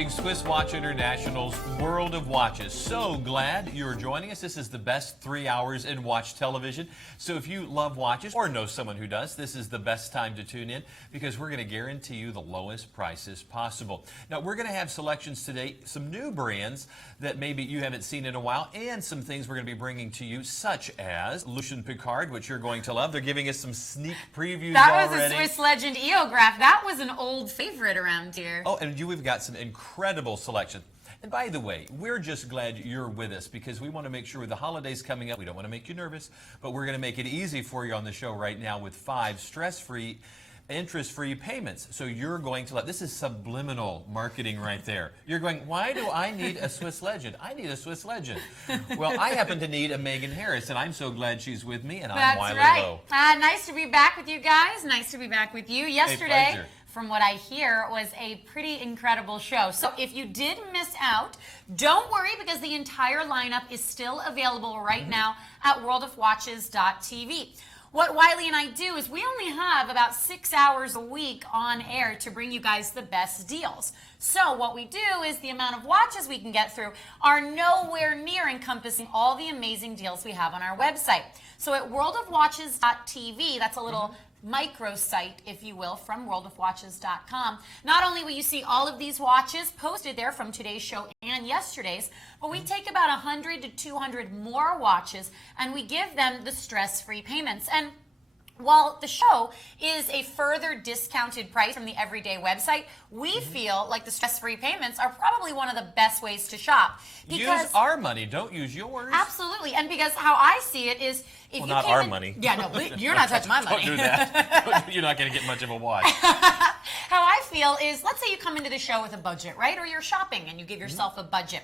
watching Swiss Watch International's World of Watches. So glad you're joining us. This is the best 3 hours in watch television. So if you love watches or know someone who does, this is the best time to tune in because we're going to guarantee you the lowest prices possible. Now, we're going to have selections today, some new brands that maybe you haven't seen in a while, and some things we're going to be bringing to you, such as Lucien Piccard, which you're going to love. They're giving us some sneak previews already. That was a Swiss Legend Eograph. That was an old favorite around here. Oh, and we've got some incredible selection. And by the way, we're just glad you're with us because we want to make sure with the holidays coming up, we don't want to make you nervous, but we're going to make it easy for you on the show right now with 5 stress-free, interest-free payments. So you're going to this is subliminal marketing right there. You're going, why do I need a Swiss Legend? I need a Swiss Legend. Well, I happen to need a Megan Harris, and I'm so glad she's with me, and I'm Wiley Lowe. Nice to be back with you guys. Nice to be back with you. Yesterday, from what I hear, was a pretty incredible show. So if you did miss out, don't worry because the entire lineup is still available right now at WorldofWatches.tv. What Wiley and I do is we only have about 6 hours a week on air to bring you guys the best deals. So what we do is the amount of watches we can get through are nowhere near encompassing all the amazing deals we have on our website. So at WorldofWatches.tv, that's a little micro site, if you will, from WorldofWatches.com. Not only will you see all of these watches posted there from today's show and yesterday's, but we take about 100 to 200 more watches and we give them the stress-free payments. And while the show is a further discounted price from the everyday website, we feel like the stress-free payments are probably one of the best ways to shop. Use our money, don't use yours. Absolutely, and because how I see it is, if not our money. Yeah, no, you're not touching my money. Don't do that. You're not going to get much of a watch. How I feel is, let's say you come into the show with a budget, right? Or you're shopping and you give yourself a budget.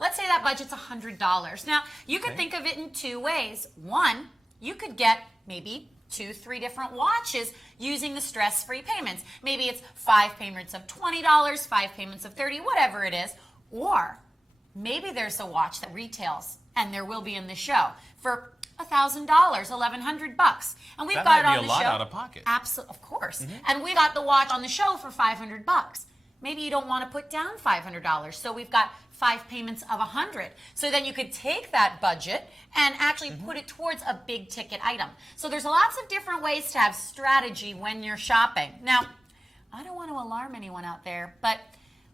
Let's say that budget's $100. Now, you could think of it in 2 ways. One, you could get maybe 2, 3 different watches using the stress-free payments. Maybe it's 5 payments of $20, 5 payments of $30, whatever it is. Or maybe there's a watch that retails, and there will be in the show, for $1,000, $1,100, and we've got it on the show. That might be a lot out of pocket. Absolutely, of course. And we got the watch on the show for $500. Maybe you don't want to put down $500, so we've got 5 payments of $100. So then you could take that budget and actually put it towards a big ticket item. So there's lots of different ways to have strategy when you're shopping. Now, I don't want to alarm anyone out there, but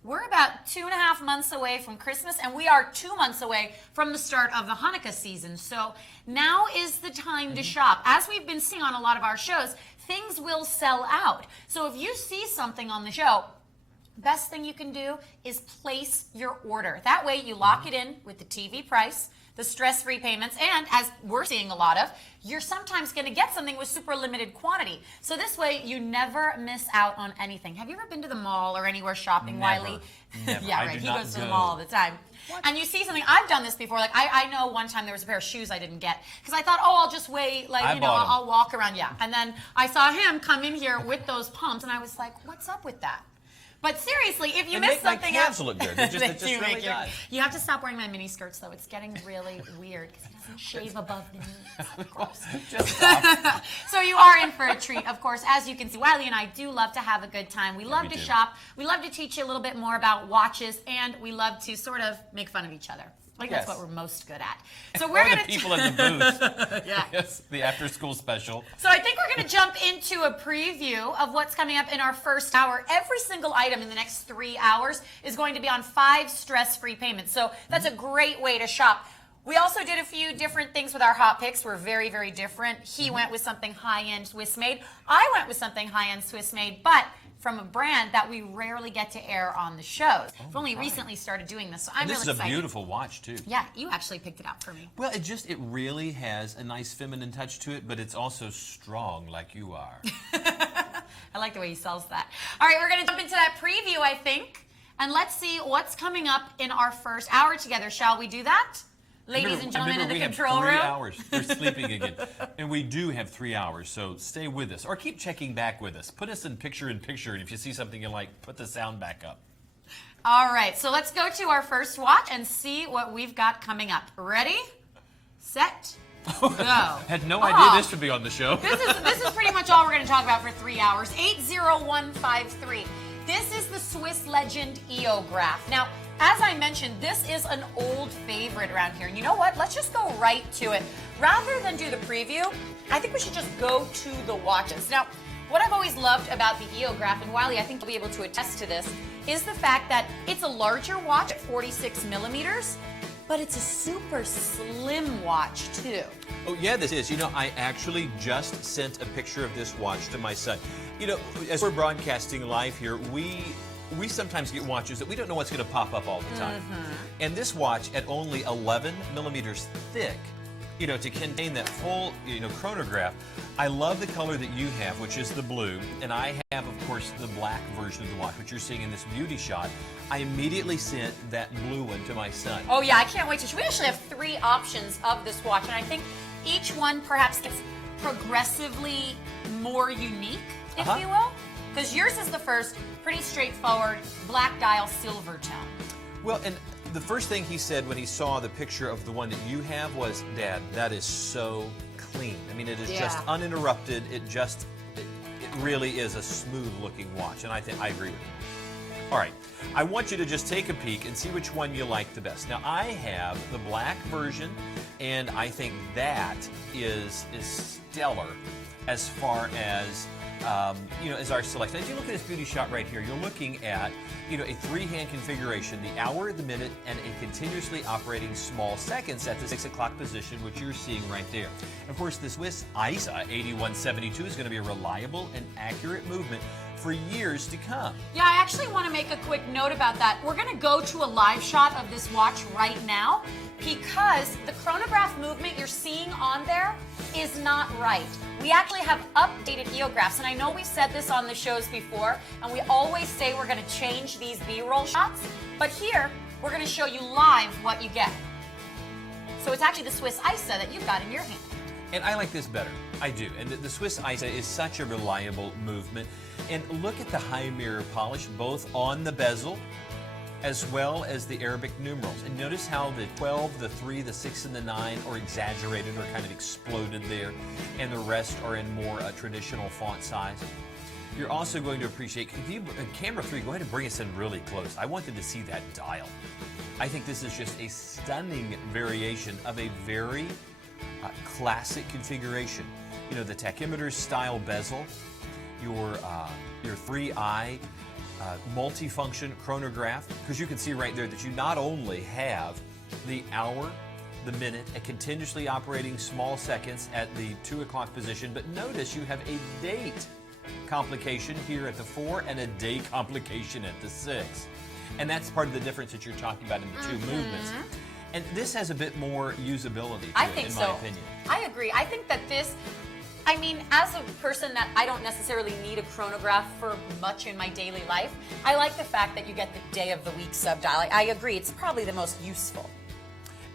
we're about 2.5 months away from Christmas, and we are 2 months away from the start of the Hanukkah season. So now is the time to shop. As we've been seeing on a lot of our shows, things will sell out. So if you see something on the show, best thing you can do is place your order. That way you lock it in with the TV price, the stress-free payments, and as we're seeing a lot of, you're sometimes going to get something with super limited quantity. So this way you never miss out on anything. Have you ever been to the mall or anywhere shopping, Wiley? Never. Yeah, right. He goes to the mall all the time. What? And you see something. I've done this before. Like I know one time there was a pair of shoes I didn't get because I thought, oh, I'll just wait. Like I'll walk around. Yeah. And then I saw him come in here with those pumps, and I was like, what's up with that? But seriously, if you miss something, my calves look good. It just really does. You have to stop wearing my mini skirts, though. It's getting really weird because it doesn't shave above the knees. Gross. Just stop. So you are in for a treat, of course. As you can see, Wiley and I do love to have a good time. We love to shop. We love to teach you a little bit more about watches, and we love to sort of make fun of each other. I think that's what we're most good at. So we're going to people in the booth. Yeah. Yes, the after-school special. So I think we're going to jump into a preview of what's coming up in our first hour. Every single item in the next 3 hours is going to be on 5 stress-free payments. So that's a great way to shop. We also did a few different things with our hot picks. We're very, very different. He went with something high-end Swiss-made. I went with something high-end Swiss-made, but from a brand that we rarely get to air on the shows. We've only recently started doing this, so I'm really excited. This is a beautiful watch, too. Yeah, you actually picked it out for me. Well, it really has a nice feminine touch to it, but it's also strong like you are. I like the way he sells that. All right, we're going to jump into that preview, I think, and let's see what's coming up in our first hour together. Shall we do that? Ladies and gentlemen in the control room. We have 3 hours. We're sleeping again. And we do have 3 hours, so stay with us. Or keep checking back with us. Put us in picture, and if you see something you like, put the sound back up. All right, so let's go to our first watch and see what we've got coming up. Ready, set, go. Had no idea this would be on the show. This is pretty much all we're going to talk about for 3 hours. 80153. This is the Swiss Legend EOgraph. Now, as I mentioned, this is an old favorite around here. And you know what? Let's just go right to it. Rather than do the preview, I think we should just go to the watches. Now, what I've always loved about the EOgraph, and Wiley, I think you'll be able to attest to this, is the fact that it's a larger watch at 46 millimeters, but it's a super slim watch too. Oh yeah, this is. You know, I actually just sent a picture of this watch to my son. You know, as we're broadcasting live here, we sometimes get watches that we don't know what's going to pop up all the time. And this watch at only 11 millimeters thick, you know, to contain that full, you know, chronograph. I love the color that you have, which is the blue, and I have, of course, the black version of the watch, which you're seeing in this beauty shot. I immediately sent that blue one to my son. Oh yeah, I can't wait to. We actually have 3 options of this watch, and I think each one perhaps gets progressively more unique, if you will. Because yours is the first, pretty straightforward, black dial, silver tone. Well, and the first thing he said when he saw the picture of the one that you have was, Dad, that is so clean. I mean, it is just uninterrupted. It really is a smooth looking watch, and I agree with you. All right, I want you to just take a peek and see which one you like the best. Now, I have the black version, and I think that is stellar as far as you know, as our selection. As you look at this beauty shot right here, you're looking at, you know, a 3-hand configuration, the hour, the minute, and a continuously operating small seconds at the 6 o'clock position, which you're seeing right there. Of course, the Swiss ISA 8172 is going to be a reliable and accurate movement for years to come. Yeah, I actually want to make a quick note about that. We're going to go to a live shot of this watch right now because the chronograph movement you're seeing on there is not right. We actually have updated EOgraphs, and I know we said this on the shows before, and we always say we're going to change these B-roll shots, but here we're going to show you live what you get. So it's actually the Swiss ISA that you've got in your hand. And I like this better. I do. And the Swiss ISA is such a reliable movement. And look at the high mirror polish, both on the bezel as well as the Arabic numerals. And notice how the 12, the 3, the 6, and the 9 are exaggerated or kind of exploded there, and the rest are in more traditional font size. You're also going to appreciate, camera 3, go ahead and bring us in really close. I wanted to see that dial. I think this is just a stunning variation of a very classic configuration. You know, the tachymeter style bezel, your 3-eye multifunction chronograph, because you can see right there that you not only have the hour, the minute, a continuously operating small seconds at the 2 o'clock position, but notice you have a date complication here at the 4 and a day complication at the 6. And that's part of the difference that you're talking about in the 2 movements. And this has a bit more usability to it, in my opinion. I agree. I think that this, I mean, as a person that I don't necessarily need a chronograph for much in my daily life, I like the fact that you get the day of the week subdial. I agree. It's probably the most useful.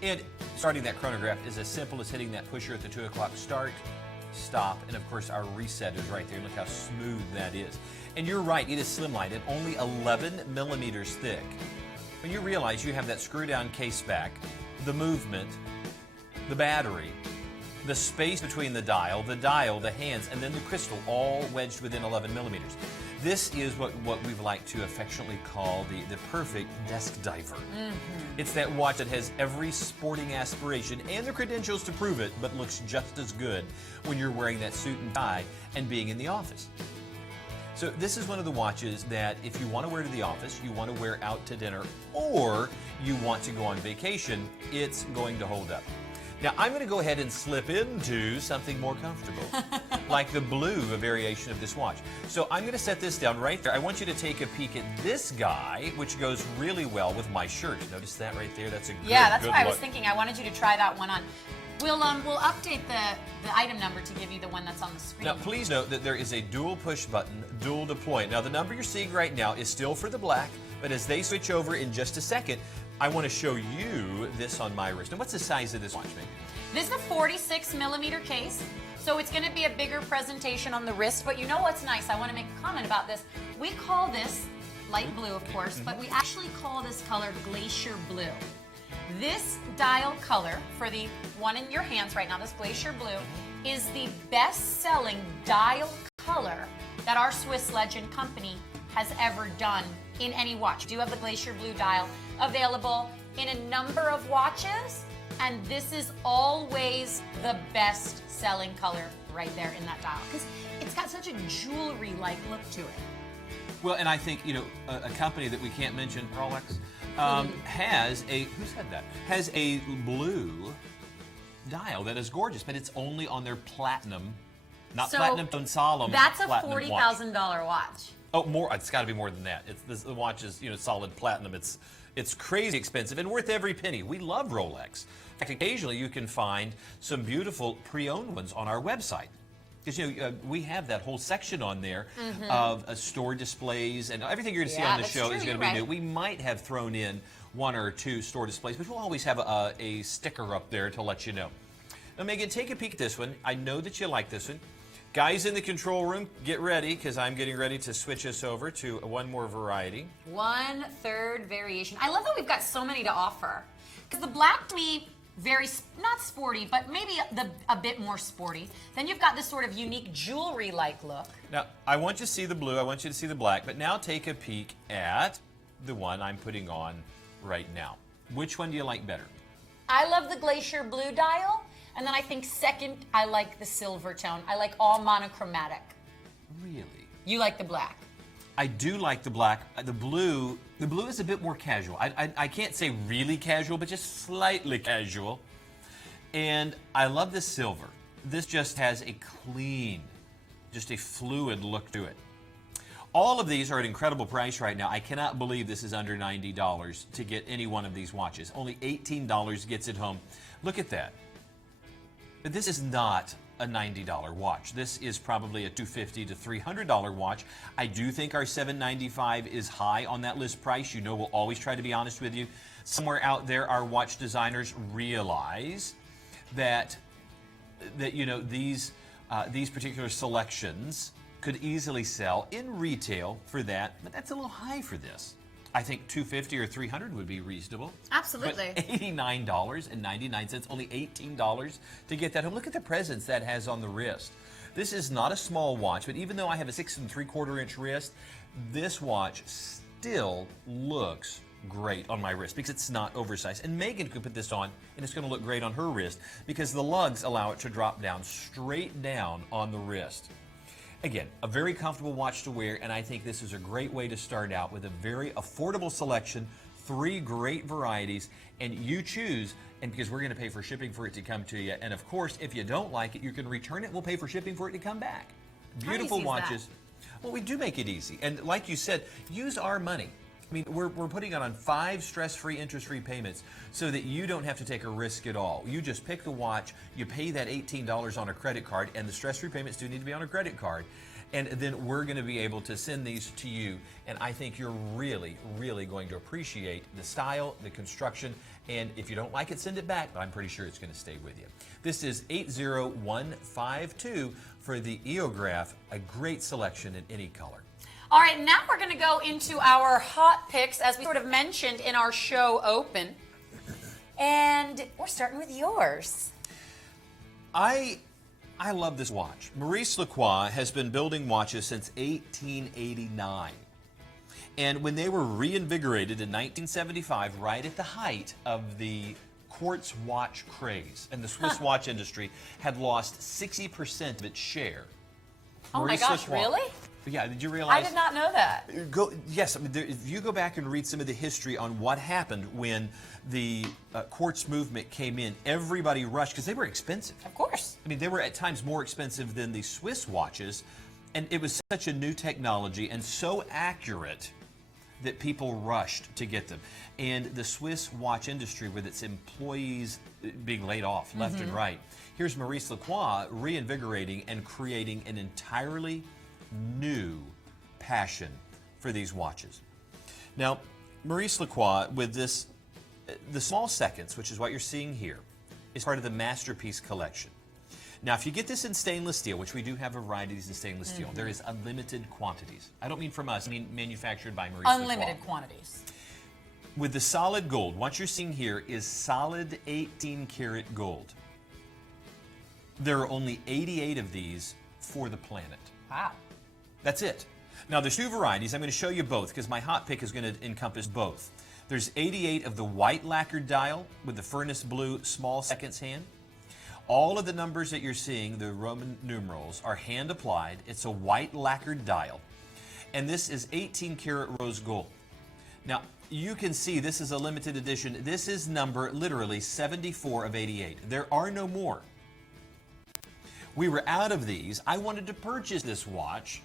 And starting that chronograph is as simple as hitting that pusher at the 2 o'clock start, stop, and of course our reset is right there. Look how smooth that is. And you're right, it is slimline and only 11 millimeters thick. When you realize you have that screw down case back, the movement, the battery, the space between the dial, the hands, and then the crystal, all wedged within 11 millimeters. This is what we've liked to affectionately call the perfect desk diver. It's that watch that has every sporting aspiration and the credentials to prove it, but looks just as good when you're wearing that suit and tie and being in the office. So this is one of the watches that if you want to wear to the office, you want to wear out to dinner, or you want to go on vacation, it's going to hold up. Now, I'm going to go ahead and slip into something more comfortable, like the blue variation of this watch. So I'm going to set this down right there. I want you to take a peek at this guy, which goes really well with my shirt. Notice that right there? That's a good, that's good what I look. was thinking. I wanted you to try that one on. We'll update the item number to give you the one that's on the screen. Now, please note that there is a dual push button, dual deploy. Now, the number you're seeing right now is still for the black, but as they switch over in just a second, I want to show you this on my wrist. Now, what's the size of this watch, Meg? This is a 46 millimeter case, so it's going to be a bigger presentation on the wrist, but you know what's nice? I want to make a comment about this. We call this light blue, of course, but we actually call this color glacier blue. This dial color for the one in your hands right now, this glacier blue, is the best-selling dial color that our Swiss Legend company has ever done in any watch. Do you have the Glacier Blue dial available in a number of watches? And this is always the best selling color right there in that dial because it's got such a jewelry-like look to it. Well, and I think, you know, a company that we can't mention, Rolex, has a, who said that? Has a blue dial that is gorgeous, but it's only on their platinum, not platinum tone solemn. That's a $40,000 watch. Oh, more! It's got to be more than that. The watch is, you know, solid platinum. It's crazy expensive and worth every penny. We love Rolex. In fact, occasionally you can find some beautiful pre-owned ones on our website. Because, you know, we have that whole section on there of store displays, and everything you're going to see on the show is going to be new. We might have thrown in one or two store displays, but we'll always have a sticker up there to let you know. Now, Megan, take a peek at this one. I know that you like this one. Guys in the control room, get ready, because I'm getting ready to switch us over to one more variety. 1/3 variation. I love that we've got so many to offer. Because the black, to me, very, not sporty, but maybe a bit more sporty. Then you've got this sort of unique jewelry-like look. Now, I want you to see the blue, I want you to see the black, but now take a peek at the one I'm putting on right now. Which one do you like better? I love the Glacier Blue dial, and then I think second, I like the silver tone. I like all monochromatic. Really? You like the black? I do like the black. The blue is a bit more casual. I can't say really casual, but just slightly casual. And I love the silver. This just has a clean, just a fluid look to it. All of these are at an incredible price right now. I cannot believe this is under $90 to get any one of these watches. Only $18 gets it home. Look at that. This is not a $90 watch. This is probably a $250 to $300 watch. I do think our $795 is high on that list price. You know, we'll always try to be honest with you. Somewhere out there, our watch designers realize that you know, these particular selections could easily sell in retail for that, but that's a little high for this. I think $250 or $300 would be reasonable. Absolutely. But $89.99, only $18 to get that home. Look at the presence that has on the wrist. This is not a small watch, but even though I have a 6 3/4 inch wrist, this watch still looks great on my wrist because it's not oversized. And Megan could put this on and it's going to look great on her wrist because the lugs allow it to drop down straight down on the wrist. Again, a very comfortable watch to wear, and I think this is a great way to start out with a very affordable selection, 3 great varieties, and you choose, and because we're going to pay for shipping for it to come to you, and of course, if you don't like it, you can return it, we'll pay for shipping for it to come back. Beautiful watches. Well, we do make it easy, and like you said, use our money. I mean, we're putting it on 5 stress-free, interest-free payments so that you don't have to take a risk at all. You just pick the watch, you pay that $18 on a credit card, and the stress-free payments do need to be on a credit card. And then we're going to be able to send these to you. And I think you're really, really going to appreciate the style, the construction, and if you don't like it, send it back, but I'm pretty sure it's going to stay with you. This is 80152 for the Eograph, a great selection in any color. All right, now we're going to go into our hot picks, as we sort of mentioned in our show open. And we're starting with yours. I love this watch. Maurice Lacroix has been building watches since 1889. And when they were reinvigorated in 1975, right at the height of the quartz watch craze, and the Swiss watch industry had lost 60% of its share. Oh my gosh, really? Yeah, did you realize? I did not know that. Yes, I mean, if you go back and read some of the history on what happened when the quartz movement came in, everybody rushed because they were expensive. Of course. I mean, they were at times more expensive than the Swiss watches, and it was such a new technology and so accurate that people rushed to get them. And the Swiss watch industry, with its employees being laid off left and right, here's Maurice Lacroix reinvigorating and creating an entirely new passion for these watches. Now, Maurice Lacroix, with this, the small seconds, which is what you're seeing here, is part of the Masterpiece collection. Now, if you get this in stainless steel, which we do have varieties in stainless steel, there is unlimited quantities. I don't mean from us, I mean manufactured by Maurice Lacroix. Unlimited quantities. With the solid gold, what you're seeing here is solid 18-karat gold. There are only 88 of these for the planet. Wow. That's it. Now, there's two varieties. I'm going to show you both because my hot pick is going to encompass both. There's 88 of the white lacquered dial with the furnace blue small seconds hand. All of the numbers that you're seeing, the Roman numerals, are hand applied. It's a white lacquered dial. And this is 18 karat rose gold. Now, you can see this is a limited edition. This is number literally 74 of 88. There are no more. We were out of these. I wanted to purchase this watch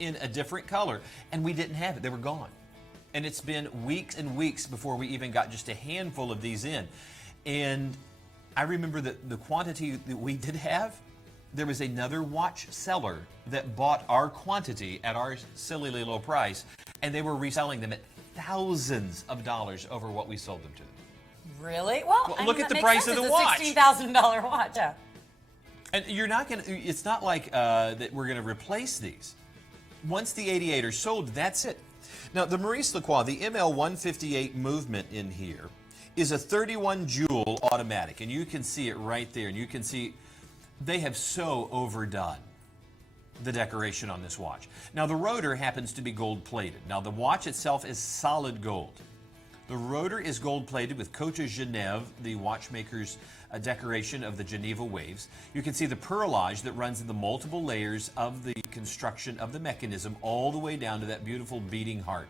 in a different color, and we didn't have it. They were gone. And it's been weeks and weeks before we even got just a handful of these in. And I remember that the quantity that we did have, there was another watch seller that bought our quantity at our sillily low price, and they were reselling them at thousands of dollars over what we sold them to them. Really? Well, look at the price of the watch. It's a $16,000 watch. Yeah. And you're not going to, it's not like that we're going to replace these. Once the 88 are sold, that's it. Now, the Maurice Lacroix, the ML158 movement in here is a 31 jewel automatic, and you can see it right there, and you can see they have so overdone the decoration on this watch. Now, the rotor happens to be gold-plated. Now, the watch itself is solid gold. The rotor is gold-plated with Cote de Genève, the watchmaker's decoration of the Geneva waves. You can see the pearlage that runs in the multiple layers of the construction of the mechanism all the way down to that beautiful beating heart.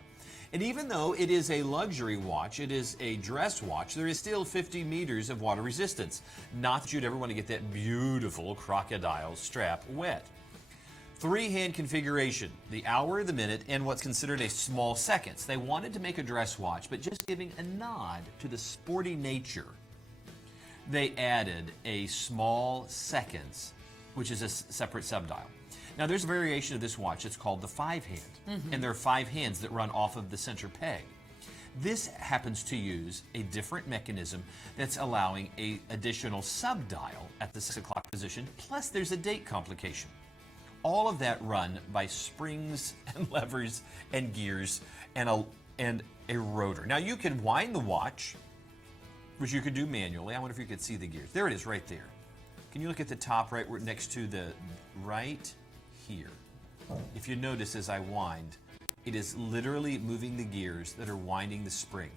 And even though it is a luxury watch, it is a dress watch, there is still 50 meters of water resistance. Not that you'd ever want to get that beautiful crocodile strap wet. Three-hand configuration, the hour, the minute, and what's considered a small seconds. They wanted to make a dress watch, but just giving a nod to the sporty nature, they added a small seconds, which is a separate subdial. Now, there's a variation of this watch. It's called the five-hand, and there are 5 hands that run off of the center peg. This happens to use a different mechanism that's allowing an additional subdial at the 6 o'clock position, plus there's a date complication. All of that run by springs and levers and gears and a rotor. Now, you can wind the watch, which you could do manually. I wonder if you could see the gears. There it is right there. Can you look at the top right next to the right here? If you notice as I wind, it is literally moving the gears that are winding the spring.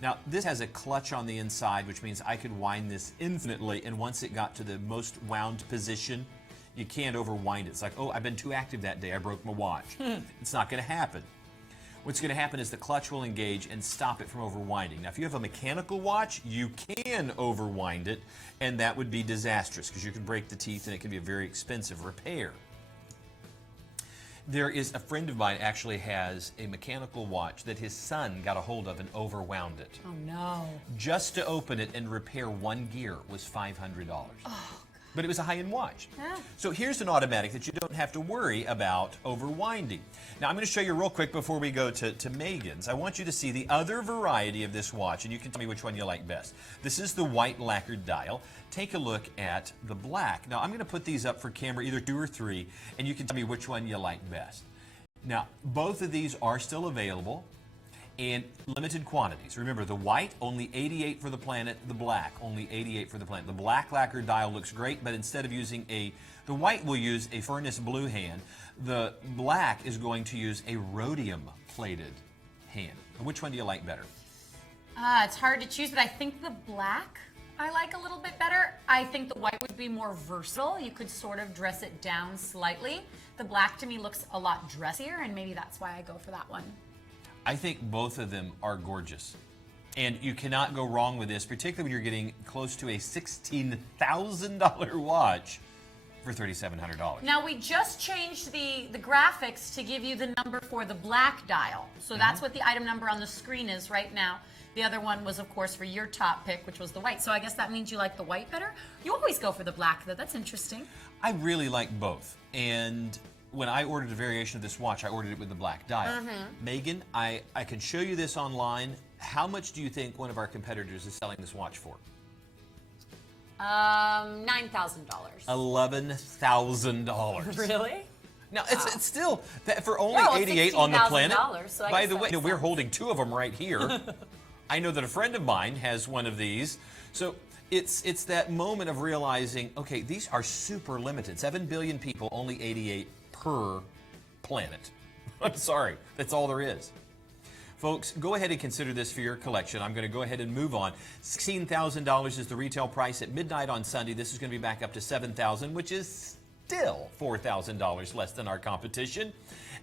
Now, this has a clutch on the inside, which means I could wind this infinitely, and once it got to the most wound position, you can't overwind it. It's like, oh, I've been too active that day, I broke my watch. It's not going to happen. What's going to happen is the clutch will engage and stop it from overwinding. Now, if you have a mechanical watch, you can overwind it, and that would be disastrous because you can break the teeth and it can be a very expensive repair. There is a friend of mine actually has a mechanical watch that his son got a hold of and overwound it. Oh, no. Just to open it and repair one gear was $500. Oh. But it was a high-end watch. Yeah. So here's an automatic that you don't have to worry about overwinding. Now, I'm going to show you real quick before we go to Megan's. I want you to see the other variety of this watch, and you can tell me which one you like best. This is the white lacquered dial. Take a look at the black. Now, I'm going to put these up for camera, either 2 or 3, and you can tell me which one you like best. Now, both of these are still available in limited quantities. Remember, the white, only 88 for the planet. The black, only 88 for the planet. The black lacquer dial looks great, but instead of using the white will use a furnace blue hand. The black is going to use a rhodium-plated hand. Which one do you like better? It's hard to choose, but I think the black I like a little bit better. I think the white would be more versatile. You could sort of dress it down slightly. The black to me looks a lot dressier, and maybe that's why I go for that one. I think both of them are gorgeous. And you cannot go wrong with this, particularly when you're getting close to a $16,000 watch for $3,700. Now, we just changed the graphics to give you the number for the black dial. So that's what the item number on the screen is right now. The other one was, of course, for your top pick, which was the white. So I guess that means you like the white better? You always go for the black, though. That's interesting. I really like both. And when I ordered a variation of this watch, I ordered it with the black dial. Megan, I can show you this online. How much do you think one of our competitors is selling this watch for? $9,000. $11,000. Really? Now, it's still, for only 88 on the planet. So by the way, we're holding 2 of them right here. I know that a friend of mine has one of these. So it's that moment of realizing, okay, these are super limited. 7 billion people, only 88 per planet. I'm sorry. That's all there is. Folks, go ahead and consider this for your collection. I'm going to go ahead and move on. $16,000 is the retail price at midnight on Sunday. This is going to be back up to $7,000, which is still $4,000 less than our competition.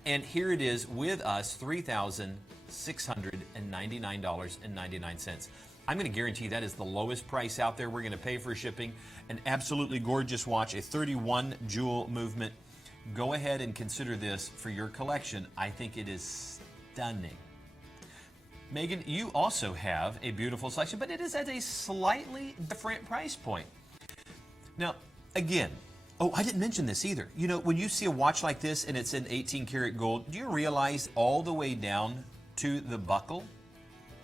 And here it is with us, $3,699.99. I'm going to guarantee that is the lowest price out there. We're going to pay for shipping. An absolutely gorgeous watch, a 31 jewel movement. Go ahead and consider this for your collection. I think it is stunning. Megan, you also have a beautiful selection, but it is at a slightly different price point. Now, again, oh, I didn't mention this either. You know, when you see a watch like this and it's in 18 karat gold, do you realize all the way down to the buckle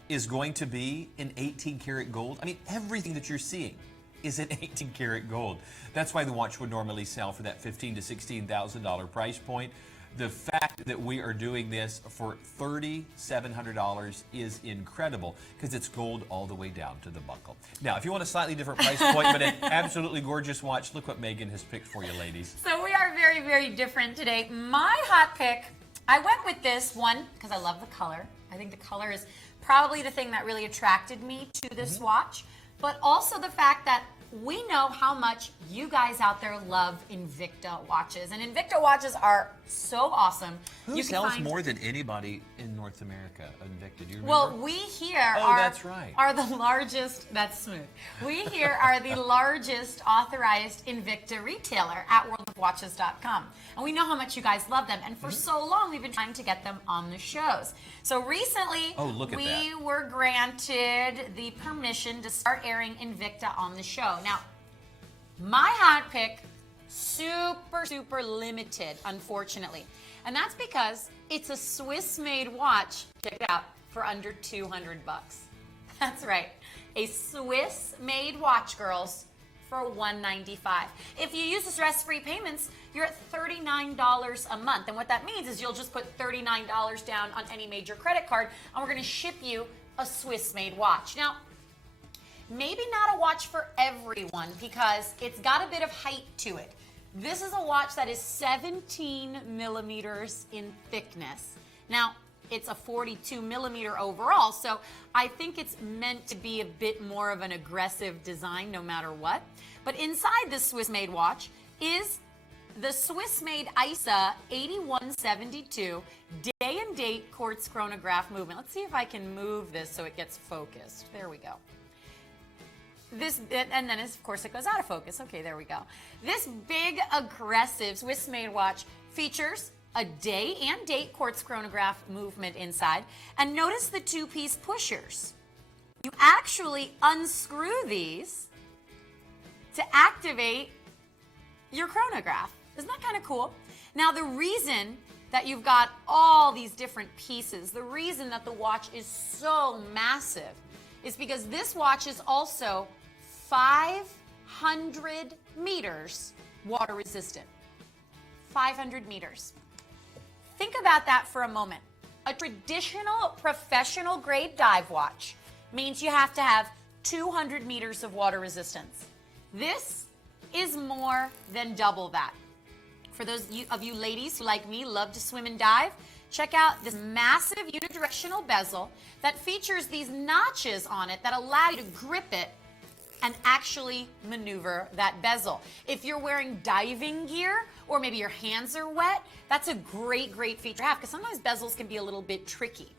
is going to be in 18 karat gold? I mean, everything that you're seeing is in 18 karat gold. That's why the watch would normally sell for that $15,000 to $16,000 price point. The fact that we are doing this for $3,700 is incredible because it's gold all the way down to the buckle. Now, if you want a slightly different price point, but an absolutely gorgeous watch, look what Megan has picked for you, ladies. So we are very, very different today. My hot pick, I went with this one because I love the color. I think the color is probably the thing that really attracted me to this watch, but also the fact that we know how much you guys out there love Invicta watches. And Invicta watches are so awesome. Who sells more than anybody in North America, Invicta? Do you remember? Well, we here that's right. are the largest, that's smooth. We here are the largest authorized Invicta retailer at WorldofWatches.com. And we know how much you guys love them. And for so long, we've been trying to get them on the shows. So recently, we were granted the permission to start airing Invicta on the show. Now, my hot pick, super, super limited, unfortunately. And that's because it's a Swiss-made watch, check it out, for under 200 bucks. That's right, a Swiss-made watch, girls, for $195. If you use the stress-free payments, you're at $39 a month. And what that means is you'll just put $39 down on any major credit card, and we're gonna ship you a Swiss-made watch. Now, maybe not a watch for everyone because it's got a bit of height to it. This is a watch that is 17 millimeters in thickness. Now, it's a 42 millimeter overall, so I think it's meant to be a bit more of an aggressive design no matter what. But inside this Swiss-made watch is the Swiss-made ISA 8172 day and date quartz chronograph movement. Let's see if I can move this so it gets focused. There we go. This, and then of course it goes out of focus. Okay, there we go. This big, aggressive Swiss-made watch features a day and date quartz chronograph movement inside. And notice the two-piece pushers. You actually unscrew these to activate your chronograph. Isn't that kind of cool? Now, the reason that you've got all these different pieces, the reason that the watch is so massive is because this watch is also 500 meters water resistant. 500 meters. Think about that for a moment. A traditional professional grade dive watch means you have to have 200 meters of water resistance. This is more than double that. For those of you ladies who, like me, love to swim and dive, check out this massive unidirectional bezel that features these notches on it that allow you to grip it and actually maneuver that bezel. If you're wearing diving gear or maybe your hands are wet, that's a great, great feature to have because sometimes bezels can be a little bit tricky.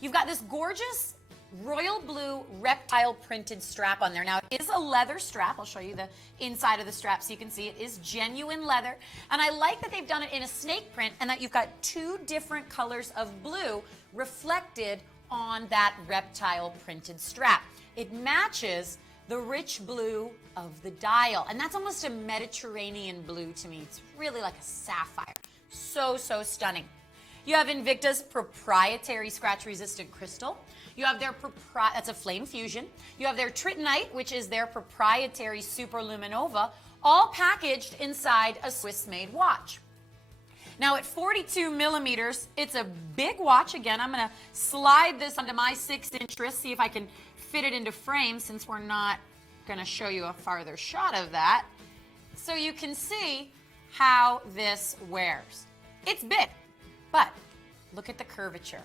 You've got this gorgeous royal blue reptile printed strap on there. Now, it is a leather strap. I'll show you the inside of the strap so you can see it is genuine leather. And I like that they've done it in a snake print and that you've got two different colors of blue reflected on that reptile printed strap. It matches the rich blue of the dial. And that's almost a Mediterranean blue to me. It's really like a sapphire. So, so stunning. You have Invicta's proprietary scratch-resistant crystal. You have their that's a flame fusion. You have their Tritonite, which is their proprietary superluminova, all packaged inside a Swiss-made watch. Now at 42 millimeters, it's a big watch. Again, I'm gonna slide this onto my 6-inch wrist, see if I can fit it into frame since we're not gonna show you a farther shot of that. So you can see how this wears. It's big. But look at the curvature.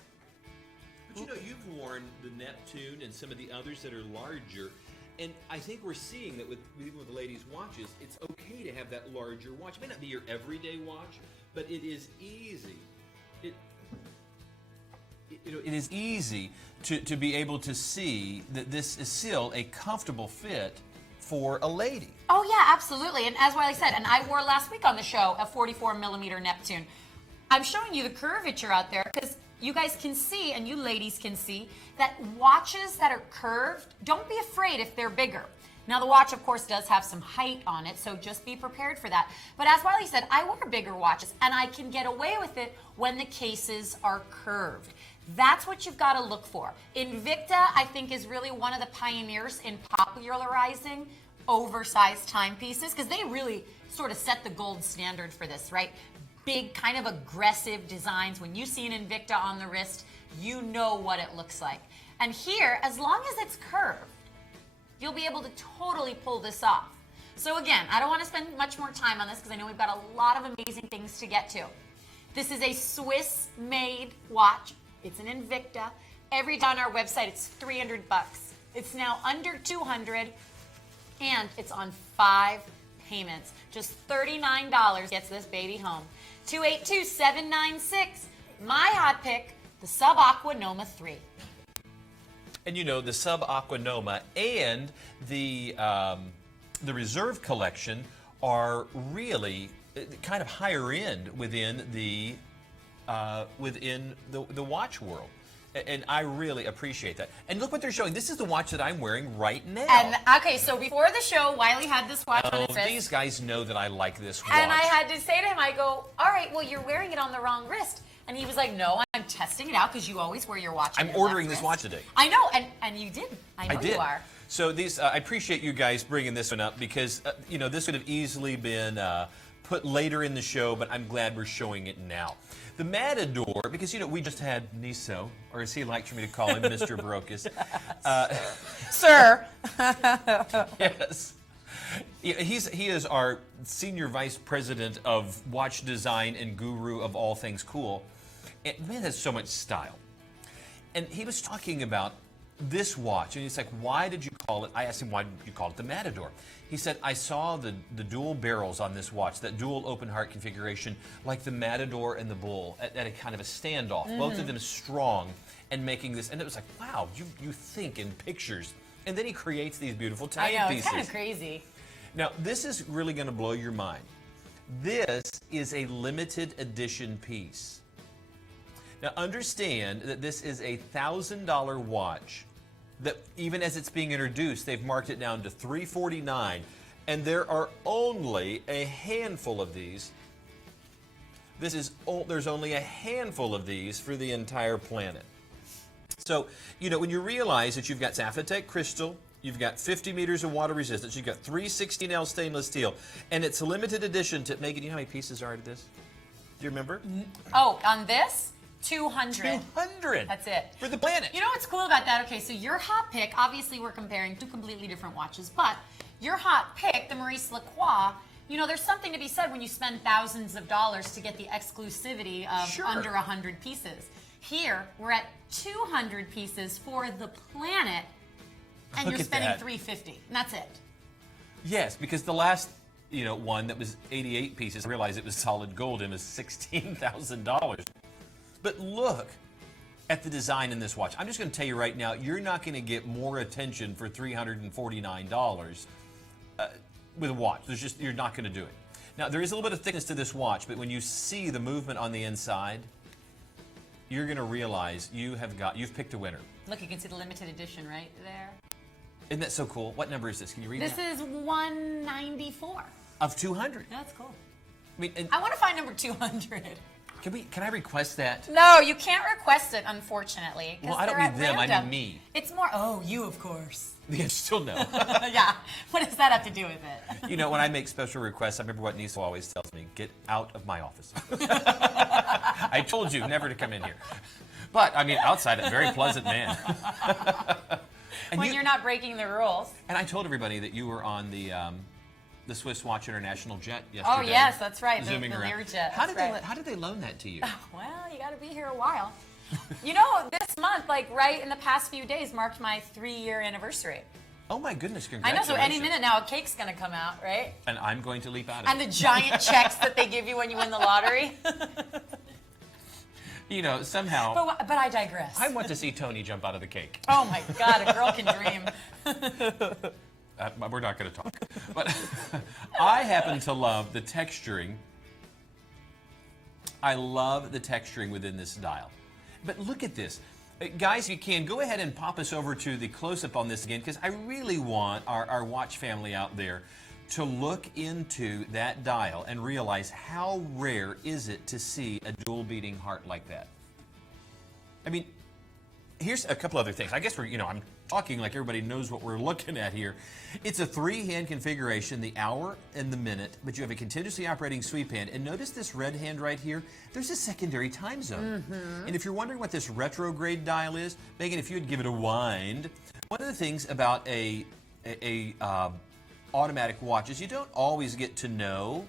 But you know, you've worn the Neptune and some of the others that are larger, and I think we're seeing that even with the ladies' watches, it's okay to have that larger watch. It may not be your everyday watch, but it is easy. It is easy to be able to see that this is still a comfortable fit for a lady. Oh yeah, absolutely. And as Wiley said, and I wore last week on the show a 44 millimeter Neptune. I'm showing you the curvature out there because you guys can see, and you ladies can see, that watches that are curved, don't be afraid if they're bigger. Now the watch, of course, does have some height on it, so just be prepared for that. But as Wiley said, I wear bigger watches, and I can get away with it when the cases are curved. That's what you've got to look for. Invicta, I think, is really one of the pioneers in popularizing oversized timepieces, because they really sort of set the gold standard for this, right? Big, kind of aggressive designs. When you see an Invicta on the wrist, you know what it looks like. And here, as long as it's curved, you'll be able to totally pull this off. So again, I don't want to spend much more time on this because I know we've got a lot of amazing things to get to. This is a Swiss-made watch. It's an Invicta. Every day on our website, it's $300. It's now under $200, and it's on 5 payments. Just $39 gets this baby home. 282-796. My hot pick, the Sub Aqua Noma 3. And you know, the Sub Aqua Noma and the Reserve collection are really kind of higher end within the watch world. And I really appreciate that. And look what they're showing. This is the watch that I'm wearing right now. And okay, so before the show, Wiley had this watch on his wrist. These guys know that I like this watch. And I had to say to him, I go, all right, well, you're wearing it on the wrong wrist. And he was like, no, I'm testing it out because you always wear your watch on I'm your ordering left this wrist. watch today. I know, and you did. I know did. you are. So these, I appreciate you guys bringing this one up because, you know, this could have easily been put later in the show, but I'm glad we're showing it now. The Matador, because, you know, we just had Niso, or as he likes for me to call him, Mr. Barocas. Sir. Yes. He is our senior vice president of watch design and guru of all things cool. And man has so much style. And he was talking about this watch, and he's like, why did you call it? I asked him, why did you call it the Matador? He said, I saw the dual barrels on this watch, that dual open heart configuration, like the Matador and the Bull, at a kind of a standoff. Mm-hmm. Both of them strong and making this, and it was like, wow, you think in pictures. And then he creates these beautiful timepieces. I know, it's kind of crazy. Now, this is really going to blow your mind. This is a limited edition piece. Now, understand that this is a $1,000 watch that even as it's being introduced, they've marked it down to $349, and there are only a handful of these. There's only a handful of these for the entire planet. So, you know, when you realize that you've got Zapatec crystal, you've got 50 meters of water resistance, you've got 316L stainless steel, and it's a limited edition to make it. You know how many pieces are to this? Do you remember? Oh, on this? 200. 200. That's it. For the planet. You know what's cool about that? Okay, so your hot pick, obviously we're comparing 2 completely different watches, but your hot pick, the Maurice Lacroix, you know, there's something to be said when you spend thousands of dollars to get the exclusivity of under 100 pieces. Here, we're at 200 pieces for the planet, and you're spending $350, and that's it. Yes, because the last, you know, one that was 88 pieces, I realized it was solid gold and was $16,000. But look at the design in this watch. I'm just going to tell you right now, you're not going to get more attention for $349 with a watch. You're not going to do it. Now, there is a little bit of thickness to this watch, but when you see the movement on the inside, you're going to realize you've picked a winner. Look, you can see the limited edition right there. Isn't that so cool? What number is this? Can you read This is 194. Of 200. That's cool. I mean, I want to find number 200. Can I request that? No, you can't request it, unfortunately. Well, I don't mean them, I mean me. It's more, oh, you, of course. Yeah, still no. Yeah. What does that have to do with it? You know, when I make special requests, I remember what Nisa always tells me, get out of my office. I told you never to come in here. But, I mean, outside, a very pleasant man. When you're not breaking the rules. And I told everybody that you were on the the Swiss Watch International jet yesterday. Oh yes, that's right. Zooming the around. Learjet. How did they loan that to you? Well, you got to be here a while. You know, this month, like right in the past few days, marked my 3-year anniversary. Oh my goodness, I congratulations. know, so any minute now a cake's going to come out, right? And I'm going to leap out of And it. the giant checks that they give you when you win the lottery. You know, somehow. But I digress. I want to see Tony jump out of the cake. Oh my God, a girl can dream. We're not going to talk. But I happen to love the texturing. I love the texturing within this dial. But look at this. Guys, if you can, go ahead and pop us over to the close-up on this again, because I really want our watch family out there to look into that dial and realize how rare is it to see a dual beating heart like that. I mean, here's a couple other things. I guess I'm talking like everybody knows what we're looking at here. It's a 3-hand configuration, the hour and the minute, but you have a continuously operating sweep hand. And notice this red hand right here, there's a secondary time zone. And if you're wondering what this retrograde dial is, Megan, if you would give it a wind, one of the things about a automatic watch is you don't always get to know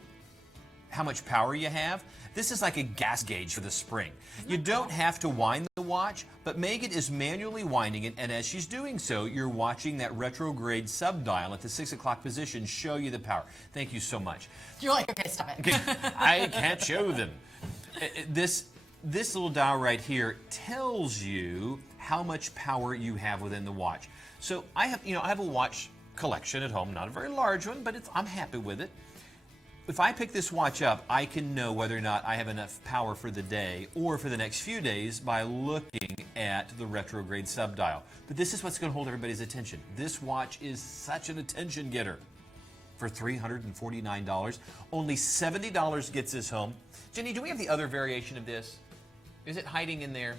how much power you have. This is like a gas gauge for the spring. You don't have to wind the watch, but Megan is manually winding it, and as she's doing so, you're watching that retrograde subdial at the 6 o'clock position show you the power. Thank you so much. You're like, okay, stop it. I can't show them. This little dial right here tells you how much power you have within the watch. So I have a watch collection at home, not a very large one, but I'm happy with it. If I pick this watch up, I can know whether or not I have enough power for the day or for the next few days by looking at the retrograde subdial. But this is what's going to hold everybody's attention. This watch is such an attention getter for $349. Only $70 gets this home. Jenny, do we have the other variation of this? Is it hiding in there?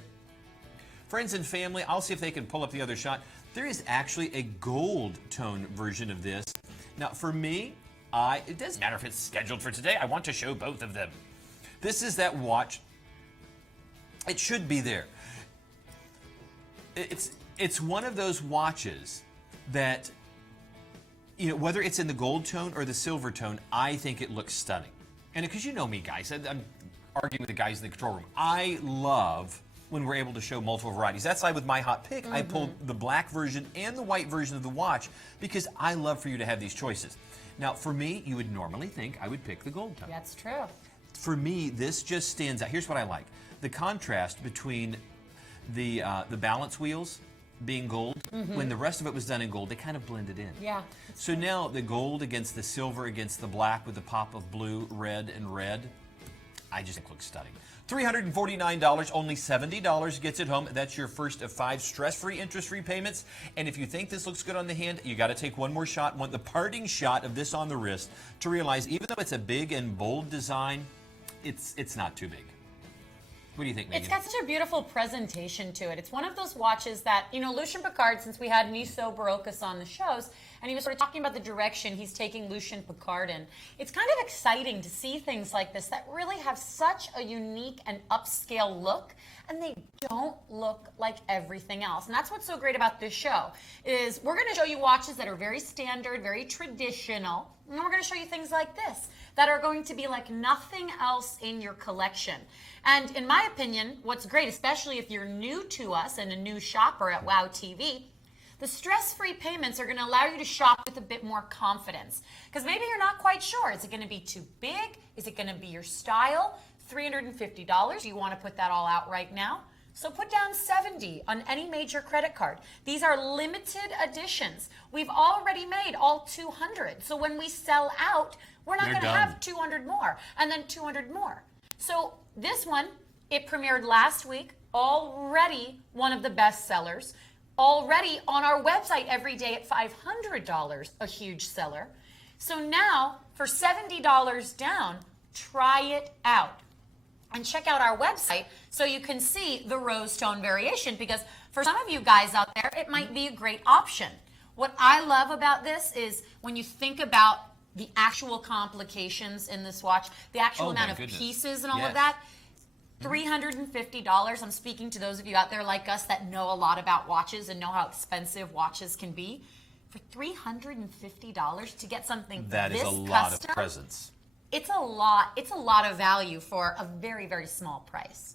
Friends and family, I'll see if they can pull up the other shot. There is actually a gold tone version of this. Now, for me, it doesn't matter if it's scheduled for today. I want to show both of them. This is that watch. It should be there. It's one of those watches that, whether it's in the gold tone or the silver tone, I think it looks stunning. And because you know me, guys, I'm arguing with the guys in the control room. I love when we're able to show multiple varieties. That's why with my hot pick, I pulled the black version and the white version of the watch because I love for you to have these choices. Now, for me, you would normally think I would pick the gold tone. That's true. For me, this just stands out. Here's what I like. The contrast between the balance wheels being gold, when the rest of it was done in gold, they kind of blended in. Yeah. So now the gold against the silver against the black with the pop of blue, red, and red, I just think looks stunning. $349, only $70 gets it home. That's your first of 5 stress-free, interest-free payments. And if you think this looks good on the hand, you got to take one more shot, the parting shot of this on the wrist to realize even though it's a big and bold design, it's not too big. What do you think, Megan? It's got such a beautiful presentation to it. It's one of those watches that, Lucien Picard, since we had Niso Barocas on the shows, and he was sort of talking about the direction he's taking Lucien Picard in. It's kind of exciting to see things like this that really have such a unique and upscale look, and they don't look like everything else. And that's what's so great about this show, is we're going to show you watches that are very standard, very traditional, and then we're going to show you things like this that are going to be like nothing else in your collection. And in my opinion, what's great, especially if you're new to us and a new shopper at WOW TV, the stress-free payments are going to allow you to shop with a bit more confidence. Because maybe you're not quite sure. Is it going to be too big? Is it going to be your style? $350. You want to put that all out right now? So put down $70 on any major credit card. These are limited editions. We've already made all 200. So when we sell out, we're not going to have 200 more and then 200 more. So this one, it premiered last week, already one of the best sellers. Already on our website every day at $500, a huge seller. So now, for $70 down, try it out. And check out our website so you can see the rose tone variation, because for some of you guys out there, it might be a great option. What I love about this is when you think about the actual complications in this watch, the actual amount of pieces and all of that, $350. I'm speaking to those of you out there like us that know a lot about watches and know how expensive watches can be. for $350 to get something That this is a lot custom, of presents. It's a lot of value for a very, very small price.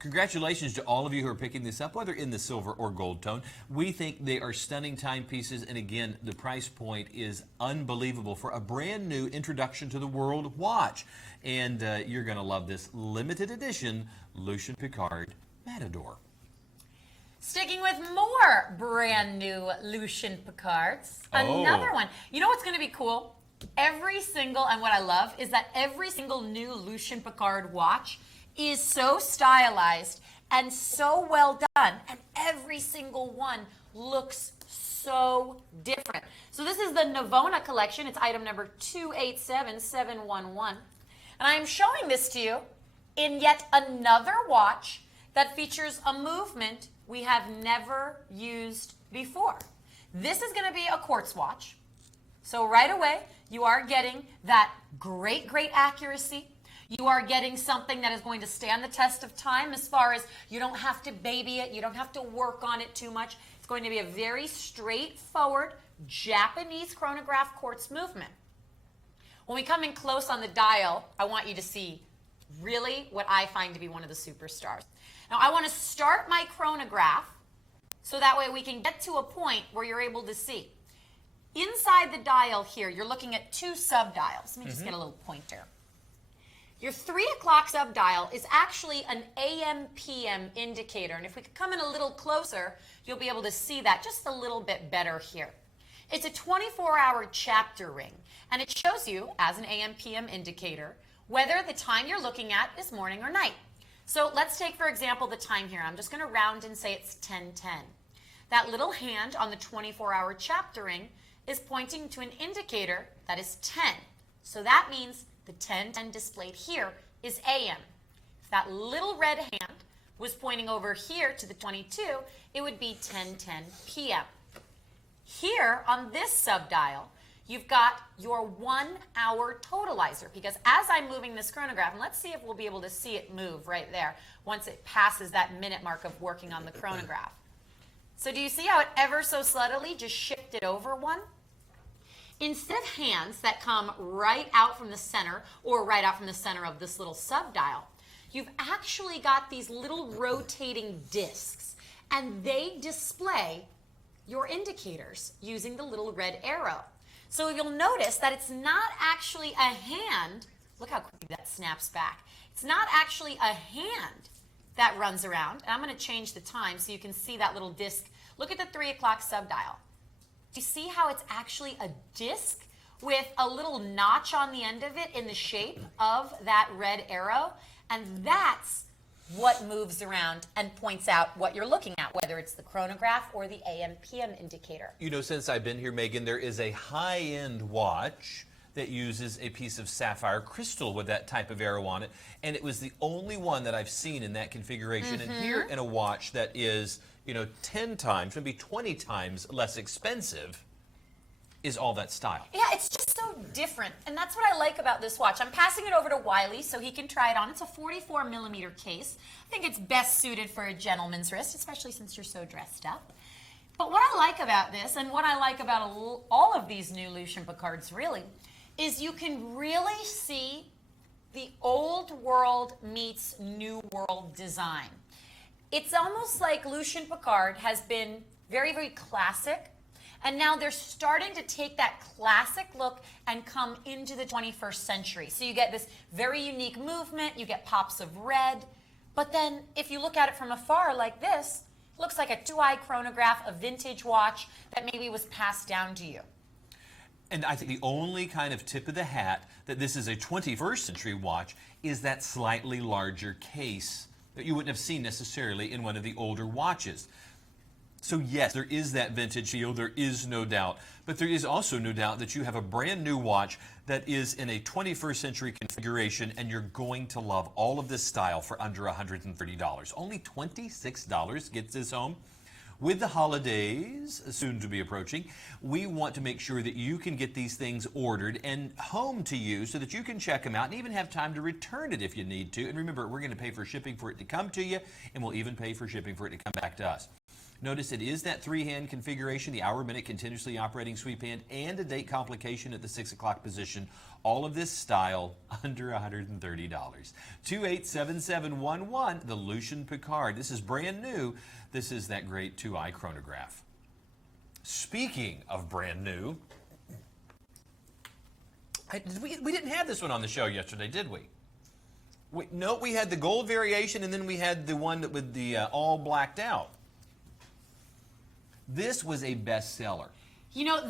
Congratulations to all of you who are picking this up, whether in the silver or gold tone. We think they are stunning timepieces, and again, the price point is unbelievable for a brand new introduction to the World Watch. And you're going to love this limited edition Lucien Piccard Matador. Sticking with more brand new Lucien Piccards, another one. You know what's going to be cool? Every single, and what I love is that every single new Lucien Piccard watch is so stylized and so well done, and every single one looks so different. So this is the Navona collection. It's item number 287711. And I am showing this to you in yet another watch that features a movement we have never used before. This is going to be a quartz watch. So right away, you are getting that great accuracy. You are getting something that is going to stand the test of time as far as you don't have to baby it, you don't have to work on it too much. It's going to be a very straightforward Japanese chronograph quartz movement. When we come in close on the dial, I want you to see really what I find to be one of the superstars. Now I want to start my chronograph so that way we can get to a point where you're able to see. Inside the dial here, you're looking at two subdials. Let me just get a little pointer. Your 3 o'clock subdial is actually an AM/PM indicator. And if we could come in a little closer, you'll be able to see that just a little bit better here. It's a 24-hour chapter ring, and it shows you, as an AM/PM indicator, whether the time you're looking at is morning or night. So let's take, for example, the time here. I'm just going to round and say it's 10:10. That little hand on the 24-hour chapter ring is pointing to an indicator that is 10. So that means the 10:10 displayed here is AM. If that little red hand was pointing over here to the 22, it would be 10:10 PM. Here on this subdial, you've got your 1-hour totalizer, because as I'm moving this chronograph, and let's see if we'll be able to see it move right there once it passes that minute mark of working on the chronograph. So do you see how it ever so subtly just shifted over one? Instead of hands that come right out from the center or right out from the center of this little subdial, you've actually got these little rotating discs, and they display your indicators using the little red arrow. So you'll notice that it's not actually a hand. Look how quickly that snaps back. It's not actually a hand that runs around. And I'm going to change the time so you can see that little disc. Look at the 3 o'clock subdial. Do you see how it's actually a disc with a little notch on the end of it in the shape of that red arrow? And that's what moves around and points out what you're looking at, whether it's the chronograph or the AM/PM indicator. You know, since I've been here, Megan, there is a high-end watch that uses a piece of sapphire crystal with that type of arrow on it, and it was the only one that I've seen in that configuration. And here in a watch that is, 10 times, maybe 20 times less expensive, is all that style. Yeah, it's just so different, and that's what I like about this watch. I'm passing it over to Wiley so he can try it on. It's a 44-millimeter case. I think it's best suited for a gentleman's wrist, especially since you're so dressed up. But what I like about this, and what I like about all of these new Lucien Piccards really, is you can really see the old world meets new world design. It's almost like Lucien Piccard has been very, very classic, and now they're starting to take that classic look and come into the 21st century. So you get this very unique movement, you get pops of red, but then if you look at it from afar like this, it looks like a 2-eye chronograph, a vintage watch that maybe was passed down to you. And I think the only kind of tip of the hat that this is a 21st century watch is that slightly larger case that you wouldn't have seen necessarily in one of the older watches. So yes, there is that vintage feel, there is no doubt, but there is also no doubt that you have a brand new watch that is in a 21st century configuration, and you're going to love all of this style for under $130. Only $26 gets this home. With the holidays soon to be approaching, we want to make sure that you can get these things ordered and home to you so that you can check them out and even have time to return it if you need to. And remember, we're going to pay for shipping for it to come to you, and we'll even pay for shipping for it to come back to us. Notice it is that 3-hand configuration, the hour-minute continuously operating sweep hand, and a date complication at the 6 o'clock position. All of this style under $130. 287711, the Lucien Piccard. This is brand new. This is that great 2-eye chronograph. Speaking of brand new, we didn't have this one on the show yesterday, did we? No, we had the gold variation, and then we had the one with the all blacked out. This was a bestseller. You know,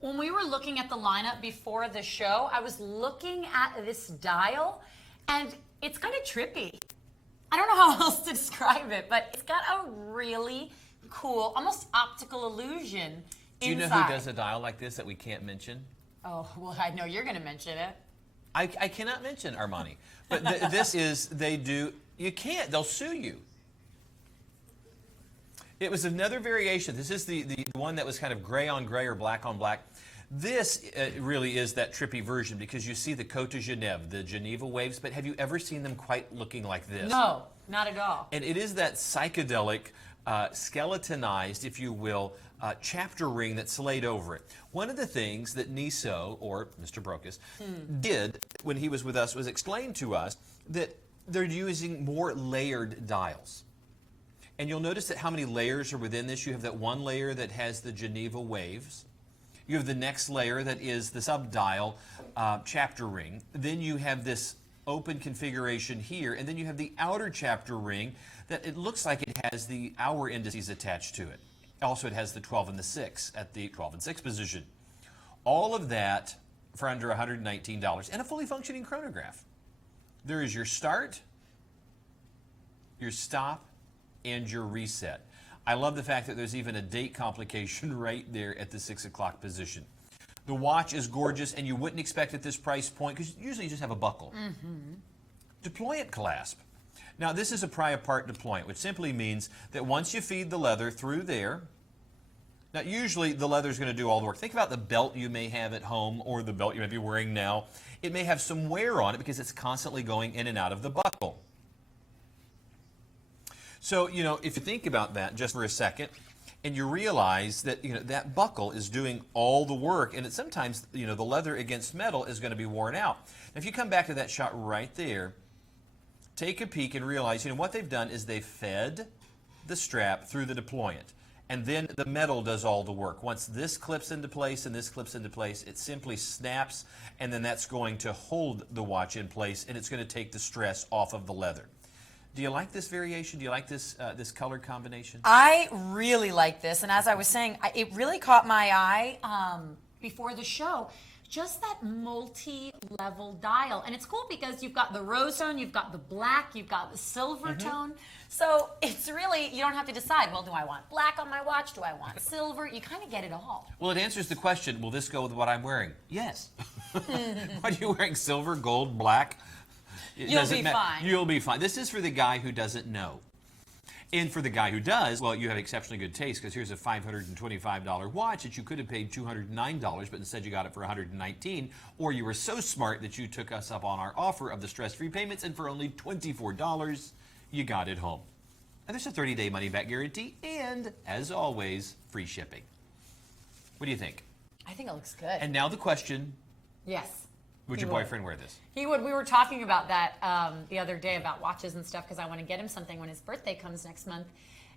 when we were looking at the lineup before the show, I was looking at this dial, and it's kind of trippy. I don't know how else to describe it, but it's got a really cool, almost optical illusion inside. Do you know who does a dial like this that we can't mention? Oh, well, I know you're going to mention it. I cannot mention Armani. But you can't, they'll sue you. It was another variation. This is the one that was kind of gray on gray or black on black. This really is that trippy version because you see the Côte de Genève, the Geneva waves, but have you ever seen them quite looking like this? No, not at all. And it is that psychedelic, skeletonized, if you will, chapter ring that's laid over it. One of the things that Niso, or Mr. Brokus, did when he was with us was explain to us that they're using more layered dials. And you'll notice that how many layers are within this. You have that one layer that has the Geneva waves. You have the next layer that is the subdial chapter ring. Then you have this open configuration here, and then you have the outer chapter ring that it looks like it has the hour indices attached to it. Also, it has the 12 and the 6 at the 12 and 6 position. All of that for under $119 and a fully functioning chronograph. There is your start, your stop, and your reset. I love the fact that there's even a date complication right there at the 6 o'clock position. The watch is gorgeous, and you wouldn't expect at this price point, because usually you just have a buckle. Deployant clasp. Now, this is a pry-apart deployant, which simply means that once you feed the leather through there, now usually the leather is going to do all the work. Think about the belt you may have at home or the belt you may be wearing now. It may have some wear on it because it's constantly going in and out of the buckle. So, you know, if you think about that just for a second, and you realize that, you know, that buckle is doing all the work, and it sometimes, you know, the leather against metal is going to be worn out. Now, if you come back to that shot right there, take a peek and realize, you know, what they've done is they've fed the strap through the deployant, and then the metal does all the work. Once this clips into place and this clips into place, it simply snaps, and then that's going to hold the watch in place, and it's going to take the stress off of the leather. Do you like this variation? Do you like this this color combination? I really like this, and as I was saying, it really caught my eye before the show. Just that multi-level dial, and it's cool because you've got the rose tone, you've got the black, you've got the silver tone. So it's really, you don't have to decide, well, do I want black on my watch? Do I want silver? You kind of get it all. Well, it answers the question, will this go with what I'm wearing? Yes. Are you wearing silver, gold, black? You'll be fine. You'll be fine. This is for the guy who doesn't know. And for the guy who does, well, you have exceptionally good taste because here's a $525 watch that you could have paid $209, but instead you got it for $119. Or you were so smart that you took us up on our offer of the stress-free payments, and for only $24, you got it home. And there's a 30-day money-back guarantee, and as always, free shipping. What do you think? I think it looks good. And now the question. Yes. Would your boyfriend wear this? He would. We were talking about that the other day about watches and stuff because I want to get him something when his birthday comes next month.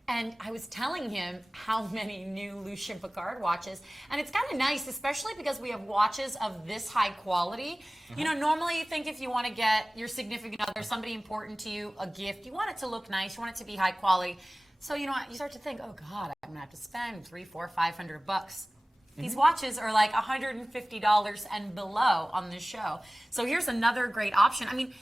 And I was telling him how many new Lucien Piccard watches. And it's kind of nice, especially because we have watches of this high quality. You know, normally you think if you want to get your significant other, somebody important to you, a gift, you want it to look nice, you want it to be high quality. So, you know, you start to think, oh God, I'm going to have to spend $300, $400, $500. These watches are like $150 and below on this show. So here's another great option. I mean,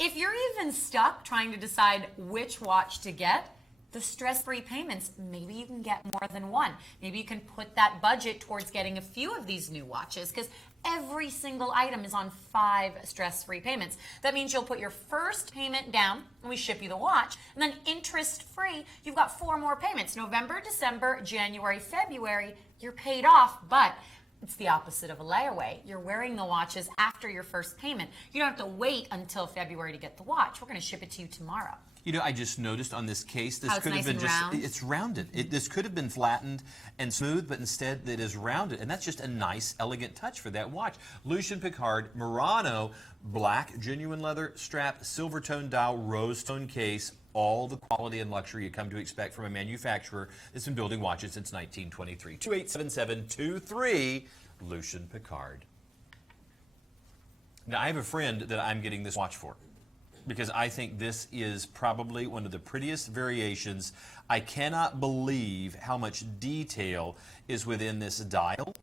if you're even stuck trying to decide which watch to get, the stress-free payments, maybe you can get more than one. Maybe you can put that budget towards getting a few of these new watches because every single item is on 5 stress-free payments. That means you'll put your first payment down and we ship you the watch, and then interest-free, you've got 4 more payments. November, December, January, February, you're paid off, but It's the opposite of a layaway. You're wearing the watches after your first payment. You don't have to wait until February to get the watch. We're going to ship it to you tomorrow. You know, I just noticed on this case, this How it's could have nice been and round. it's rounded. This could have been flattened and smooth, but instead it is rounded. And that's just a nice, elegant touch for that watch. Lucien Piccard, Murano, black, genuine leather strap, silver tone dial, rose tone case, all the quality and luxury you come to expect from a manufacturer that's been building watches since 1923. 287723, Lucien Piccard. Now, I have a friend that I'm getting this watch for, because I think this is probably one of the prettiest variations. I cannot believe how much detail is within this dial.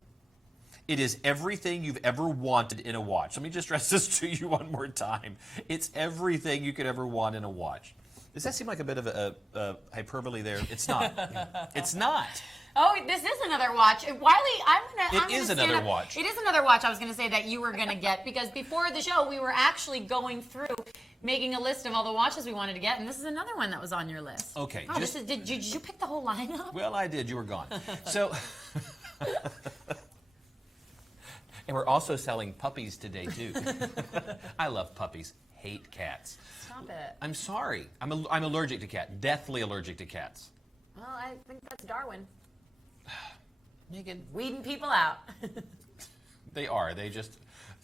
It is everything you've ever wanted in a watch. Let me just stress this to you one more time. It's everything you could ever want in a watch. Does that seem like a bit of a hyperbole there? It's not. It's not. Oh, this is another watch. Wiley, It is another watch. It is another watch I was going to say that you were going to get, because before the show we were actually going through making a list of all the watches we wanted to get, and this is another one that was on your list. Okay. Oh, did you pick the whole lineup? Well, I did. You were gone. So, and we're also selling puppies today, too. I love puppies. Hate cats. Stop it. I'm sorry. I'm allergic to cats. Deathly allergic to cats. Well, I think that's Darwin. Megan. Weeding people out. They are. They just...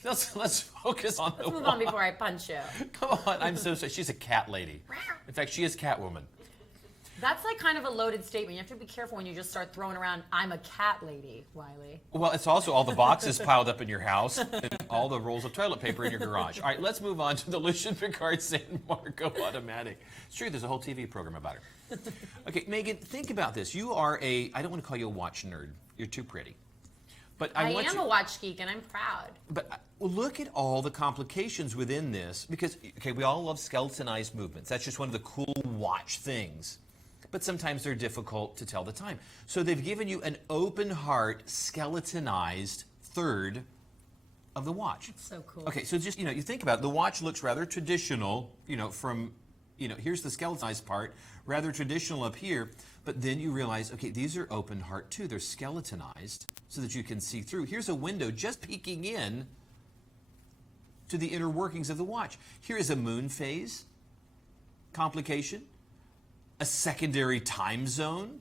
Let's focus on the Let's move on before I punch you. Come on. I'm so sorry. She's a cat lady. In fact, she is Catwoman. That's like kind of a loaded statement. You have to be careful when you just start throwing around, I'm a cat lady, Wiley. Well, it's also all the boxes piled up in your house and all the rolls of toilet paper in your garage. All right, let's move on to the Lucien Piccard San Marco automatic. It's true, there's a whole TV program about her. Okay, Megan, think about this. You are I don't want to call you a watch nerd. You're too pretty. But I am a watch geek, and I'm proud. But look at all the complications within this, because, okay, we all love skeletonized movements. That's just one of the cool watch things. But sometimes they're difficult to tell the time. So they've given you an open heart, skeletonized third of the watch. That's so cool. Okay, so just, you think about it. The watch looks rather traditional, from, here's the skeletonized part, rather traditional up here. But then you realize, okay, these are open heart too. They're skeletonized so that you can see through. Here's a window just peeking in to the inner workings of the watch. Here is a moon phase complication, a secondary time zone,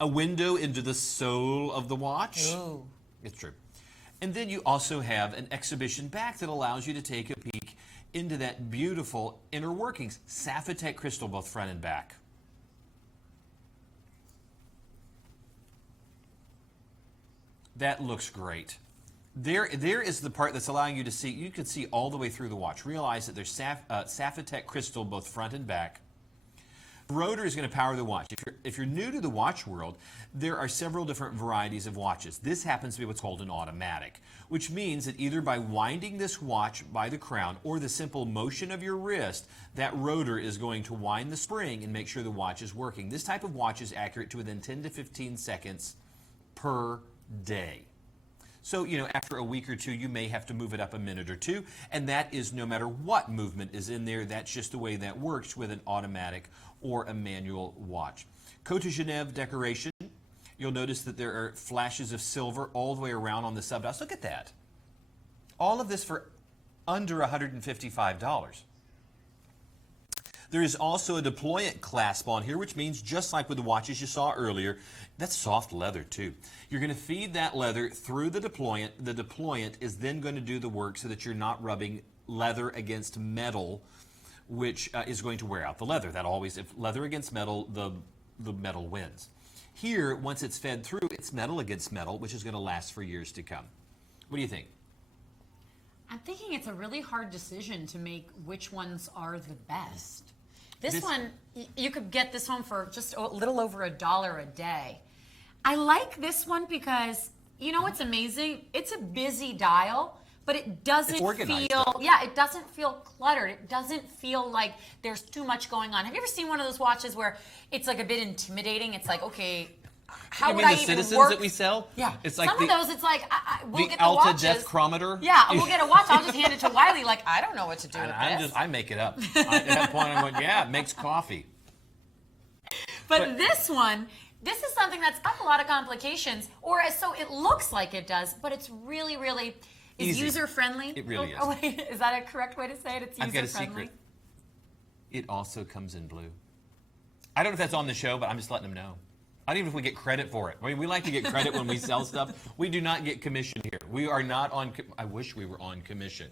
a window into the soul of the watch. Ooh. It's true. And then you also have an exhibition back that allows you to take a peek into that beautiful inner workings. Sapphire crystal, both front and back. That looks great. There is the part that's allowing you to see, you can see all the way through the watch. Realize that there's Sapphire crystal, both front and back. The rotor is going to power the watch. If you're new to the watch world, there are several different varieties of watches. This happens to be what's called an automatic, which means that either by winding this watch by the crown or the simple motion of your wrist, that rotor is going to wind the spring and make sure the watch is working. This type of watch is accurate to within 10 to 15 seconds per day. So, after a week or two, you may have to move it up a minute or two, and that is no matter what movement is in there. That's just the way that works with an automatic or a manual watch. Cote de Genève decoration. You'll notice that there are flashes of silver all the way around on the subdials. Look at that. All of this for under $155. There is also a deployant clasp on here, which means just like with the watches you saw earlier, that's soft leather too. You're going to feed that leather through the deployant. The deployant is then going to do the work so that you're not rubbing leather against metal, which is going to wear out the leather. If leather against metal, the metal wins. Here, once it's fed through, it's metal against metal, which is going to last for years to come. What do you think? I'm thinking it's a really hard decision to make which ones are the best. This one, you could get this one for just a little over $1 a day. I like this one because, what's amazing? It's a busy dial, but it doesn't it doesn't feel cluttered. It doesn't feel like there's too much going on. Have you ever seen one of those watches where it's like a bit intimidating? It's like, okay, how would I even Citizens work? That we sell? Yeah. It's like some of those, it's like, we'll get the Alta watches. Deathchrometer? Yeah, we'll get a watch. I'll just hand it to Wiley like, I don't know what to do with this. I make it up. At that point, I'm going, yeah, it makes coffee. But this one, This is something that's got a lot of complications, or so it looks like it does, but it's really, really user-friendly. It really is. Oh, wait, is that a correct way to say it? It's user-friendly. I've got a secret. It also comes in blue. I don't know if that's on the show, but I'm just letting them know. I don't even know if we get credit for it. I mean, we like to get credit when we sell stuff. We do not get commission here. We are not on. I wish we were on commission.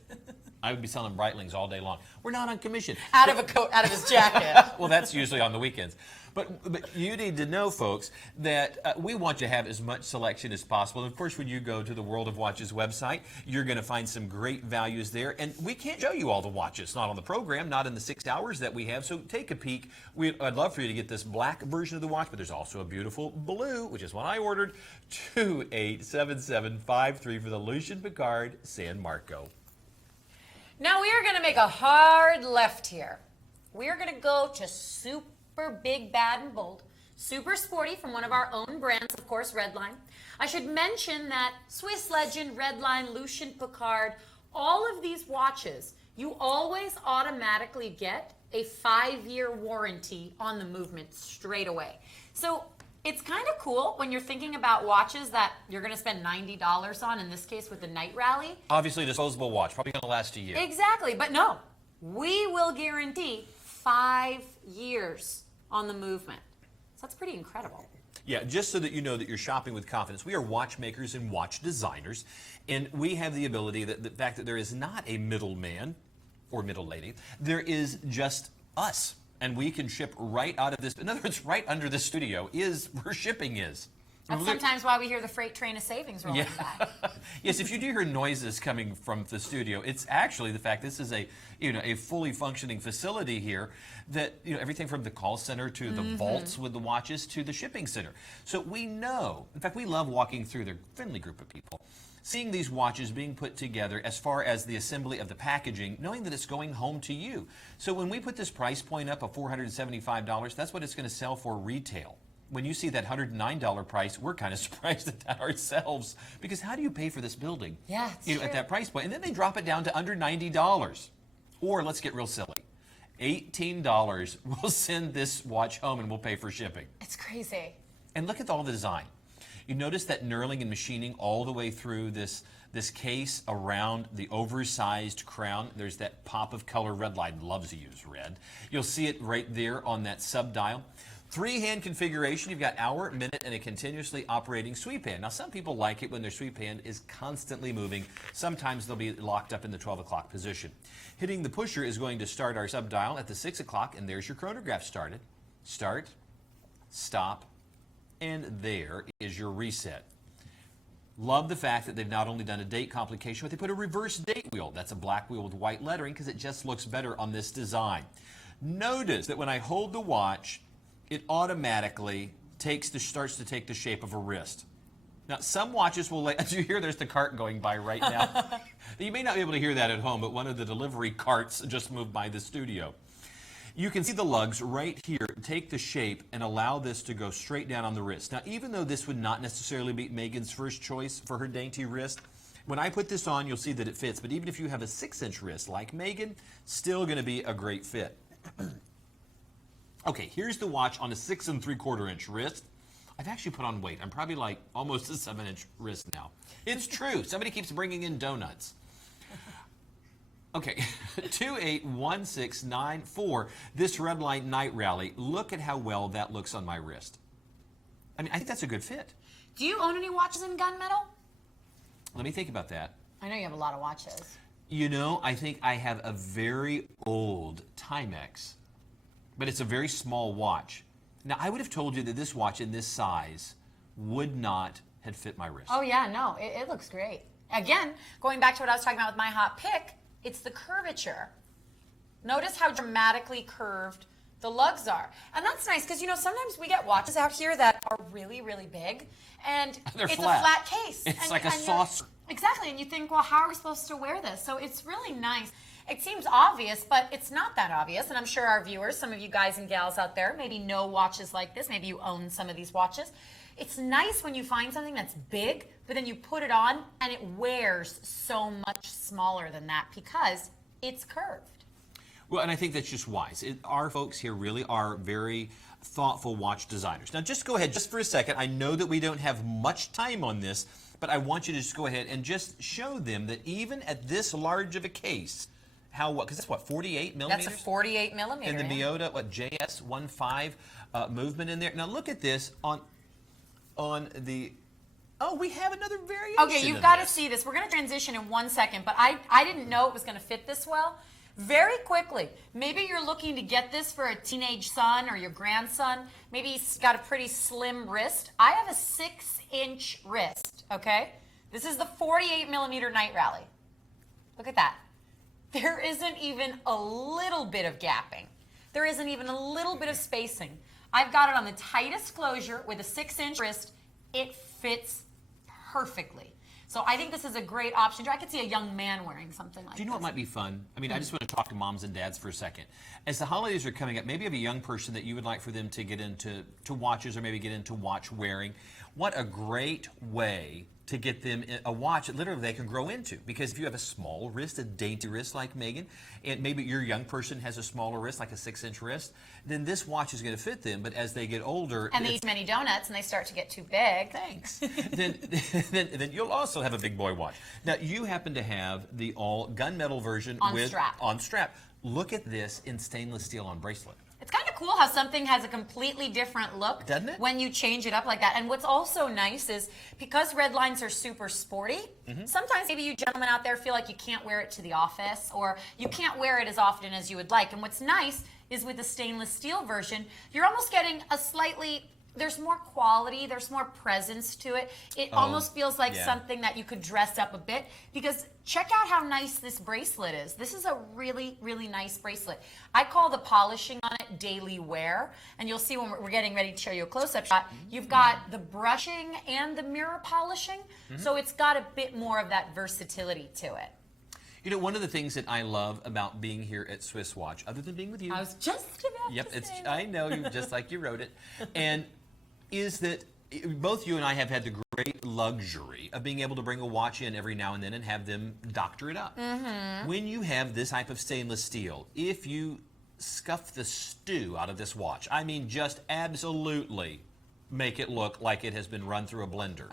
I would be selling Breitlings all day long. We're not on commission. Out of a coat, out of his jacket. Well, that's usually on the weekends. But you need to know, folks, that we want to have as much selection as possible. And of course, when you go to the World of Watches website, you're going to find some great values there. And we can't show you all the watches, not on the program, not in the 6 hours that we have. So take a peek. I'd love for you to get this black version of the watch, but there's also a beautiful blue, which is what I ordered, 287753 for the Lucien Piccard San Marco. Now we are going to make a hard left here. We are going to go to super big, bad, and bold. Super sporty from one of our own brands, of course, Redline. I should mention that Swiss Legend, Redline, Lucien Piccard, all of these watches, you always automatically get a 5-year warranty on the movement straight away. So it's kind of cool when you're thinking about watches that you're going to spend $90 on, in this case with the Night Rally. Obviously, disposable watch, probably going to last a year. Exactly, but no, we will guarantee 5 years on the movement. So that's pretty incredible. Yeah, just so that you know that you're shopping with confidence. We are watchmakers and watch designers, and we have the ability, that the fact that there is not a middleman or middle lady, there is just us. And we can ship right out of this. In other words, right under this studio is where shipping is. That's sometimes why we hear the freight train of savings rolling by. Yes, if you do hear noises coming from the studio, it's actually the fact this is a fully functioning facility here that everything from the call center to the vaults with the watches to the shipping center. So we know, in fact, we love walking through the friendly group of people, seeing these watches being put together as far as the assembly of the packaging, knowing that it's going home to you. So when we put this price point up of $475, that's what it's going to sell for retail. When you see that $109 price, we're kind of surprised at that ourselves, because how do you pay for this building? Yeah, it's true. At that price point, and then they drop it down to under $90. Or let's get real silly, $18. We'll send this watch home and we'll pay for shipping. It's crazy. And look at all the design. You notice that knurling and machining all the way through this case around the oversized crown. There's that pop of color. Redline loves to use red. You'll see it right there on that sub dial. 3-hand configuration. You've got hour, minute, and a continuously operating sweep hand. Now, some people like it when their sweep hand is constantly moving. Sometimes they'll be locked up in the 12 o'clock position. Hitting the pusher is going to start our sub dial at the 6 o'clock, and there's your chronograph started. Start, stop, and there is your reset. Love the fact that they've not only done a date complication, but they put a reverse date wheel. That's a black wheel with white lettering because it just looks better on this design. Notice that when I hold the watch, it automatically starts to take the shape of a wrist. Now, some watches will do you hear there's the cart going by right now? You may not be able to hear that at home, but one of the delivery carts just moved by the studio. You can see the lugs right here take the shape and allow this to go straight down on the wrist. Now, even though this would not necessarily be Megan's first choice for her dainty wrist, when I put this on, you'll see that it fits. But even if you have a 6-inch wrist like Megan, still going to be a great fit. Okay, here's the watch on a 6 3/4-inch wrist. I've actually put on weight. I'm probably like almost a 7-inch wrist now. It's true. Somebody keeps bringing in donuts. Okay, 281694. This Redline Night Rally. Look at how well that looks on my wrist. I mean, I think that's a good fit. Do you own any watches in gunmetal? Let me think about that. I know you have a lot of watches. I think I have a very old Timex, but it's a very small watch. Now, I would have told you that this watch in this size would not have fit my wrist. Oh, yeah, no, it looks great. Again, going back to what I was talking about with my hot pick, it's the curvature. Notice how dramatically curved the lugs are. And that's nice because, sometimes we get watches out here that are really, really big, and it's flat. a flat case. It's like a saucer. Exactly, and you think, well, how are we supposed to wear this? So it's really nice. It seems obvious, but it's not that obvious, and I'm sure our viewers, some of you guys and gals out there, maybe know watches like this. Maybe you own some of these watches. It's nice when you find something that's big, but then you put it on, and it wears so much smaller than that because it's curved. Well, and I think that's just wise. Our folks here really are very thoughtful watch designers. Now, just go ahead, just for a second. I know that we don't have much time on this, but I want you to just go ahead and just show them that even at this large of a case, because that's what, 48 millimeters? That's a 48 millimeter. And the Miyota, JS15 movement in there. Now, look at this on the... Oh, we have another variation. Okay, you've got to see this. We're going to transition in 1 second, but I didn't know it was going to fit this well. Very quickly, maybe you're looking to get this for a teenage son or your grandson. Maybe he's got a pretty slim wrist. I have a 6-inch wrist, okay? This is the 48 millimeter Night Rally. Look at that. There isn't even a little bit of gapping. There isn't even a little bit of spacing. I've got it on the tightest closure with a 6-inch wrist. It fits perfectly. So I think this is a great option. I could see a young man wearing something like this. Do you know what might be fun? I mean, I just want to talk to moms and dads for a second. As the holidays are coming up, maybe you have a young person that you would like for them to get into watches or maybe get into watch wearing. What a great way to get them a watch that literally they can grow into. Because if you have a small wrist, a dainty wrist like Megan, and maybe your young person has a smaller wrist, like a 6-inch wrist, then this watch is going to fit them. But as they get older... And they eat many donuts and they start to get too big. Thanks. then you'll also have a big boy watch. Now, you happen to have the all gunmetal version on strap. Look at this in stainless steel on bracelet. It's kind of cool how something has a completely different look, doesn't it? When you change it up like that. And what's also nice is because red lines are super sporty, sometimes maybe you gentlemen out there feel like you can't wear it to the office or you can't wear it as often as you would like. And what's nice is with the stainless steel version, you're almost getting a slightly... There's more quality, there's more presence to it. It almost feels like something that you could dress up a bit because check out how nice this bracelet is. This is a really, really nice bracelet. I call the polishing on it daily wear, and you'll see when we're getting ready to show you a close-up shot, you've got the brushing and the mirror polishing, so it's got a bit more of that versatility to it. You know, one of the things that I love about being here at Swiss Watch, other than being with you... I was just about to say that. I know, you just like you wrote it. And is that both you and I have had the great luxury of being able to bring a watch in every now and then and have them doctor it up. When you have this type of stainless steel, if you scuff the stew out of this watch, I mean just absolutely make it look like it has been run through a blender.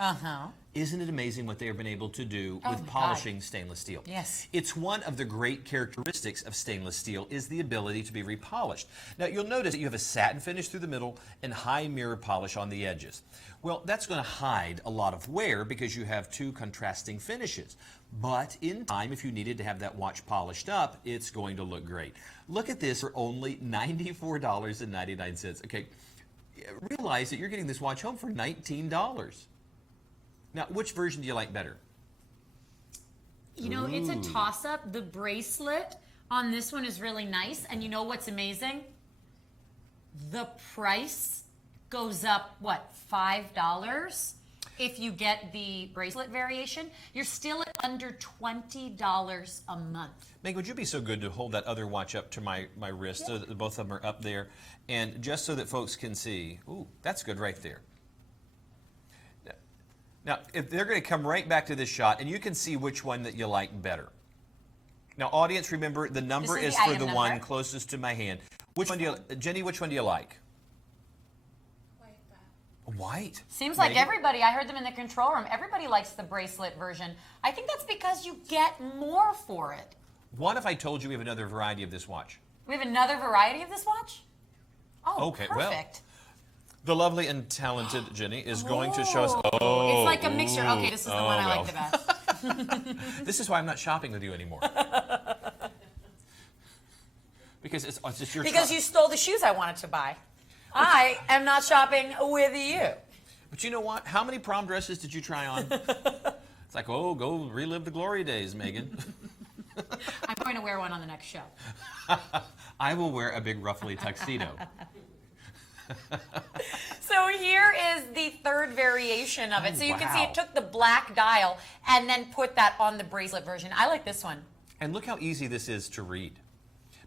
Isn't it amazing what they have been able to do with polishing stainless steel? Yes. It's one of the great characteristics of stainless steel is the ability to be repolished. Now, you'll notice that you have a satin finish through the middle and high mirror polish on the edges. Well, that's going to hide a lot of wear because you have two contrasting finishes. But in time, if you needed to have that watch polished up, it's going to look great. Look at this for only $94.99. Okay, realize that you're getting this watch home for $19. Now, which version do you like better? You know, it's a toss-up. The bracelet on this one is really nice. And you know what's amazing? The price goes up, what, $5? If you get the bracelet variation, you're still at under $20 a month. Meg, would you be so good to hold that other watch up to my wrist so that both of them are up there? And just so that folks can see, ooh, that's good right there. Now, if they're going to come right back to this shot, and you can see which one that you like better. Now, audience, remember, the number is for the one closest to my hand. Which one do you, Jenny, which one do you like? White. Seems like everybody, I heard them in the control room, everybody likes the bracelet version. I think that's because you get more for it. What if I told you we have another variety of this watch? We have another variety of this watch? Oh, okay, perfect. Well, the lovely and talented Jenny is going to show us. It's like a mixture. Okay, this is the one I like the best. This is why I'm not shopping with you anymore. Because it's just your Because you stole the shoes I wanted to buy. I am not shopping with you. But you know what? How many prom dresses did you try on? It's like, oh, go relive the glory days, Megan. I'm going to wear one on the next show. I will wear a big ruffly tuxedo. So here is the third variation of it. So you can see it took the black dial and then put that on the bracelet version. I like this one. And look how easy this is to read.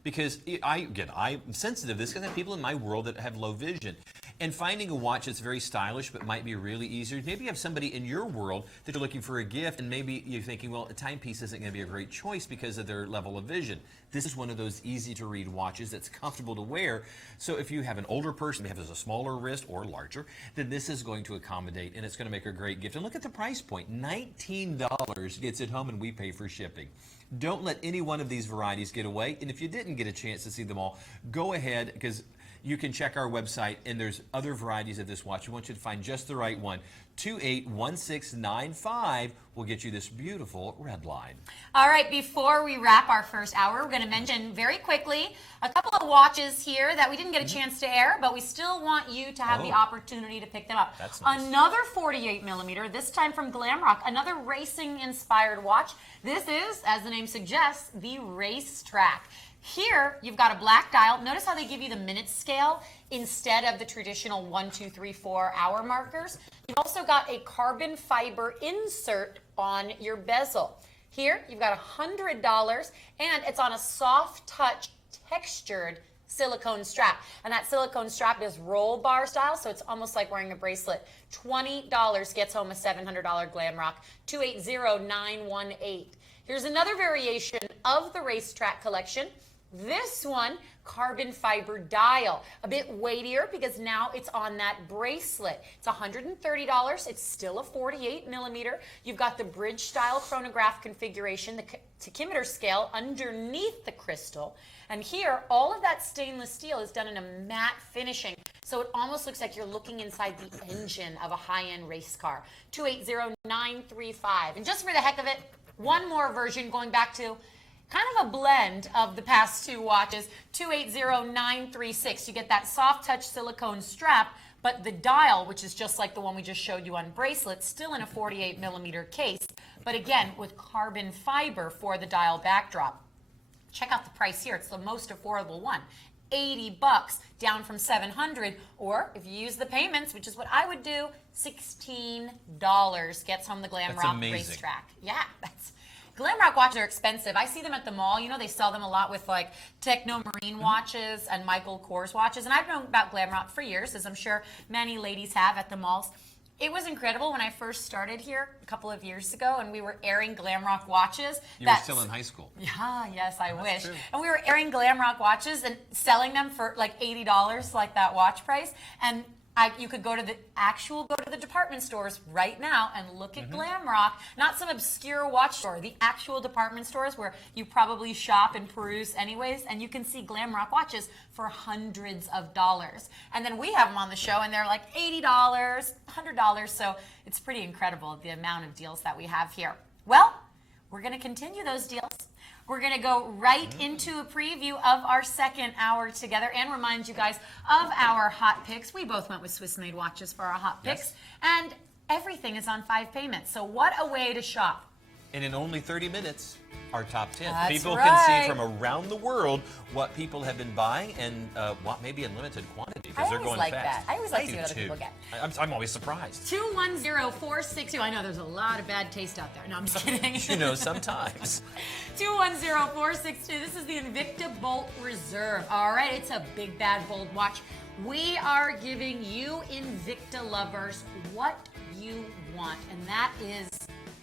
Because I'm sensitive to this because I have people in my world that have low vision. And finding a watch that's very stylish but might be really easier. Maybe you have somebody in your world that you're looking for a gift, and maybe you're thinking, well, a timepiece isn't going to be a great choice because of their level of vision. This is one of those easy-to-read watches that's comfortable to wear. So if you have an older person who has a smaller wrist or larger, then this is going to accommodate, and it's going to make a great gift. And look at the price point. $19 gets it home, and we pay for shipping. Don't let any one of these varieties get away. And if you didn't get a chance to see them all, go ahead, because you can check our website, and there's other varieties of this watch. We want you to find just the right one. 281695 will get you this beautiful red line. All right, before we wrap our first hour, we're going to mention very quickly a couple of watches here that we didn't get a chance to air, but we still want you to have the opportunity to pick them up. That's nice. Another 48 millimeter, this time from Glamrock, another racing-inspired watch. This is, as the name suggests, the Racetrack. Here, you've got a black dial. Notice how they give you the minute scale instead of the traditional 1, 2, 3, 4 hour markers. You've also got a carbon fiber insert on your bezel. Here, you've got $100, and it's on a soft touch textured silicone strap. And that silicone strap is roll bar style, so it's almost like wearing a bracelet. $20 gets home a $700 Glamrock. 280918. Here's another variation of the Racetrack collection. This one, carbon fiber dial, a bit weightier because now it's on that bracelet. It's $130. It's still a 48 millimeter. You've got the bridge style chronograph configuration, the tachymeter scale underneath the crystal. And here, all of that stainless steel is done in a matte finishing. So it almost looks like you're looking inside the engine of a high-end race car. 280935. And just for the heck of it, one more version going back to kind of a blend of the past two watches, 280936. You get that soft touch silicone strap, but the dial, which is just like the one we just showed you on bracelets, still in a 48 millimeter case, but again with carbon fiber for the dial backdrop. Check out the price here. It's the most affordable one. $80 down from $700, or if you use the payments, which is what I would do, $16 gets home the Glamrock Racetrack. Yeah, Glamrock watches are expensive. I see them at the mall. You know, they sell them a lot with like Techno Marine watches and Michael Kors watches. And I've known about Glamrock for years, as I'm sure many ladies have at the malls. It was incredible when I first started here a couple of years ago, and we were airing Glamrock watches. You were still in high school. Yeah, yes, I wish. True. And we were airing Glamrock watches and selling them for like $80, like that watch price. And you could go to the department stores right now and look at Glamrock, not some obscure watch store, the actual department stores where you probably shop and peruse anyways, and you can see Glamrock watches for hundreds of dollars. And then we have them on the show and they're like $80, $100, so it's pretty incredible the amount of deals that we have here. Well, we're going to continue those deals. We're going to go right into a preview of our second hour together and remind you guys of our hot picks. We both went with Swiss-made watches for our hot picks, and everything is on 5 payments. So what a way to shop. And in only 30 minutes, our top 10. That's People right. can see from around the world what people have been buying and what may be in limited quantity because they're going like fast. that. I always like to see do what other too. people get. I'm always surprised. 210462. I know there's a lot of bad taste out there. No, I'm just kidding. You know, sometimes. 210462. This is the Invicta Bolt Reserve. All right, it's a big, bad, bold watch. We are giving you Invicta lovers what you want, and that is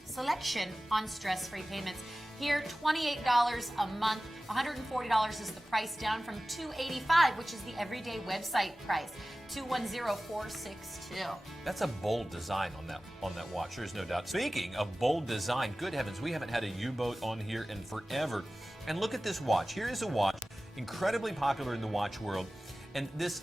selection on stress-free payments. Here, $28 a month, $140 is the price, down from $285, which is the everyday website price. 210462. That's a bold design on that watch. There's no doubt. Speaking of bold design, good heavens, we haven't had a U-boat on here in forever. And look at this watch. Here is a watch incredibly popular in the watch world. And this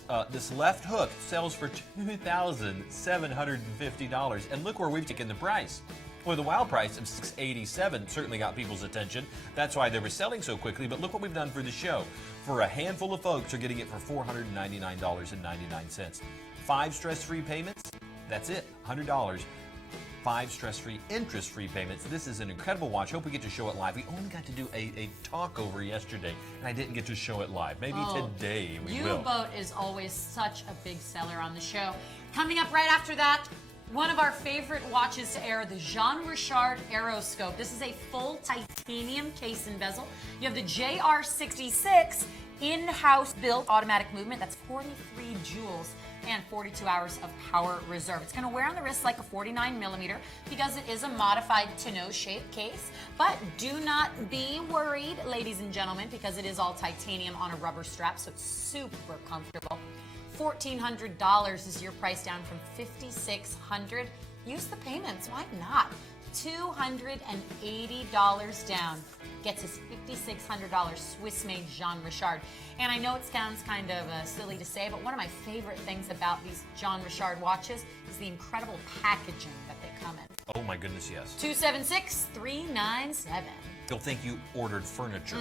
left hook sells for $2,750. And look where we've taken the price. Well, the wild price of $687 certainly got people's attention. That's why they were selling so quickly. But look what we've done for the show. For a handful of folks, are getting it for $499.99. 5 stress-free payments. That's it. $100. 5 stress-free, interest-free payments. This is an incredible watch. Hope we get to show it live. We only got to do a talk-over yesterday, and I didn't get to show it live. Maybe today we will. U-boat is always such a big seller on the show. Coming up right after that, one of our favorite watches to air, the Jean Richard Aeroscope. This is a full titanium case and bezel. You have the JR66 in-house built automatic movement. That's 43 joules and 42 hours of power reserve. It's going to wear on the wrist like a 49 millimeter because it is a modified tonneau shaped case. But do not be worried, ladies and gentlemen, because it is all titanium on a rubber strap, so it's super comfortable. $1,400 is your price down from $5,600. Use the payments, why not? $280 down gets us $5,600 Swiss-made Jean Richard. And I know it sounds kind of silly to say, but one of my favorite things about these Jean Richard watches is the incredible packaging that they come in. Oh my goodness, yes. 276-397. You'll think you ordered furniture.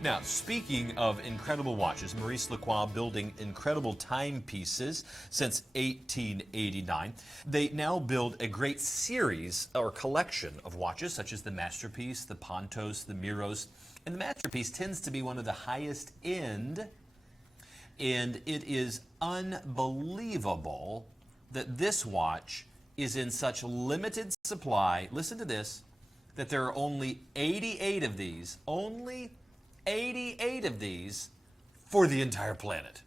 Now, speaking of incredible watches, Maurice Lacroix building incredible timepieces since 1889. They now build a great series or collection of watches, such as the Masterpiece, the Pontos, the Miros. And the Masterpiece tends to be one of the highest end, and it is unbelievable that this watch is in such limited supply. Listen to this, that there are only 88 of these, only 88 of these for the entire planet.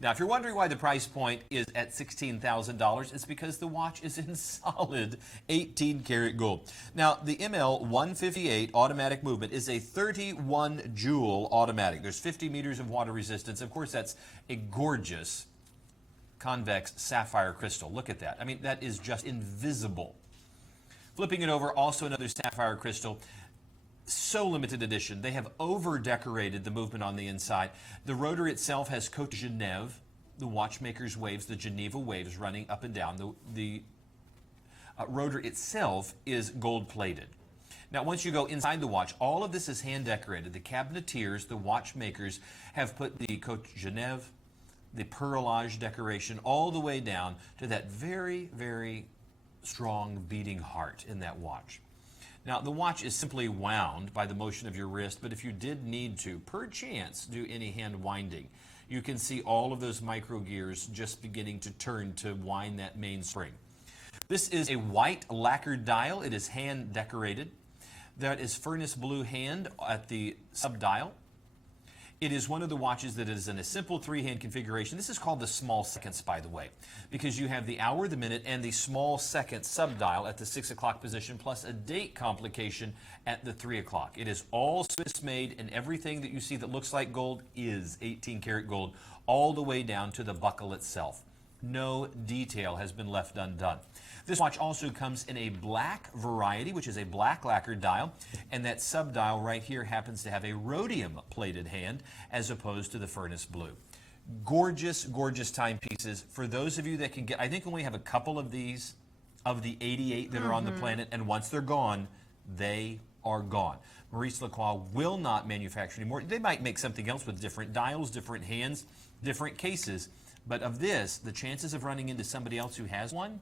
Now, if you're wondering why the price point is at $16,000, it's because the watch is in solid 18 karat gold. Now, the ML 158 automatic movement is a 31 joule automatic. There's 50 meters of water resistance. Of course, that's a gorgeous convex sapphire crystal. Look at that. I mean, that is just invisible. Flipping it over, also another sapphire crystal. So limited edition. They have over-decorated the movement on the inside. The rotor itself has Cote Genève, the watchmaker's waves, the Geneva waves running up and down. The rotor itself is gold-plated. Now, once you go inside the watch, all of this is hand-decorated. The cabinetiers, the watchmakers, have put the Cote Genève, the perlage decoration, all the way down to that very, very strong beating heart in that watch. Now, the watch is simply wound by the motion of your wrist, but if you did need to, perchance, do any hand winding, you can see all of those micro gears just beginning to turn to wind that mainspring. This is a white lacquered dial. It is hand decorated. That is furnace blue hand at the sub-dial. It is one of the watches that is in a simple three-hand configuration. This is called the small seconds, by the way, because you have the hour, the minute, and the small second sub-dial at the 6 o'clock position, plus a date complication at the 3 o'clock. It is all Swiss-made, and everything that you see that looks like gold is 18 karat gold, all the way down to the buckle itself. No detail has been left undone. This watch also comes in a black variety, which is a black lacquered dial, and that sub-dial right here happens to have a rhodium-plated hand as opposed to the furnace blue. Gorgeous, gorgeous timepieces. For those of you that can get, I think we only have a couple of these, of the 88 that are on the planet, and once they're gone, they are gone. Maurice Lacroix will not manufacture anymore. They might make something else with different dials, different hands, different cases, but of this, the chances of running into somebody else who has one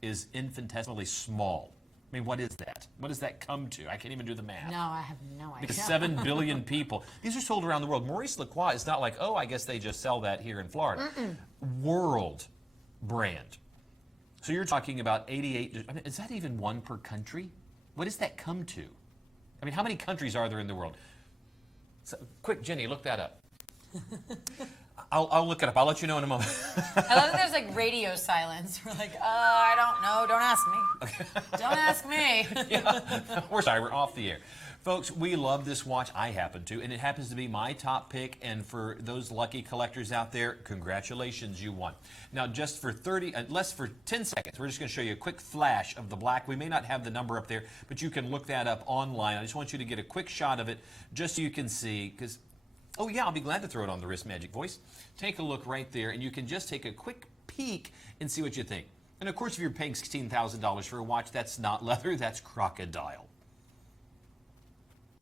is infinitesimally small. I mean, what is that? What does that come to? I can't even do the math. No, I have no idea. Because 7 billion people. These are sold around the world. Maurice Lacroix is not like, oh, I guess they just sell that here in Florida. World brand. So you're talking about 88. I mean, is that even one per country? What does that come to? I mean, how many countries are there in the world? So, quick, Jenny, look that up. I'll look it up. I'll let you know in a moment. I love that there's like radio silence. We're like, I don't know. Don't ask me. Okay. Don't ask me. Yeah. We're sorry. We're off the air. Folks, we love this watch. I happen to, and it happens to be my top pick. And for those lucky collectors out there, congratulations, you won. Now, just for 10 seconds, we're just going to show you a quick flash of the black. We may not have the number up there, but you can look that up online. I just want you to get a quick shot of it, just so you can see, because oh yeah, I'll be glad to throw it on the wrist magic voice. Take a look right there, and you can just take a quick peek and see what you think. And of course, if you're paying $16,000 for a watch, that's not leather, that's crocodile.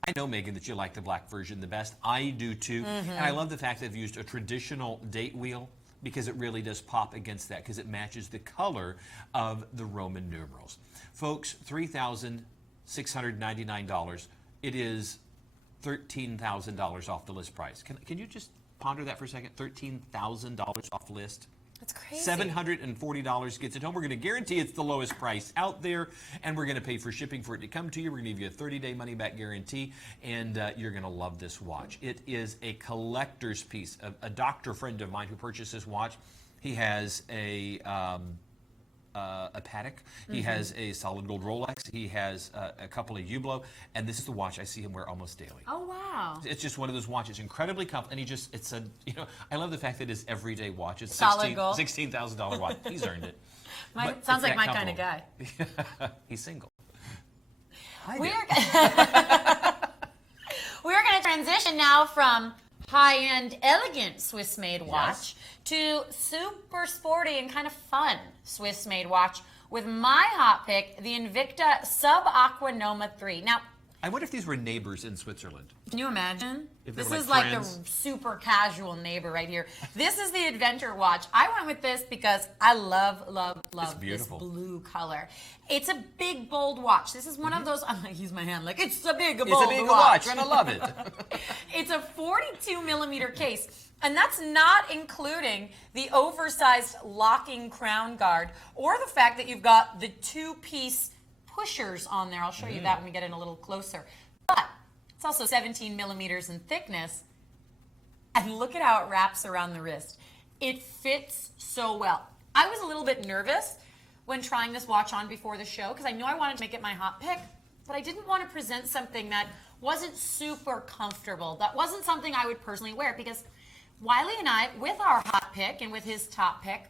I know, Megan, that you like the black version the best. I do too. And I love the fact that they've used a traditional date wheel because it really does pop against that because it matches the color of the Roman numerals. Folks, $3,699. It is $13,000 off the list price. Can you just ponder that for a second? $13,000 off the list? That's crazy. $740 gets it home. We're going to guarantee it's the lowest price out there, and we're going to pay for shipping for it to come to you. We're going to give you a 30-day money-back guarantee, and you're going to love this watch. It is a collector's piece. A doctor friend of mine who purchased this watch, he has a Patek. He has a solid gold Rolex. He has a couple of Hublot, and this is the watch I see him wear almost daily. Oh wow! It's just one of those watches, incredibly comfortable. And it's a, I love the fact that it's everyday watch. It's solid gold, $16,000 watch. He's earned it. Sounds like my kind of guy. He's single. We're going to transition now from high-end, elegant Swiss-made watch to super sporty and kind of fun Swiss-made watch with my hot pick, the Invicta Sub Aqua Noma 3. Now, I wonder if these were neighbors in Switzerland. Can you imagine? If they This were is like like the friends. super casual neighbor right here. This is the Adventure watch. I went with this because I love this beautiful. blue color. It's a big, bold watch. This is one of those, I'm going to use my hand like, it's a big, bold It's a big watch, and I love it. It's a 42 millimeter case. And that's not including the oversized locking crown guard or the fact that you've got the two-piece pushers on there. I'll show you that when we get in a little closer. But it's also 17 millimeters in thickness. And look at how it wraps around the wrist. It fits so well. I was a little bit nervous when trying this watch on before the show because I knew I wanted to make it my hot pick, but I didn't want to present something that wasn't super comfortable. That wasn't something I would personally wear because Wiley and I, with our hot pick and with his top pick,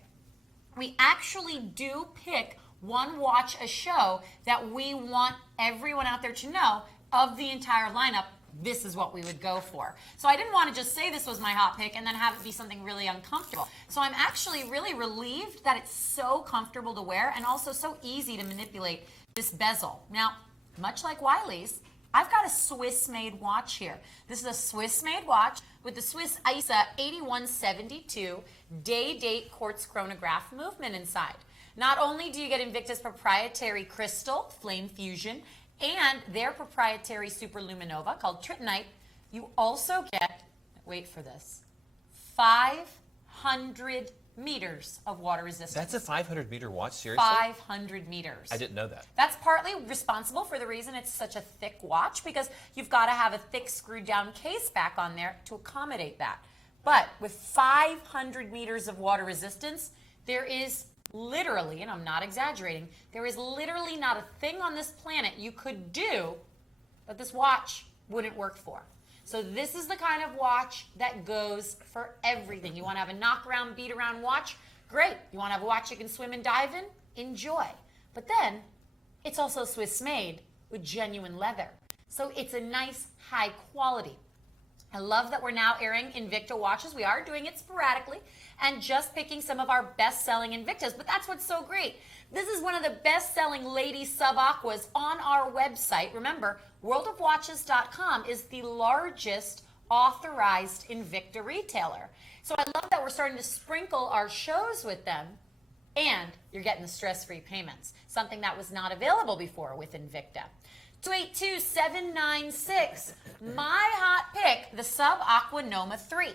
we actually do pick one watch a show that we want everyone out there to know of the entire lineup. This is what we would go for. So I didn't want to just say this was my hot pick and then have it be something really uncomfortable. So I'm actually really relieved that it's so comfortable to wear and also so easy to manipulate this bezel. Now, much like Wiley's, I've got a Swiss-made watch here. This is a Swiss-made watch with the Swiss ISA 8172 day-date quartz chronograph movement inside. Not only do you get Invicta's proprietary crystal, Flame Fusion, and their proprietary superluminova called Tritonite, you also get, wait for this, 500 meters of water resistance. That's a 500-meter watch, seriously? 500 meters. I didn't know that. That's partly responsible for the reason it's such a thick watch because you've got to have a thick screwed down case back on there to accommodate that. But with 500 meters of water resistance, there is literally, and I'm not exaggerating, there is literally not a thing on this planet you could do that this watch wouldn't work for. So this is the kind of watch that goes for everything. You want to have a knock around, beat around watch? Great. You want to have a watch you can swim and dive in? Enjoy. But then it's also Swiss made with genuine leather. So it's a nice high quality. I love that we're now airing Invicta watches. We are doing it sporadically and just picking some of our best-selling Invictas, but that's what's so great. This is one of the best-selling lady sub-aquas on our website. Remember, WorldofWatches.com is the largest authorized Invicta retailer. So I love that we're starting to sprinkle our shows with them, and you're getting the stress-free payments, something that was not available before with Invicta. 282-796, my hot pick, the Sub Aqua Noma 3.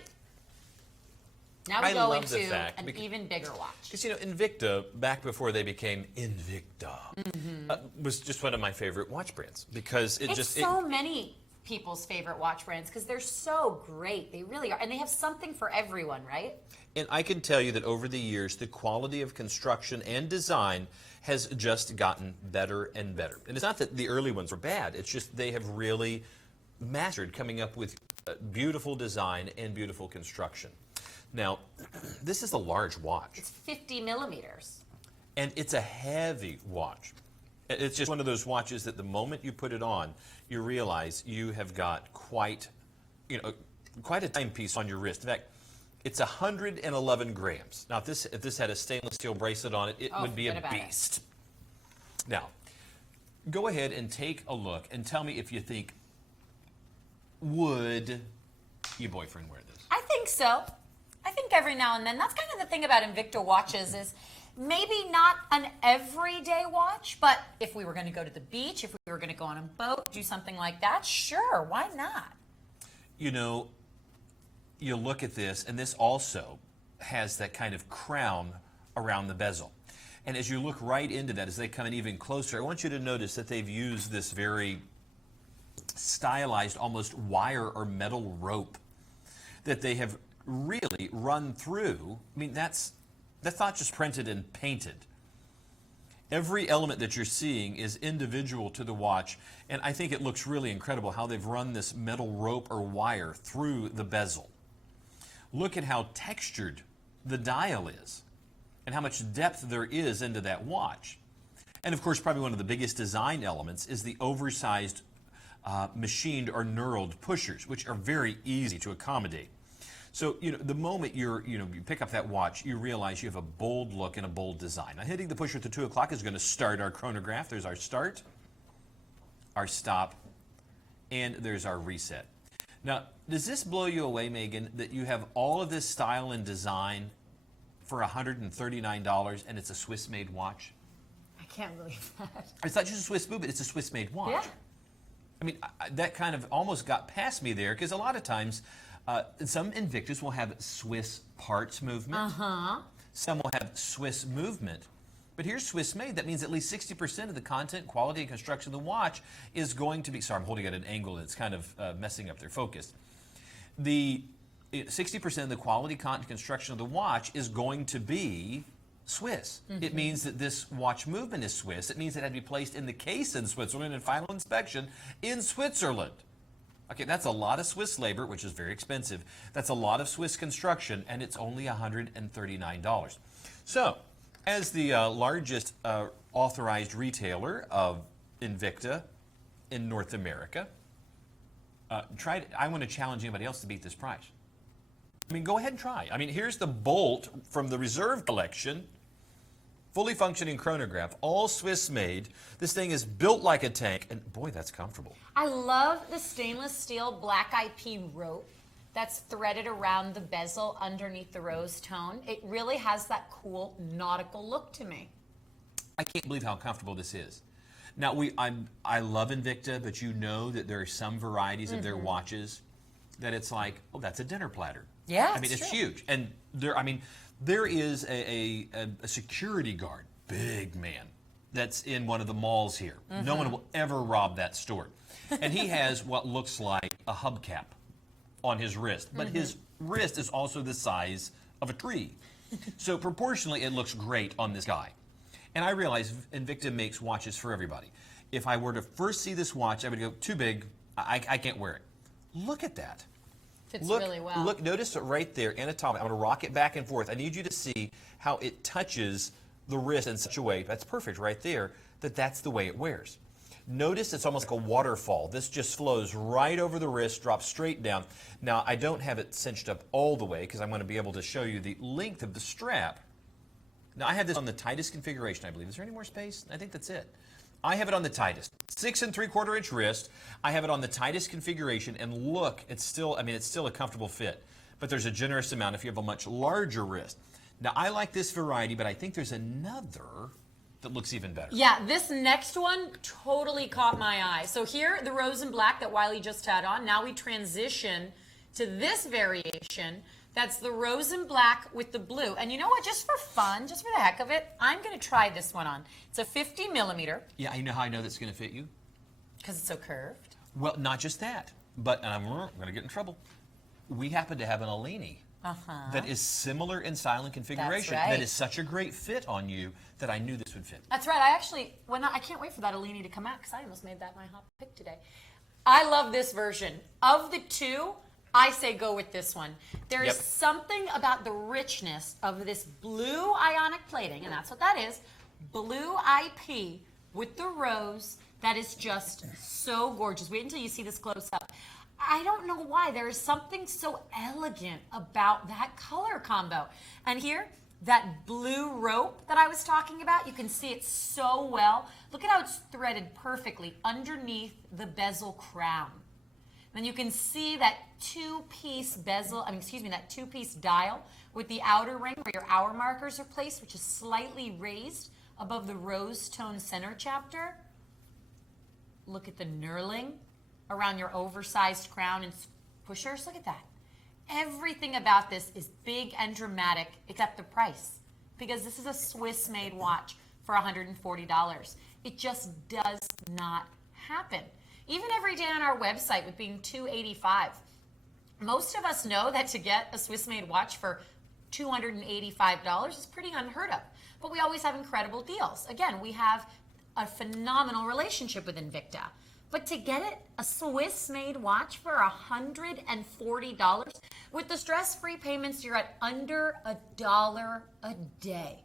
Now we go into an even bigger watch. Because, Invicta, back before they became Invicta, was just one of my favorite watch brands. Because it's so many people's favorite watch brands because they're so great. They really are. And they have something for everyone, right? And I can tell you that over the years, the quality of construction and design has just gotten better and better. And it's not that the early ones were bad. It's just they have really mastered coming up with beautiful design and beautiful construction. Now, this is a large watch. It's 50 millimeters. And it's a heavy watch. It's just one of those watches that the moment you put it on, you realize you have got quite a timepiece on your wrist. In fact, it's 111 grams. Now, if this had a stainless steel bracelet on it, it would be a beast. Now, go ahead and take a look and tell me if you think, would your boyfriend wear this? I think so. I think every now and then. That's kind of the thing about Invicta watches is maybe not an everyday watch, but if we were going to go to the beach, if we were going to go on a boat, do something like that, sure, why not? You look at this, and this also has that kind of crown around the bezel. And as you look right into that, as they come in even closer, I want you to notice that they've used this very stylized, almost wire or metal rope that they have really run through. I mean, that's not just printed and painted. Every element that you're seeing is individual to the watch, and I think it looks really incredible how they've run this metal rope or wire through the bezel. Look at how textured the dial is and how much depth there is into that watch. And of course, probably one of the biggest design elements is the oversized machined or knurled pushers, which are very easy to accommodate. So, the moment you pick up that watch, you realize you have a bold look and a bold design. Now, hitting the pusher at the 2 o'clock is going to start our chronograph. There's our start, our stop, and there's our reset. Now, does this blow you away, Megan, that you have all of this style and design for $139 and it's a Swiss-made watch? I can't believe that. It's not just a Swiss movement, it's a Swiss-made watch. Yeah. I mean, that kind of almost got past me there, because a lot of times some Invictus will have Swiss parts movement. Some will have Swiss movement. But here's Swiss made. That means at least 60% of the content, quality, and construction of the watch is going to be, sorry, I'm holding it at an angle that's kind of messing up their focus. The 60% of the quality, content, construction of the watch is going to be Swiss. It means that this watch movement is Swiss. It means it had to be placed in the case in Switzerland and final inspection in Switzerland. Okay, that's a lot of Swiss labor, which is very expensive. That's a lot of Swiss construction, and it's only $139. So, as the largest authorized retailer of Invicta in North America, I want to challenge anybody else to beat this price. I mean, go ahead and try. I mean, here's the Bolt from the Reserve collection. Fully functioning chronograph, all Swiss made. This thing is built like a tank, and boy, that's comfortable. I love the stainless steel black IP rope that's threaded around the bezel underneath the rose tone. It really has that cool nautical look to me. I can't believe how comfortable this is. Now, I love Invicta, but you know that there are some varieties of their watches that it's like, oh, that's a dinner platter. Yeah, I mean, it's huge, and there is a security guard, big man, that's in one of the malls here. No one will ever rob that store. And he has what looks like a hubcap on his wrist, but his wrist is also the size of a tree. So proportionally, it looks great on this guy. And I realize Invicta makes watches for everybody. If I were to first see this watch, I would go, too big, I can't wear it. Look at that. Fits really well. Look, notice it right there, anatomic. I'm going to rock it back and forth. I need you to see how it touches the wrist in such a way, that's perfect right there, that's the way it wears. Notice it's almost like a waterfall. This just flows right over the wrist, drops straight down. Now, I don't have it cinched up all the way because I'm going to be able to show you the length of the strap. Now, I have this on the tightest configuration, I believe. Is there any more space? I think that's it. I have it on the tightest. 6 3/4 inch wrist. I have it on the tightest configuration, and look, it's still a comfortable fit. But there's a generous amount if you have a much larger wrist. Now, I like this variety, but I think there's another that looks even better. Yeah, this next one totally caught my eye. So here, the rose and black that Wiley just had on. Now we transition to this variation. That's the rose and black with the blue. And you know what? Just for fun, just for the heck of it, I'm going to try this one on. It's a 50 millimeter. Yeah, you know how I know that's going to fit you? Because it's so curved. Well, not just that, but, and I'm going to get in trouble, we happen to have an Alini that is similar in style and configuration. That's right. That is such a great fit on you that I knew this would fit. That's right. I can't wait for that Alini to come out because I almost made that my hot pick today. I love this version. Of the two, I say go with this one. There is something about the richness of this blue ionic plating, and that's what that is, blue IP with the rose, that is just so gorgeous. Wait until you see this close up. I don't know why. There is something so elegant about that color combo. And here, that blue rope that I was talking about, you can see it so well. Look at how it's threaded perfectly underneath the bezel crown. Then you can see that two-piece that two-piece dial with the outer ring where your hour markers are placed, which is slightly raised above the rose tone center chapter. Look at the knurling around your oversized crown and pushers. Look at that. Everything about this is big and dramatic except the price, because this is a Swiss-made watch for $140. It just does not happen. Even every day on our website with being $285. Most of us know that to get a Swiss-made watch for $285 is pretty unheard of, but we always have incredible deals. Again, we have a phenomenal relationship with Invicta, but to get it, a Swiss-made watch for $140 with the stress-free payments, you're at under $1 a day.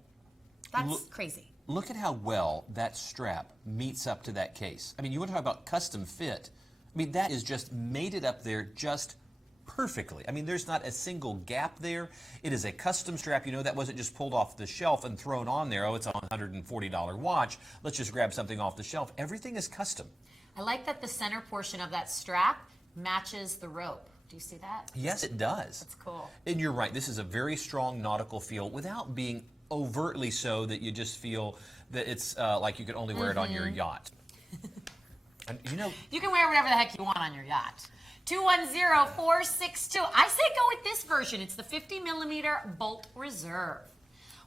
That's crazy. Look at how well that strap meets up to that case. I mean, you want to talk about custom fit. I mean, that is just made it up there just perfectly. I mean, there's not a single gap there. It is a custom strap. You know, that wasn't just pulled off the shelf and thrown on there. Oh, it's a $140 watch. Let's just grab something off the shelf. Everything is custom. I like that the center portion of that strap matches the rope. Do you see that? Yes, it does. That's cool. And you're right. This is a very strong nautical feel without being overtly so that you just feel that it's like you could only wear it on your yacht. And you know, you can wear whatever the heck you want on your yacht. 210-462. I say go with this version. It's the 50mm Bolt Reserve.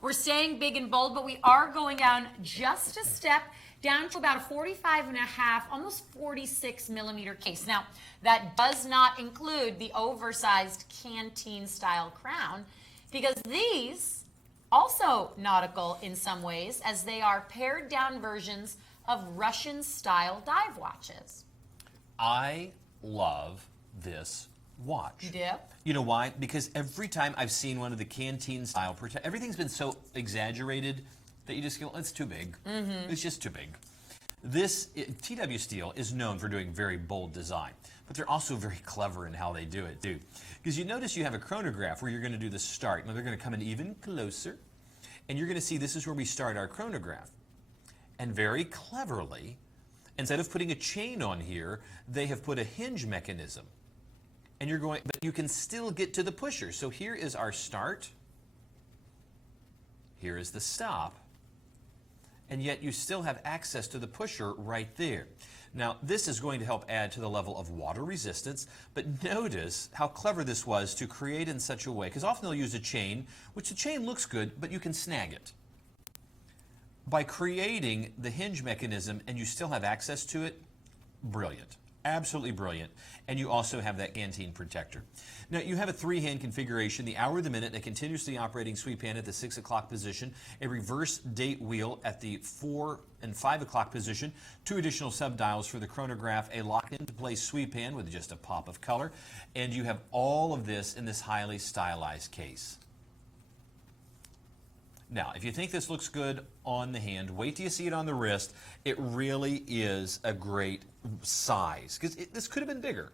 We're staying big and bold, but we are going down just a step, down to about a 45.5, almost 46mm case. Now, that does not include the oversized canteen-style crown, because these also nautical in some ways, as they are pared-down versions of Russian-style dive watches. I love this watch. You do? You know why? Because every time I've seen one of the canteen style, everything's been so exaggerated that you just go, it's too big. It's just too big. TW Steel is known for doing very bold design, but they're also very clever in how they do it too. Because you notice you have a chronograph where you're going to do the start. Now they're going to come in even closer, and you're going to see this is where we start our chronograph. And very cleverly, instead of putting a chain on here, they have put a hinge mechanism. And you're going, but you can still get to the pusher. So here is our start. Here is the stop. And yet you still have access to the pusher right there. Now, this is going to help add to the level of water resistance, but notice how clever this was to create in such a way, because often they'll use a chain, which the chain looks good, but you can snag it. By creating the hinge mechanism and you still have access to it, brilliant. Absolutely brilliant. And you also have that canteen protector. Now, you have a 3-hand configuration, the hour, the minute, a continuously operating sweep hand at the 6 o'clock position, a reverse date wheel at the 4 and 5 o'clock position, 2 additional sub-dials for the chronograph, a locked-into-place sweep hand with just a pop of color, and you have all of this in this highly stylized case. Now, if you think this looks good on the hand, wait till you see it on the wrist. It really is a great size, because this could have been bigger.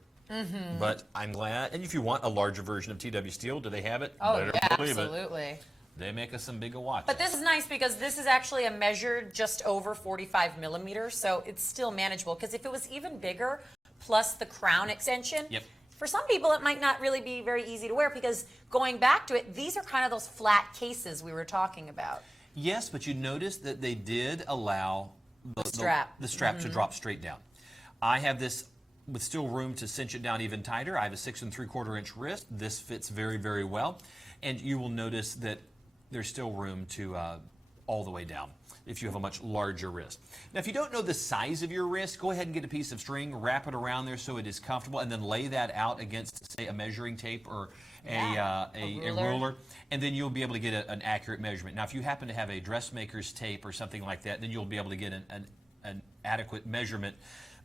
But I'm glad. And if you want a larger version of TW Steel, do they have it? Oh, Better yeah, believe absolutely. It. They make us some bigger watches. But this is nice because this is actually a measured just over 45mm, so it's still manageable. Because if it was even bigger, plus the crown extension, for some people it might not really be very easy to wear, because going back to it, these are kind of those flat cases we were talking about. Yes, but you notice that they did allow the strap to drop straight down. I have this with still room to cinch it down even tighter. I have a 6 3/4 inch wrist. This fits very, very well. And you will notice that there's still room to all the way down if you have a much larger wrist. Now, if you don't know the size of your wrist, go ahead and get a piece of string, wrap it around there so it is comfortable, and then lay that out against, say, a measuring tape or a ruler, and then you'll be able to get an accurate measurement. Now, if you happen to have a dressmaker's tape or something like that, then you'll be able to get an adequate measurement.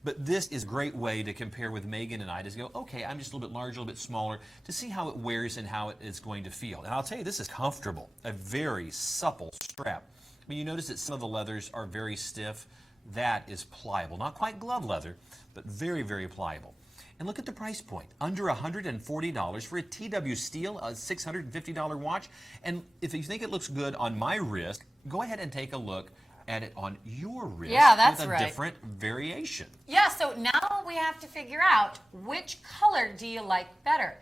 But this is a great way to compare with Megan and I, to go, okay, I'm just a little bit larger, a little bit smaller, to see how it wears and how it is going to feel. And I'll tell you, this is comfortable, a very supple strap. I mean, you notice that some of the leathers are very stiff. That is pliable. Not quite glove leather, but very, very pliable. And look at the price point, under $140 for a TW Steel, a $650 watch. And if you think it looks good on my wrist, go ahead and take a look at it on your wrist with a different variation. Yeah, so now we have to figure out, which color do you like better?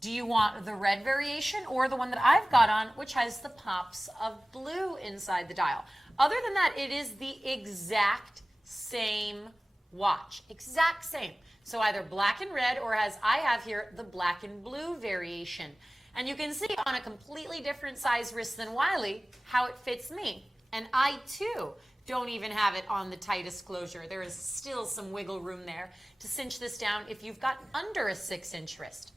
Do you want the red variation or the one that I've got on, which has the pops of blue inside the dial? Other than that, it is the exact same watch. Exact same. So either black and red, or as I have here, the black and blue variation. And you can see on a completely different size wrist than Wiley how it fits me. And I too don't even have it on the tightest closure. There is still some wiggle room there to cinch this down if you've got under a 6-inch wrist.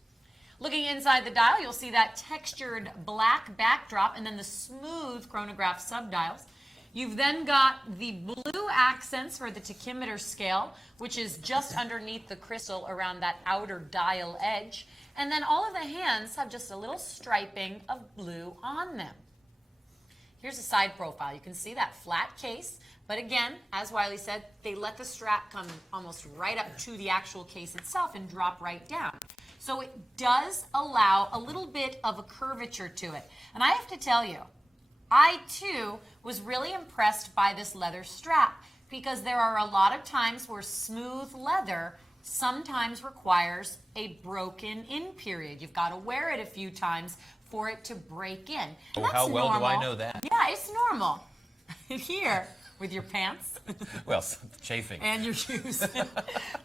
Looking inside the dial, you'll see that textured black backdrop and then the smooth chronograph subdials. You've then got the blue accents for the tachymeter scale, which is just underneath the crystal around that outer dial edge. And then all of the hands have just a little striping of blue on them. Here's a side profile. You can see that flat case, but again, as Wiley said, they let the strap come almost right up to the actual case itself and drop right down. So it does allow a little bit of a curvature to it. And I have to tell you, I too was really impressed by this leather strap, because there are a lot of times where smooth leather sometimes requires a broken in period. You've got to wear it a few times for it to break in. Oh, how well normal. Do I know that? Yeah, it's normal. Here, with your pants. Well, chafing. And your shoes.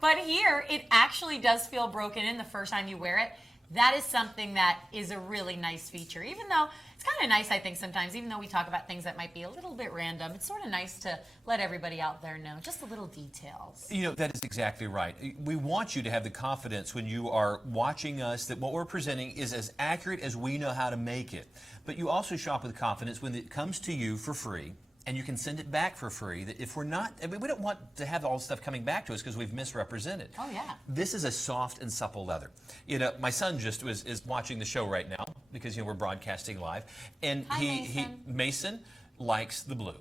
But here, it actually does feel broken in the first time you wear it. That is something that is a really nice feature. Even though it's kind of nice, I think, sometimes, even though we talk about things that might be a little bit random, it's sort of nice to let everybody out there know just the little details. You know, that is exactly right. We want you to have the confidence when you are watching us that what we're presenting is as accurate as we know how to make it. But you also shop with confidence when it comes to you for free, and you can send it back for free. That if we're not, I mean, we don't want to have all the stuff coming back to us because we've misrepresented. Oh, yeah. This is a soft and supple leather. You know, my son just is watching the show right now because, you know, we're broadcasting live. And Mason likes the blue.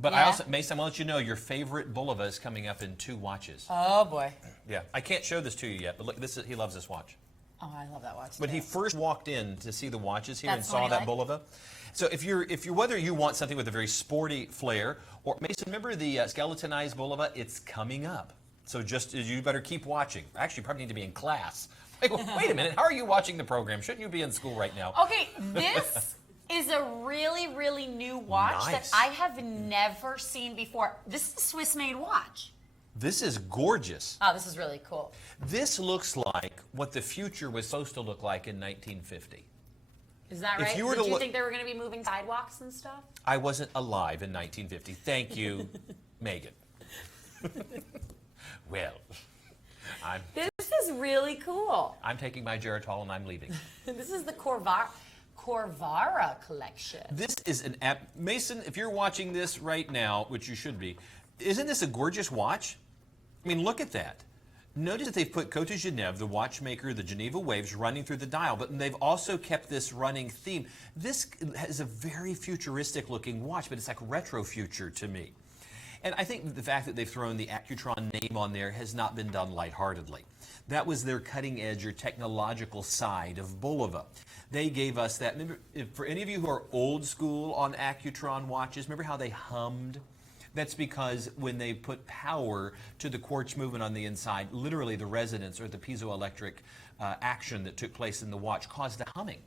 But I also, Mason, I'm going to let you know your favorite Bulova is coming up in 2 watches. Oh, boy. Yeah. I can't show this to you yet, but look, he loves this watch. Oh, I love that watch. When he first walked in to see the watches here That's and saw that Bulova. So if you're whether you want something with a very sporty flair, or Mason, remember the skeletonized Bulova? It's coming up. So you better keep watching. Actually, you probably need to be in class. Hey, well, wait a minute. How are you watching the program? Shouldn't you be in school right now? Okay, this is a really, really new watch that I have never seen before. This is a Swiss-made watch. This is gorgeous. Oh, this is really cool. This looks like what the future was supposed to look like in 1950. Is that right? Did you think they were going to be moving sidewalks and stuff? I wasn't alive in 1950. Thank you, Megan. Well, this is really cool. I'm taking my Geritol and I'm leaving. This is the Corvara collection. This is an app. Mason, if you're watching this right now, which you should be, isn't this a gorgeous watch? I mean, look at that. Notice that they've put Cote de Genève, the watchmaker, the Geneva waves, running through the dial, but they've also kept this running theme. This is a very futuristic looking watch, but it's like retro future to me. And I think the fact that they've thrown the Accutron name on there has not been done lightheartedly. That was their cutting edge or technological side of Bulova. They gave us that. Remember, for any of you who are old school on Accutron watches, remember how they hummed? That's because when they put power to the quartz movement on the inside, literally the resonance or the piezoelectric action that took place in the watch caused the humming.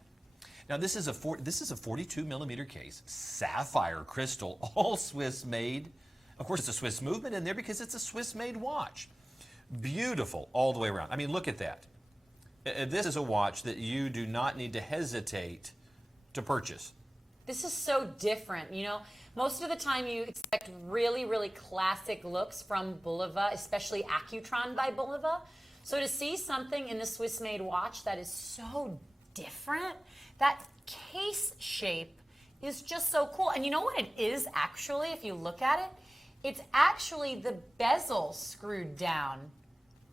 Now this is a 42 millimeter case, sapphire crystal, all Swiss made. Of course, it's a Swiss movement in there because it's a Swiss made watch. Beautiful all the way around. I mean, look at that. This is a watch that you do not need to hesitate to purchase. This is so different, you know. Most of the time you expect really, really classic looks from Bulova, especially Accutron by Bulova. So to see something in the Swiss-made watch that is so different, that case shape is just so cool. And you know what it is actually, if you look at it? It's actually the bezel screwed down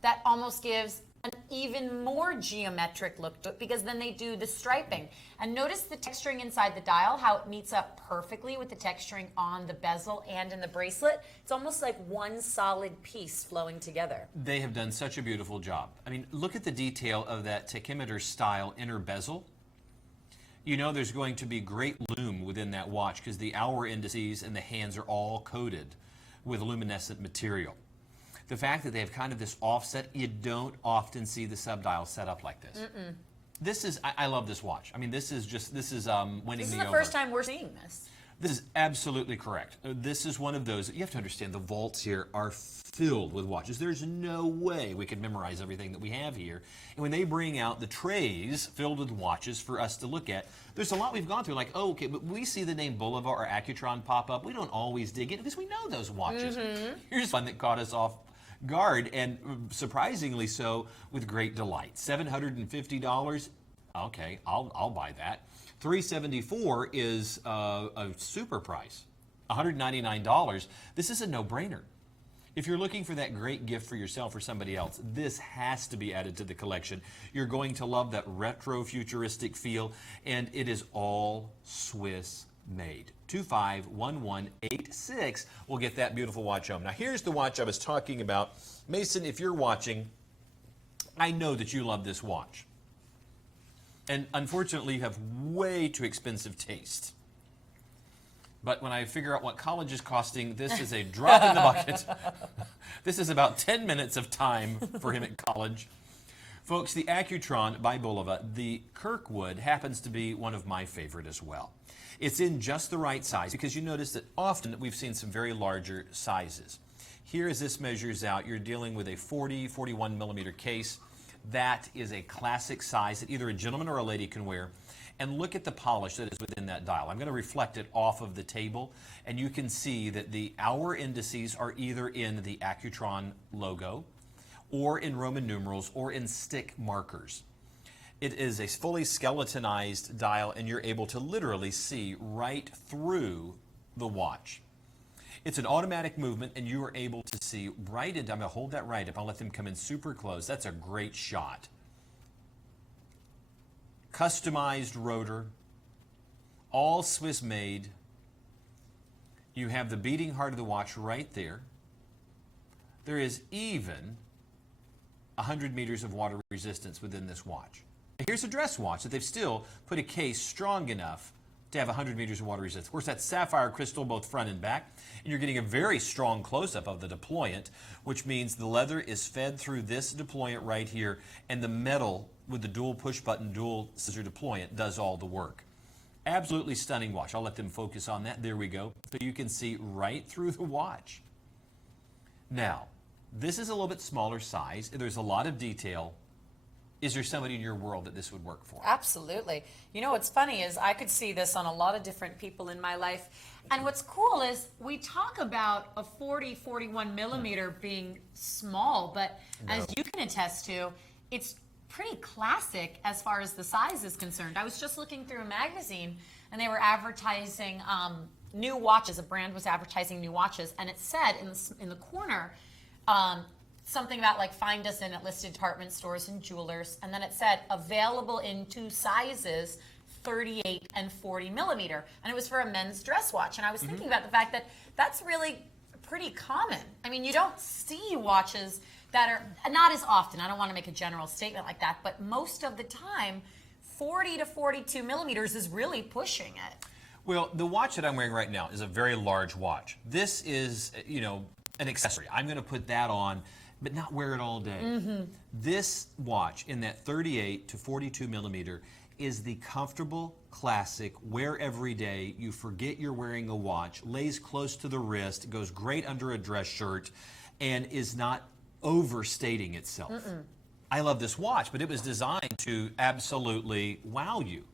that almost gives an even more geometric look to it, because then they do the striping. And notice the texturing inside the dial, how it meets up perfectly with the texturing on the bezel and in the bracelet. It's almost like one solid piece flowing together. They have done such a beautiful job. I mean, look at the detail of that tachymeter style inner bezel. You know there's going to be great lume within that watch because the hour indices and the hands are all coated with luminescent material. The fact that they have kind of this offset, you don't often see the subdial set up like this. This is, I love this watch. I mean, this is winning me over. This is the first time we're seeing this. This is absolutely correct. This is one of those, you have to understand, the vaults here are filled with watches. There's no way we could memorize everything that we have here. And when they bring out the trays filled with watches for us to look at, there's a lot we've gone through, like, oh, okay, but we see the name Bulova or Accutron pop up. We don't always dig in because we know those watches. Here's one that caught us off guard, and surprisingly so, with great delight. $750. Okay, I'll buy that. $374 is a super price. $199. This is a no-brainer. If you're looking for that great gift for yourself or somebody else, this has to be added to the collection. You're going to love that retro futuristic feel, and it is all Swiss made. 251186 will get that beautiful watch home. Now here's the watch I was talking about. Mason, if you're watching, I know that you love this watch. And unfortunately, you have way too expensive taste. But when I figure out what college is costing, this is a drop in the bucket. This is about 10 minutes of time for him at college. Folks, the Accutron by Bulova, the Kirkwood, happens to be one of my favorite as well. It's in just the right size because you notice that often we've seen some very larger sizes. Here, as this measures out, you're dealing with a 41 millimeter case. That is a classic size that either a gentleman or a lady can wear. And look at the polish that is within that dial. I'm going to reflect it off of the table, and you can see that the hour indices are either in the Accutron logo, or in Roman numerals, or in stick markers. It is a fully skeletonized dial, and you're able to literally see right through the watch. It's an automatic movement, and you are able to see right into, I'm going to hold that right up. I'll let them come in super close. That's a great shot. Customized rotor, all Swiss made. You have the beating heart of the watch right there. There is even 100 meters of water resistance within this watch. Here's a dress watch that they've still put a case strong enough to have 100 meters of water resistance. Of course, that's sapphire crystal both front and back. And you're getting a very strong close-up of the deployant, which means the leather is fed through this deployant right here, and the metal with the dual push-button, dual scissor deployant does all the work. Absolutely stunning watch. I'll let them focus on that. There we go. So you can see right through the watch. Now, this is a little bit smaller size. There's a lot of detail. Is there somebody in your world that this would work for? Absolutely. You know, what's funny is I could see this on a lot of different people in my life. And what's cool is we talk about a 41 millimeter being small, but as you can attest to, it's pretty classic as far as the size is concerned. I was just looking through a magazine, and they were advertising new watches. A brand was advertising new watches, and it said in the corner, something about like find us in at listed department stores and jewelers, and then it said available in 2 sizes, 38 and 40 millimeter, and it was for a men's dress watch. And I was thinking about the fact that that's really pretty common. I mean, you don't see watches that are not as often. I don't want to make a general statement like that, but most of the time 40 to 42 millimeters is really pushing it. Well, the watch that I'm wearing right now is a very large watch. This is, you know, an accessory. I'm going to put that on, but not wear it all day. This watch in that 38 to 42 millimeter is the comfortable, classic, wear every day. You forget you're wearing a watch, lays close to the wrist, goes great under a dress shirt, and is not overstating itself. I love this watch, but it was designed to absolutely wow you.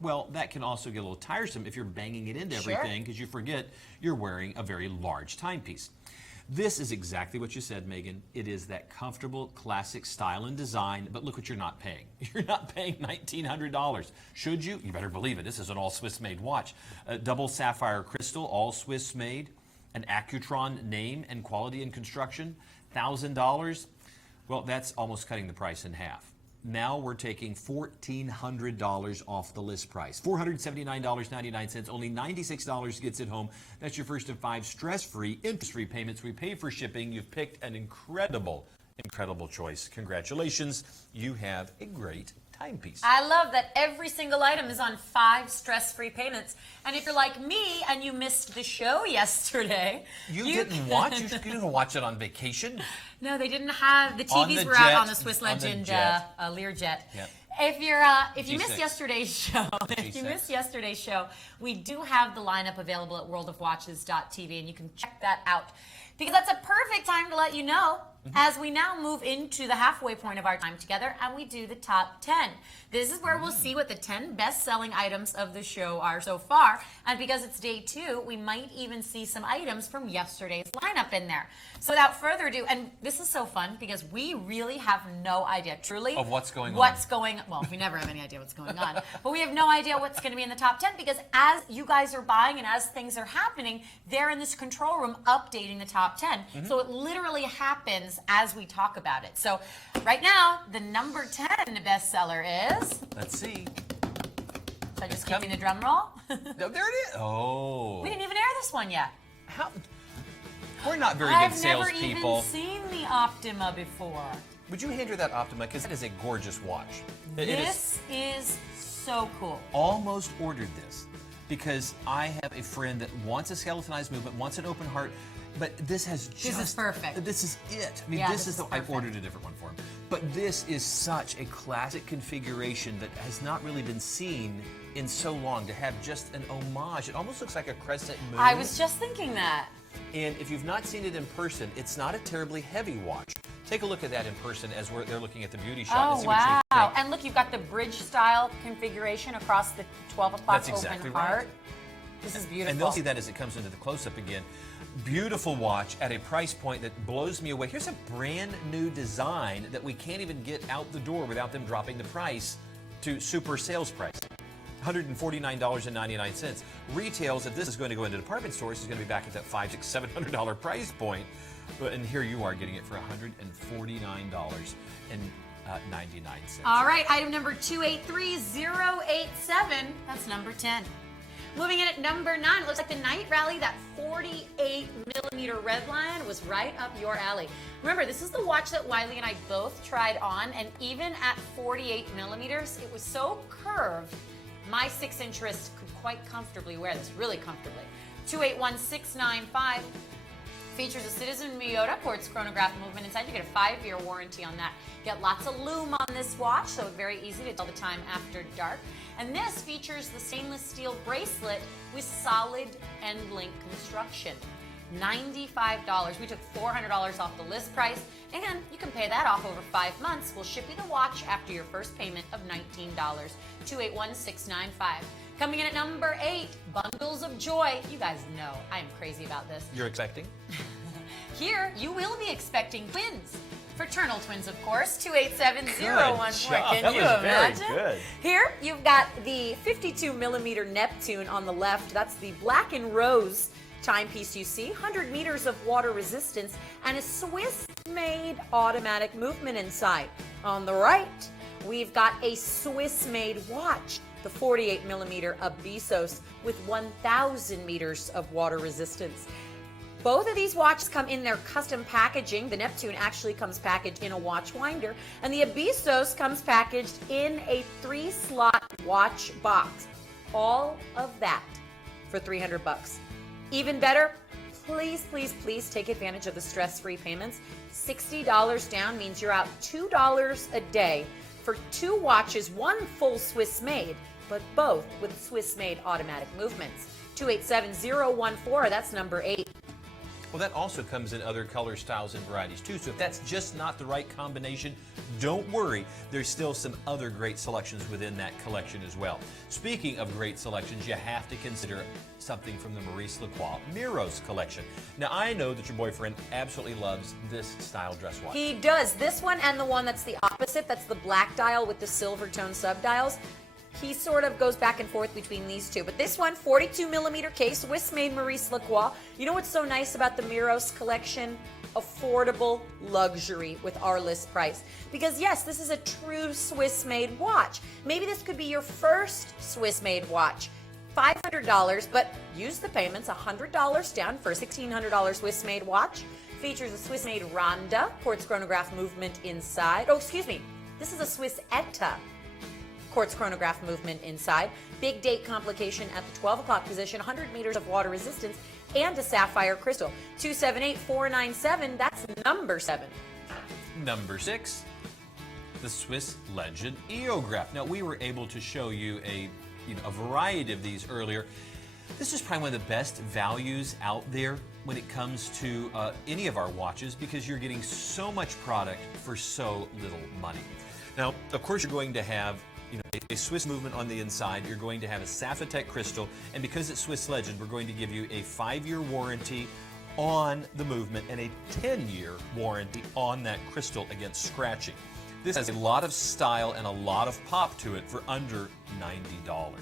Well, that can also get a little tiresome if you're banging it into everything because you forget you're wearing a very large timepiece. This is exactly what you said, Megan. It is that comfortable, classic style and design, but look what you're not paying. You're not paying $1,900. Should you? You better believe it. This is an all Swiss-made watch. Double sapphire crystal, all Swiss-made. An Accutron name and quality and construction. $1,000. Well, that's almost cutting the price in half. Now we're taking $1,400 off the list price. $479.99, only $96 gets it home. That's your first of 5 stress-free, interest-free payments. We pay for shipping. You've picked an incredible choice. Congratulations. You have a great timepiece. I love that every single item is on 5 stress-free payments. And if you're like me and you missed the show yesterday, you didn't watch? You didn't watch it on vacation? No, they didn't have, the TVs were out on the Swiss Legend Learjet. Yep. If you missed yesterday's show, we do have the lineup available at WorldofWatches.tv, and you can check that out. Because that's a perfect time to let you know, as we now move into the halfway point of our time together, and we do the top 10. This is where we'll see what the 10 best-selling items of the show are so far. And because it's day 2, we might even see some items from yesterday's lineup in there. So without further ado, and this is so fun because we really have no idea, truly, of what's going on. Well, we never have any idea what's going on. But we have no idea what's going to be in the top 10 because as you guys are buying and as things are happening, they're in this control room updating the top 10. So it literally happens as we talk about it. So right now, the number 10 bestseller is... Let's see. So just give me the drum roll. No, there it is. Oh. We didn't even air this one yet. How? We're not very good salespeople. I've never even seen the Optima before. Would you hand her that Optima? Because that is a gorgeous watch. This is so cool. Almost ordered this because I have a friend that wants a skeletonized movement, wants an open heart, but this has just... This is perfect. This is it. I mean, Yeah, this is the... I ordered a different one for him. But this is such a classic configuration that has not really been seen in so long, to have just an homage. It almost looks like a crescent moon. I was just thinking that. And if you've not seen it in person, it's not a terribly heavy watch. Take a look at that in person as they're looking at the beauty shot. Oh, wow. And look, you've got the bridge style configuration across the 12 o'clock That's exactly open heart. right. This is beautiful. And they'll see that as it comes into the close-up again. Beautiful watch at a price point that blows me away. Here's a brand new design that we can't even get out the door without them dropping the price to super sales price. $149.99. Retails, if this is going to go into department stores, is going to be back at that $500, $600, $700 price point. And here you are getting it for $149.99. All right, item number 283087. That's number 10. Moving in at number 9, it looks like the Night Rally, that 48mm red line was right up your alley. Remember, this is the watch that Wiley and I both tried on, and even at 48mm, it was so curved, my 6-inch wrist could quite comfortably wear this, really comfortably. 281695. Features a Citizen Miyota quartz chronograph movement inside. You get a 5-year warranty on that. Get lots of lume on this watch, so very easy to tell the time after dark. And this features the stainless steel bracelet with solid end link construction. $95. We took $400 off the list price, and you can pay that off over 5 months. We'll ship you the watch after your first payment of $19. 281695. Coming in at number 8, Bundles of Joy. You guys know I am crazy about this. You're expecting? Here, you will be expecting twins. Fraternal twins, of course. 28701. Can you imagine? Very good. Here, you've got the 52mm Neptune on the left. That's the black and rose timepiece you see. 100 meters of water resistance and a Swiss-made automatic movement inside. On the right, we've got a Swiss-made watch, the 48mm Abysos with 1,000 meters of water resistance. Both of these watches come in their custom packaging. The Neptune actually comes packaged in a watch winder, and the Abysos comes packaged in a 3-slot watch box. All of that for $300. Even better, please, please, please take advantage of the stress-free payments. $60 down means you're out $2 a day for 2 watches, 1 full Swiss-made, but both with Swiss-made automatic movements. 287014, that's number 8. Well, that also comes in other color styles and varieties too. So if that's just not the right combination, don't worry. There's still some other great selections within that collection as well. Speaking of great selections, you have to consider something from the Maurice Lacroix Miros collection. Now, I know that your boyfriend absolutely loves this style dress watch. He does. This one and the one that's the opposite, that's the black dial with the silver tone subdials. He sort of goes back and forth between these two. But this one, 42mm case, Swiss-made Maurice Lacroix. You know what's so nice about the Miros collection? Affordable luxury with our list price. Because yes, this is a true Swiss-made watch. Maybe this could be your first Swiss-made watch. $500, but use the payments, $100 down for a $1,600 Swiss-made watch. Features a Swiss-made Ronda, quartz chronograph movement inside. Oh, excuse me, this is a Swiss ETA quartz chronograph movement inside. Big date complication at the 12 o'clock position, 100 meters of water resistance, and a sapphire crystal. 278497, that's number 7. Number 6. the Swiss Legend Eograph. Now, we were able to show you a variety of these earlier. This is probably one of the best values out there when it comes to any of our watches, because you're getting so much product for so little money. Now, of course, you're going to have a Swiss movement on the inside. You're going to have a Sapphitech crystal, and because it's Swiss Legend, we're going to give you a 5-year warranty on the movement and a 10-year warranty on that crystal against scratching. This has a lot of style and a lot of pop to it for under $90.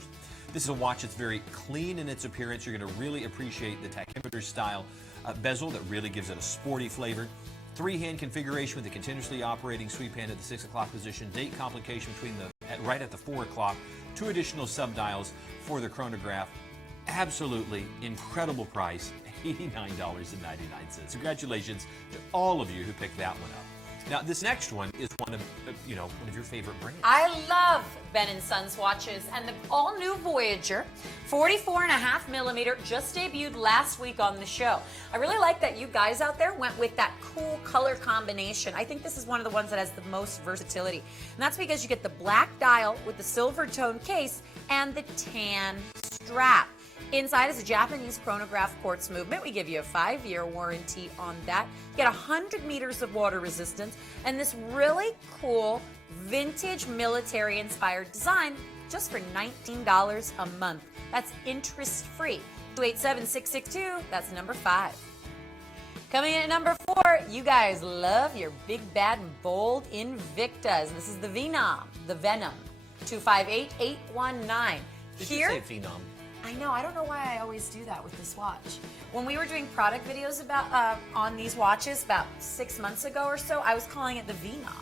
This is a watch that's very clean in its appearance. You're going to really appreciate the tachymeter style bezel that really gives it a sporty flavor. 3-hand configuration with a continuously operating sweep hand at the 6 o'clock position. Date complication between right at the 4 o'clock. 2 additional subdials for the chronograph. Absolutely incredible price, $89.99. Congratulations to all of you who picked that one up. Now, this next one is one of your favorite brands. I love Ben & Sons watches, and the all-new Voyager 44.5 millimeter just debuted last week on the show. I really like that you guys out there went with that cool color combination. I think this is one of the ones that has the most versatility, and that's because you get the black dial with the silver tone case and the tan strap. Inside is a Japanese chronograph quartz movement. We give you a 5-year warranty on that. You get 100 meters of water resistance and this really cool vintage military-inspired design just for $19 a month. That's interest-free. 287-662, that's number 5. Coming in at number 4, you guys love your big, bad, and bold Invictas. This is the Venom, 258819. Did you say Phenom? I know. I don't know why I always do that with this watch. When we were doing product videos about on these watches about 6 months ago or so, I was calling it the Venom.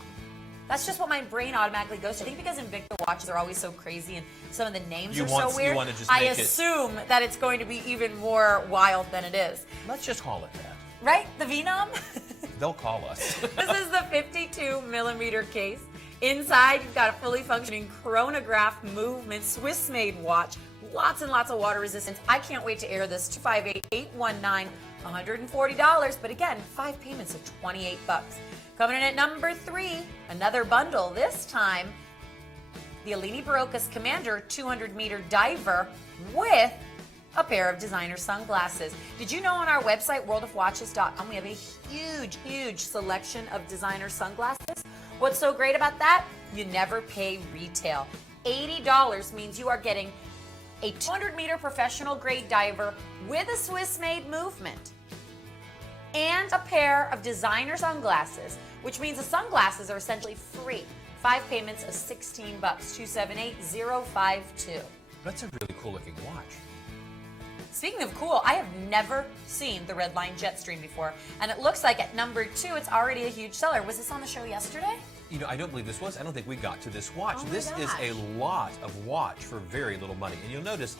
That's just what my brain automatically goes to. I think because Invicta watches are always so crazy and some of the names are so weird, I assume that it's going to be even more wild than it is. Let's just call it that. Right? The Venom? They'll call us. This is the 52 millimeter case. Inside, you've got a fully functioning chronograph movement, Swiss-made watch. Lots and lots of water resistance. I can't wait to air this. 258-819, $140. But again, 5 payments of $28. Coming in at number 3, another bundle. This time, the Alini Barocas Commander 200-meter diver with a pair of designer sunglasses. Did you know on our website, WorldofWatches.com, we have a huge, huge selection of designer sunglasses? What's so great about that? You never pay retail. $80 means you are getting a 200-meter professional-grade diver with a Swiss-made movement and a pair of designer sunglasses, which means the sunglasses are essentially free. 5 payments of $16, 278-052. That's a really cool-looking watch. Speaking of cool, I have never seen the Redline Jetstream before, and it looks like at number 2, it's already a huge seller. Was this on the show yesterday? I don't believe this was. I don't think we got to this watch. Oh this is a lot of watch for very little money. And you'll notice,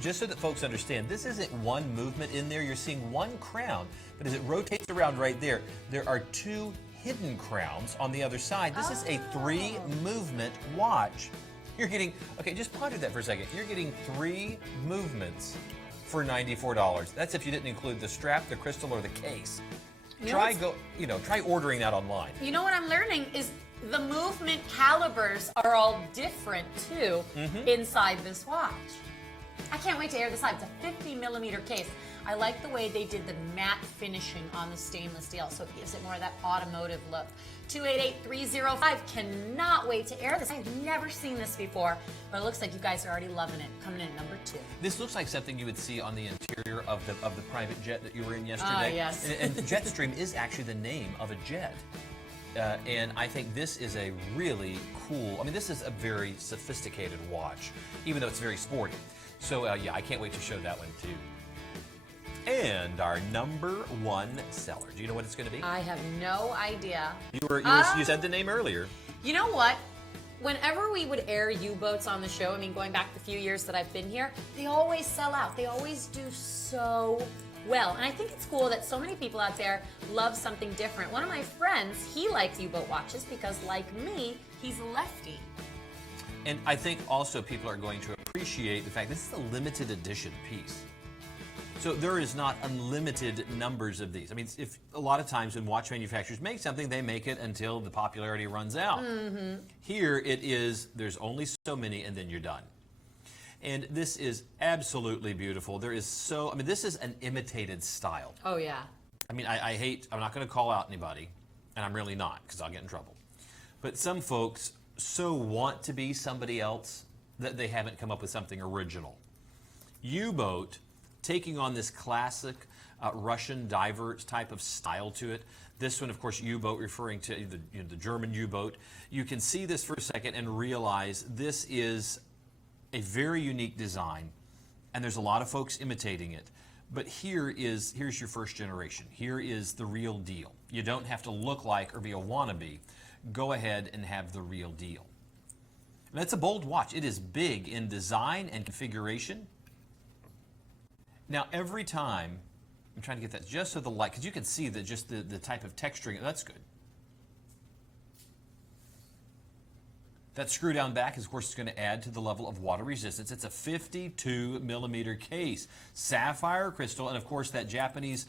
just so that folks understand, this isn't one movement in there. You're seeing one crown, but as it rotates around right there, there are 2 hidden crowns on the other side. This is a 3-movement watch. You're getting, okay, just ponder that for a second. You're getting 3 movements for $94. That's if you didn't include the strap, the crystal, or the case. Try ordering that online. You know what I'm learning is the movement calibers are all different too inside this watch. I can't wait to air this live. It's a 50 millimeter case. I like the way they did the matte finishing on the stainless steel, so it gives it more of that automotive look. 288-305. Cannot wait to air this. I've never seen this before, but it looks like you guys are already loving it. Coming in at number 2. This looks like something you would see on the interior of the private jet that you were in yesterday. Yes. And Jetstream is actually the name of a jet. And I think this is a really cool, this is a very sophisticated watch, even though it's very sporty. So yeah, I can't wait to show that one too. And our number 1 seller. Do you know what it's going to be? I have no idea. You said the name earlier. You know what? Whenever we would air U-boats on the show, going back the few years that I've been here, they always sell out. They always do so well. And I think it's cool that so many people out there love something different. One of my friends, he likes U-boat watches because, like me, he's a lefty. And I think also people are going to appreciate the fact this is a limited edition piece. So there is not unlimited numbers of these. I mean, if a lot of times when watch manufacturers make something, they make it until the popularity runs out. Here it is, there's only so many and then you're done. And this is absolutely beautiful. There is so, I mean, this is an imitated style. Oh, yeah. I mean, I'm not going to call out anybody, and I'm really not because I'll get in trouble. But some folks so want to be somebody else that they haven't come up with something original. U-boat, taking on this classic Russian diver type of style to it. This one, of course, U-boat referring to the German U-boat. You can see this for a second and realize this is a very unique design, and there's a lot of folks imitating it. But here's your first generation. Here is the real deal. You don't have to look like or be a wannabe. Go ahead and have the real deal. And that's a bold watch. It is big in design and configuration. Now, every time, I'm trying to get that just so the light, because you can see that just the type of texturing, that's good. That screw down back, of course, is going to add to the level of water resistance. It's a 52 millimeter case, sapphire crystal, and of course that Japanese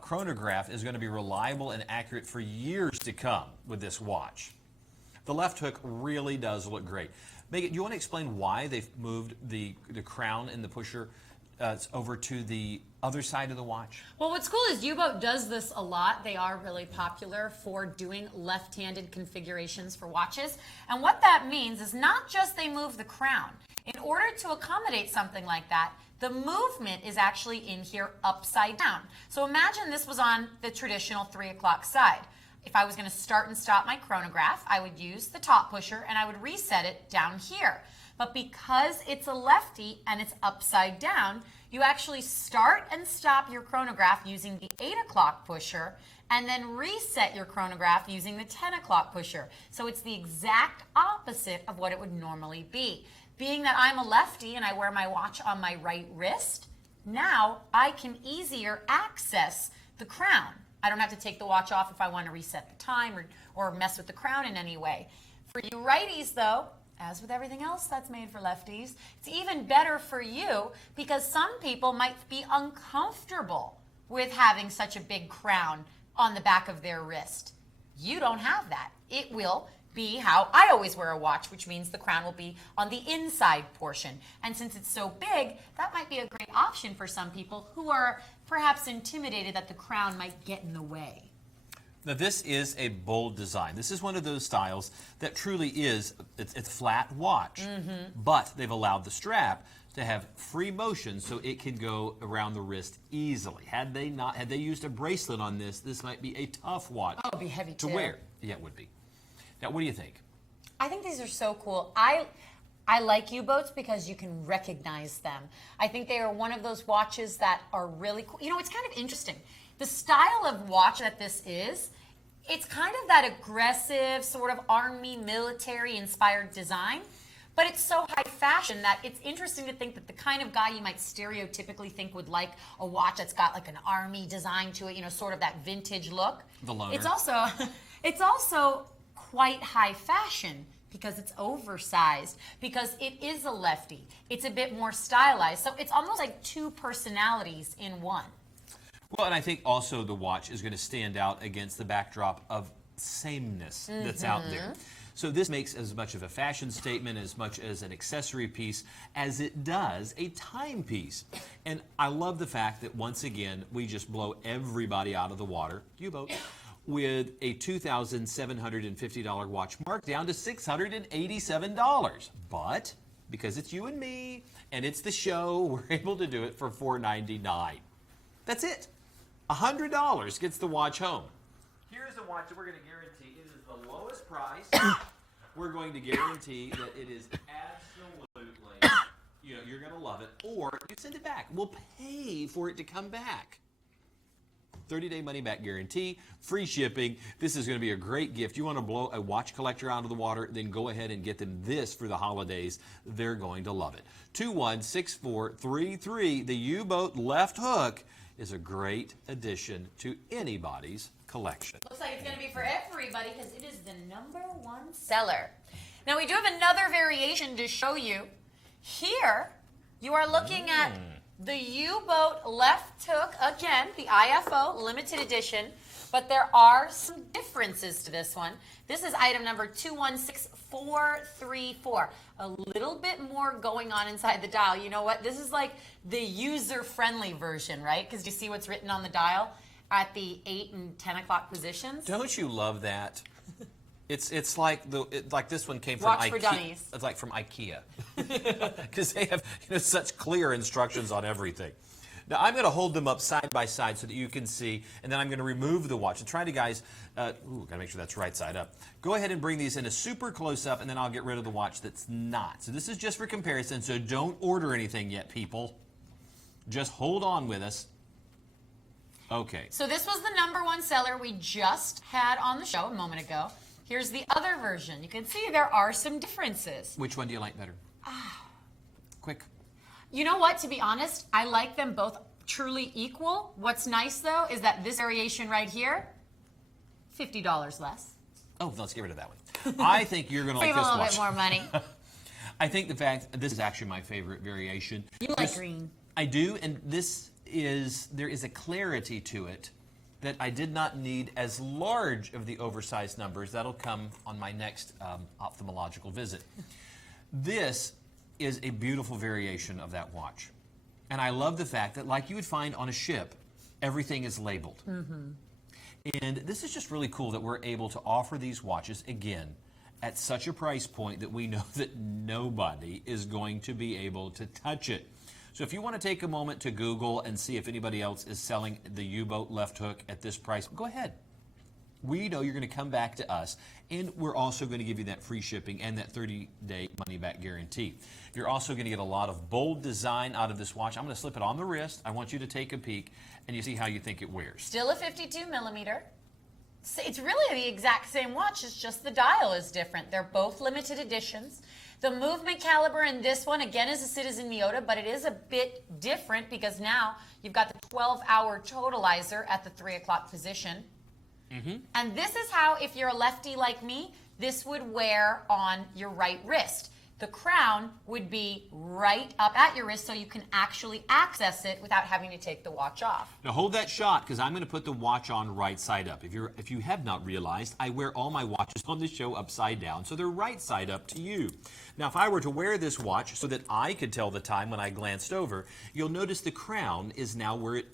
chronograph is going to be reliable and accurate for years to come with this watch. The left hook really does look great. Megan, do you want to explain why they've moved the crown and the pusher over to the other side of the watch? Well, what's cool is U-boat does this a lot. They are really popular for doing left-handed configurations for watches. And what that means is not just they move the crown. In order to accommodate something like that, the movement is actually in here upside down. So imagine this was on the traditional 3 o'clock side. If I was going to start and stop my chronograph, I would use the top pusher and I would reset it down here. But because it's a lefty and it's upside down, you actually start and stop your chronograph using the 8 o'clock pusher and then reset your chronograph using the 10 o'clock pusher. So it's the exact opposite of what it would normally be. Being that I'm a lefty and I wear my watch on my right wrist, now I can easier access the crown. I don't have to take the watch off if I want to reset the time or mess with the crown in any way. For you righties, though, as with everything else that's made for lefties, it's even better for you because some people might be uncomfortable with having such a big crown on the back of their wrist. You don't have that. It will be how I always wear a watch, which means the crown will be on the inside portion. And since it's so big, that might be a great option for some people who are perhaps intimidated that the crown might get in the way. Now this is a bold design. This is one of those styles that truly is, it's a flat watch, but they've allowed the strap to have free motion so it can go around the wrist easily. Had they used a bracelet on this, this might be a tough watch it'd be heavy to wear. Yeah, it would be. Now, what do you think? I think these are so cool. I like U-boats because you can recognize them. I think they are one of those watches that are really cool. You know, it's kind of interesting. The style of watch that this is, it's kind of that aggressive, sort of army, military-inspired design, but it's so high fashion that it's interesting to think that the kind of guy you might stereotypically think would like a watch that's got like an army design to it, you know, sort of that vintage look. The loner. It's also quite high fashion because it's oversized, because it is a lefty. It's a bit more stylized. So it's almost like two personalities in one. Well, and I think also the watch is going to stand out against the backdrop of sameness that's out there. So this makes as much of a fashion statement, as much as an accessory piece, as it does a timepiece. And I love the fact that, once again, we just blow everybody out of the water, U-boat, with a $2,750 watch marked down to $687. But because it's you and me, and it's the show, we're able to do it for $499. That's it. $100 gets the watch home. Here's the watch that we're going to guarantee. It is the lowest price. We're going to guarantee that it is absolutely, you're going to love it. Or you send it back. We'll pay for it to come back. 30-day money-back guarantee, free shipping. This is going to be a great gift. You want to blow a watch collector out of the water, then go ahead and get them this for the holidays. They're going to love it. 216433, the U-boat left hook, is a great addition to anybody's collection. Looks like it's going to be for everybody because it is the #1 seller. Now we do have another variation to show you. Here, you are looking at The U-boat left hook, again, the IFO limited edition, but there are some differences to this one. This is item number 216434. A little bit more going on inside the dial. You know what? This is like the user-friendly version, right? Because you see what's written on the dial at the 8 and 10 o'clock positions. Don't you love that? It's like like this one came from Watch IKEA. for dummies. It's like from IKEA because they have such clear instructions on everything. Now I'm going to hold them up side by side so that you can see, and then I'm going to remove the watch. And try to, guys, got to make sure that's right side up. Go ahead and bring these in a super close up, and then I'll get rid of the watch that's not. So this is just for comparison. So don't order anything yet, people. Just hold on with us. Okay. So this was the #1 seller we just had on the show a moment ago. Here's the other version. You can see there are some differences. Which one do you like better? Quick. You know what? To be honest, I like them both truly equal. What's nice, though, is that this variation right here, $50 less. Oh, let's get rid of that one. I think you're going to like this watch. Save a little bit more money. I think the fact this is actually my favorite variation. You like green. I do, and there is a clarity to it that I did not need as large of the oversized numbers. That'll come on my next ophthalmological visit. This is a beautiful variation of that watch. And I love the fact that, like you would find on a ship, everything is labeled. And this is just really cool that we're able to offer these watches, again, at such a price point that we know that nobody is going to be able to touch it. So if you want to take a moment to Google and see if anybody else is selling the U-boat left hook at this price, go ahead. We know you're going to come back to us, and we're also going to give you that free shipping and that 30-day money-back guarantee. You're also going to get a lot of bold design out of this watch. I'm going to slip it on the wrist. I want you to take a peek, and you see how you think it wears. Still a 52 millimeter. It's really the exact same watch, it's just the dial is different. They're both limited editions. The movement caliber in this one, again, is a Citizen Miota, but it is a bit different because now you've got the 12-hour totalizer at the 3 o'clock position. And this is how, if you're a lefty like me, this would wear on your right wrist. The crown would be right up at your wrist so you can actually access it without having to take the watch off. Now hold that shot because I'm going to put the watch on right side up. If you have not realized, I wear all my watches on the show upside down, so they're right side up to you. Now if I were to wear this watch so that I could tell the time when I glanced over, you'll notice the crown is now where it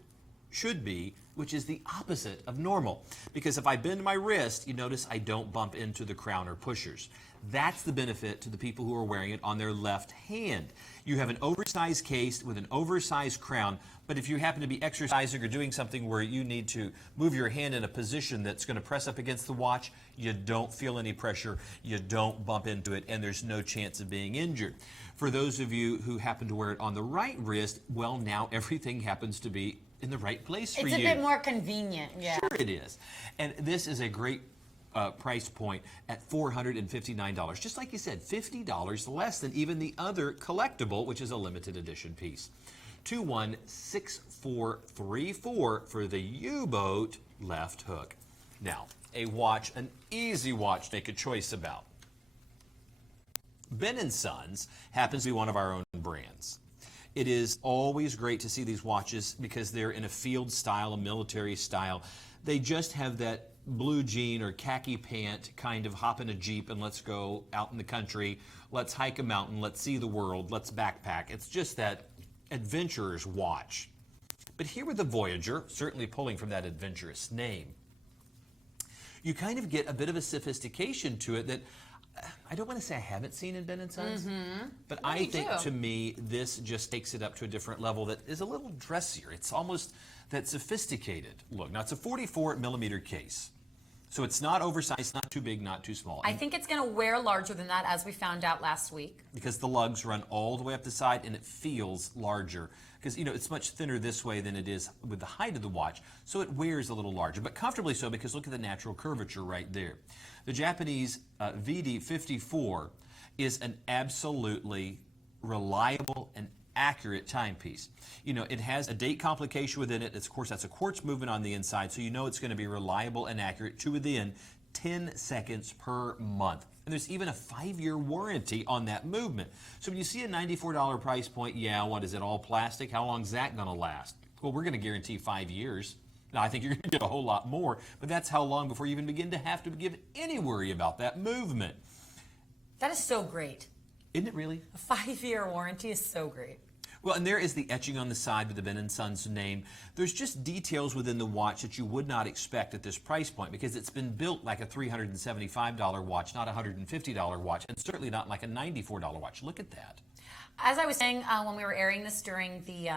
should be, which is the opposite of normal. Because if I bend my wrist, you notice I don't bump into the crown or pushers. That's the benefit to the people who are wearing it on their left hand. You have an oversized case with an oversized crown, but if you happen to be exercising or doing something where you need to move your hand in a position that's going to press up against the watch, you don't feel any pressure, you don't bump into it, and there's no chance of being injured. For those of you who happen to wear it on the right wrist, well, now everything happens to be in the right place for you. It's a bit more convenient, yeah. Sure it is. And this is a great price point at $459. Just like you said, $50 less than even the other collectible, which is a limited edition piece. 216434 for the U-boat left hook. Now, a watch, an easy watch to make a choice about. Ben & Sons happens to be one of our own brands. It is always great to see these watches because they're in a field style, a military style. They just have that blue jean or khaki pant kind of hop in a Jeep and let's go out in the country. Let's hike a mountain. Let's see the world. Let's backpack. It's just that adventurer's watch. But here with the Voyager, certainly pulling from that adventurous name, you kind of get a bit of a sophistication to it that I don't want to say I haven't seen in Ben & Sons, but I think to me this just takes it up to a different level that is a little dressier. It's almost that sophisticated look. Now it's a 44 millimeter case, so it's not oversized, not too big, not too small. I think it's going to wear larger than that, as we found out last week. Because the lugs run all the way up the side and it feels larger. Because, you know, it's much thinner this way than it is with the height of the watch, so it wears a little larger, but comfortably so because look at the natural curvature right there. The Japanese VD54 is an absolutely reliable and accurate timepiece. You know, it has a date complication within it. Of course, that's a quartz movement on the inside, so you know it's going to be reliable and accurate to within 10 seconds per month. And there's even a 5-year warranty on that movement. So when you see a $94 price point, yeah, what is it, all plastic? How long is that going to last? Well, we're going to guarantee 5 years. Now, I think you're going to get a whole lot more, but that's how long before you even begin to have to give any worry about that movement. That is so great. Isn't it really? A 5-year warranty is so great. Well, and there is the etching on the side with the Ben & Sons name. There's just details within the watch that you would not expect at this price point because it's been built like a $375 watch, not a $150 watch, and certainly not like a $94 watch. Look at that. As I was saying when we were airing this during the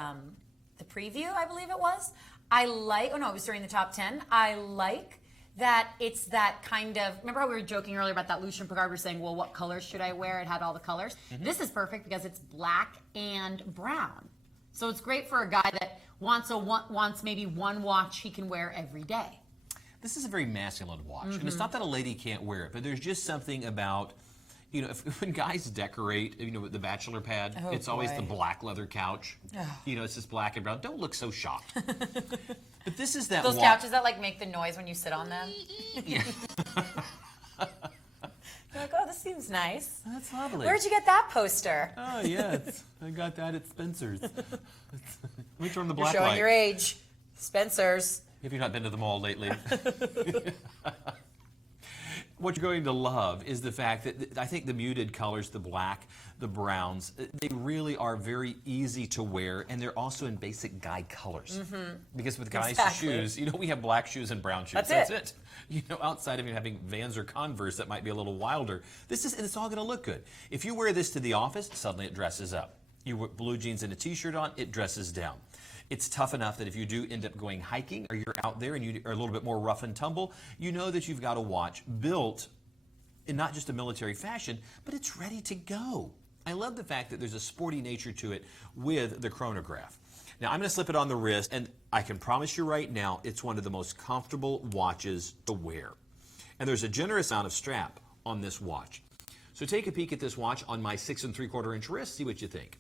preview, I believe it was, it was during the top 10. I like that it's that kind of, remember how we were joking earlier about that Lucien Piccard? We were saying, well, what colors should I wear? It had all the colors. Mm-hmm. This is perfect because it's black and brown. So it's great for a guy that wants maybe one watch he can wear every day. This is a very masculine watch. And it's not that a lady can't wear it, but there's just something about, when guys decorate, with the bachelor pad, it's always the black leather couch. It's just black and brown. Don't look so shocked. But this is that Those couches that make the noise when you sit on them. Yeah. You're like, oh, this seems nice. That's lovely. Where'd you get that poster? Oh, yeah, I got that at Spencer's. Let me turn the black You're showing light. your age. Spencer's. Have you not been to the mall lately? What you're going to love is the fact that I think the muted colors, the black, the browns, they really are very easy to wear, and they're also in basic guy colors. Because with guys' shoes, we have black shoes and brown shoes. That's it. Outside of having Vans or Converse that might be a little wilder, it's all going to look good. If you wear this to the office, suddenly it dresses up. You wear blue jeans and a t-shirt on, it dresses down. It's tough enough that if you do end up going hiking or you're out there and you are a little bit more rough and tumble, you know that you've got a watch built in not just a military fashion, but it's ready to go. I love the fact that there's a sporty nature to it with the chronograph. Now, I'm going to slip it on the wrist, and I can promise you right now, it's one of the most comfortable watches to wear. And there's a generous amount of strap on this watch. So take a peek at this watch on my 6 3/4-inch wrist, see what you think.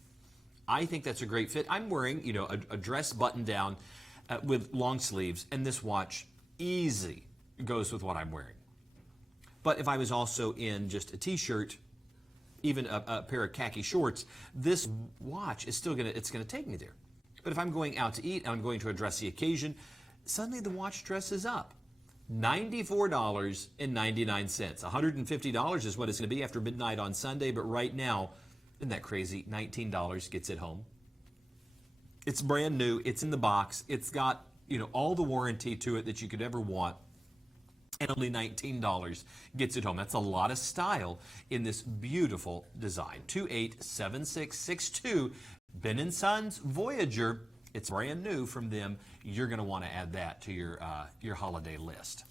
I think that's a great fit. I'm wearing, a dress button down with long sleeves, and this watch easy goes with what I'm wearing. But if I was also in just a t-shirt, even a pair of khaki shorts, this watch is still gonna take me there. But if I'm going out to eat and I'm going to a dressy occasion, suddenly the watch dresses up. $94.99. $150 is what it's going to be after midnight on Sunday, but right now, isn't that crazy? $19 gets it home. It's brand new. It's in the box. It's got, all the warranty to it that you could ever want. And only $19 gets it home. That's a lot of style in this beautiful design. 287662, Ben & Sons Voyager. It's brand new from them. You're going to want to add that to your holiday list.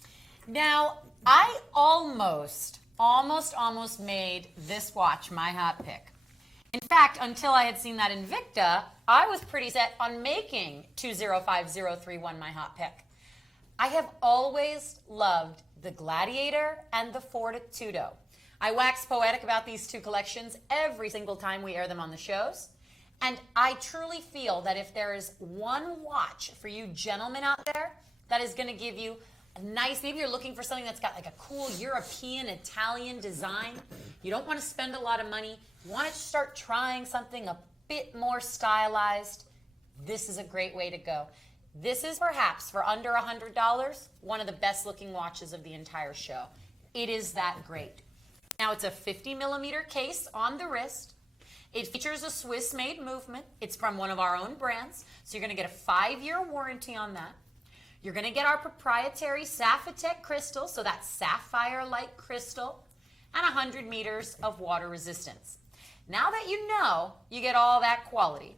Now, I almost made this watch my hot pick. In fact, until I had seen that Invicta, I was pretty set on making 205031 my hot pick. I have always loved the Gladiator and the Fortitudo. I wax poetic about these two collections every single time we air them on the shows. And I truly feel that if there is one watch for you gentlemen out there that is going to give you a nice, maybe you're looking for something that's got a cool European, Italian design. You don't want to spend a lot of money. You want to start trying something a bit more stylized. This is a great way to go. This is perhaps, for under $100, one of the best looking watches of the entire show. It is that great. Now, it's a 50-millimeter case on the wrist. It features a Swiss-made movement. It's from one of our own brands, so you're going to get a 5-year warranty on that. You're going to get our proprietary Sapphitech crystal, so that's sapphire-like crystal, and 100 meters of water resistance. Now that you know you get all that quality,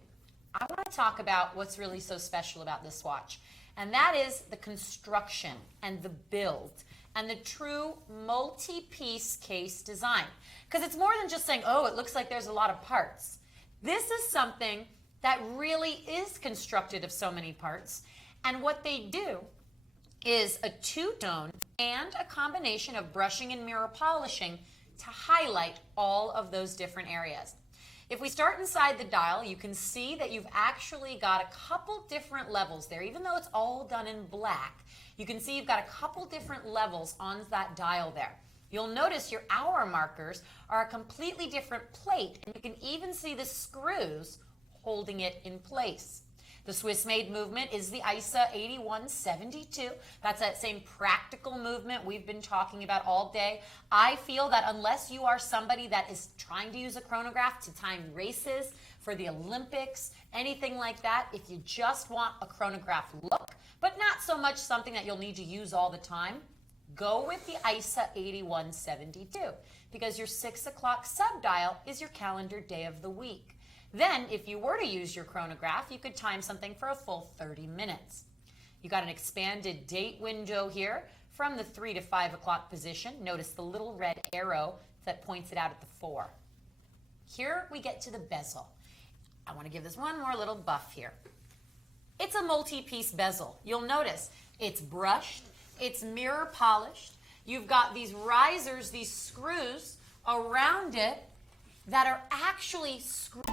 I want to talk about what's really so special about this watch, and that is the construction and the build and the true multi-piece case design. Because it's more than just saying, oh, it looks like there's a lot of parts. This is something that really is constructed of so many parts, and what they do is a two-tone and a combination of brushing and mirror polishing to highlight all of those different areas. If we start inside the dial, you can see that you've actually got a couple different levels there. Even though it's all done in black, you can see you've got a couple different levels on that dial there. You'll notice your hour markers are a completely different plate, and you can even see the screws holding it in place. The Swiss-made movement is the ISA 8172. That's that same practical movement we've been talking about all day. I feel that unless you are somebody that is trying to use a chronograph to time races for the Olympics, anything like that, if you just want a chronograph look, but not so much something that you'll need to use all the time, go with the ISA 8172 because your 6 o'clock subdial is your calendar day of the week. Then, if you were to use your chronograph, you could time something for a full 30 minutes. You got an expanded date window here from the 3 to 5 o'clock position. Notice the little red arrow that points it out at the 4. Here we get to the bezel. I want to give this one more little buff here. It's a multi-piece bezel. You'll notice it's brushed, it's mirror polished. You've got these risers, these screws around it that are actually screws.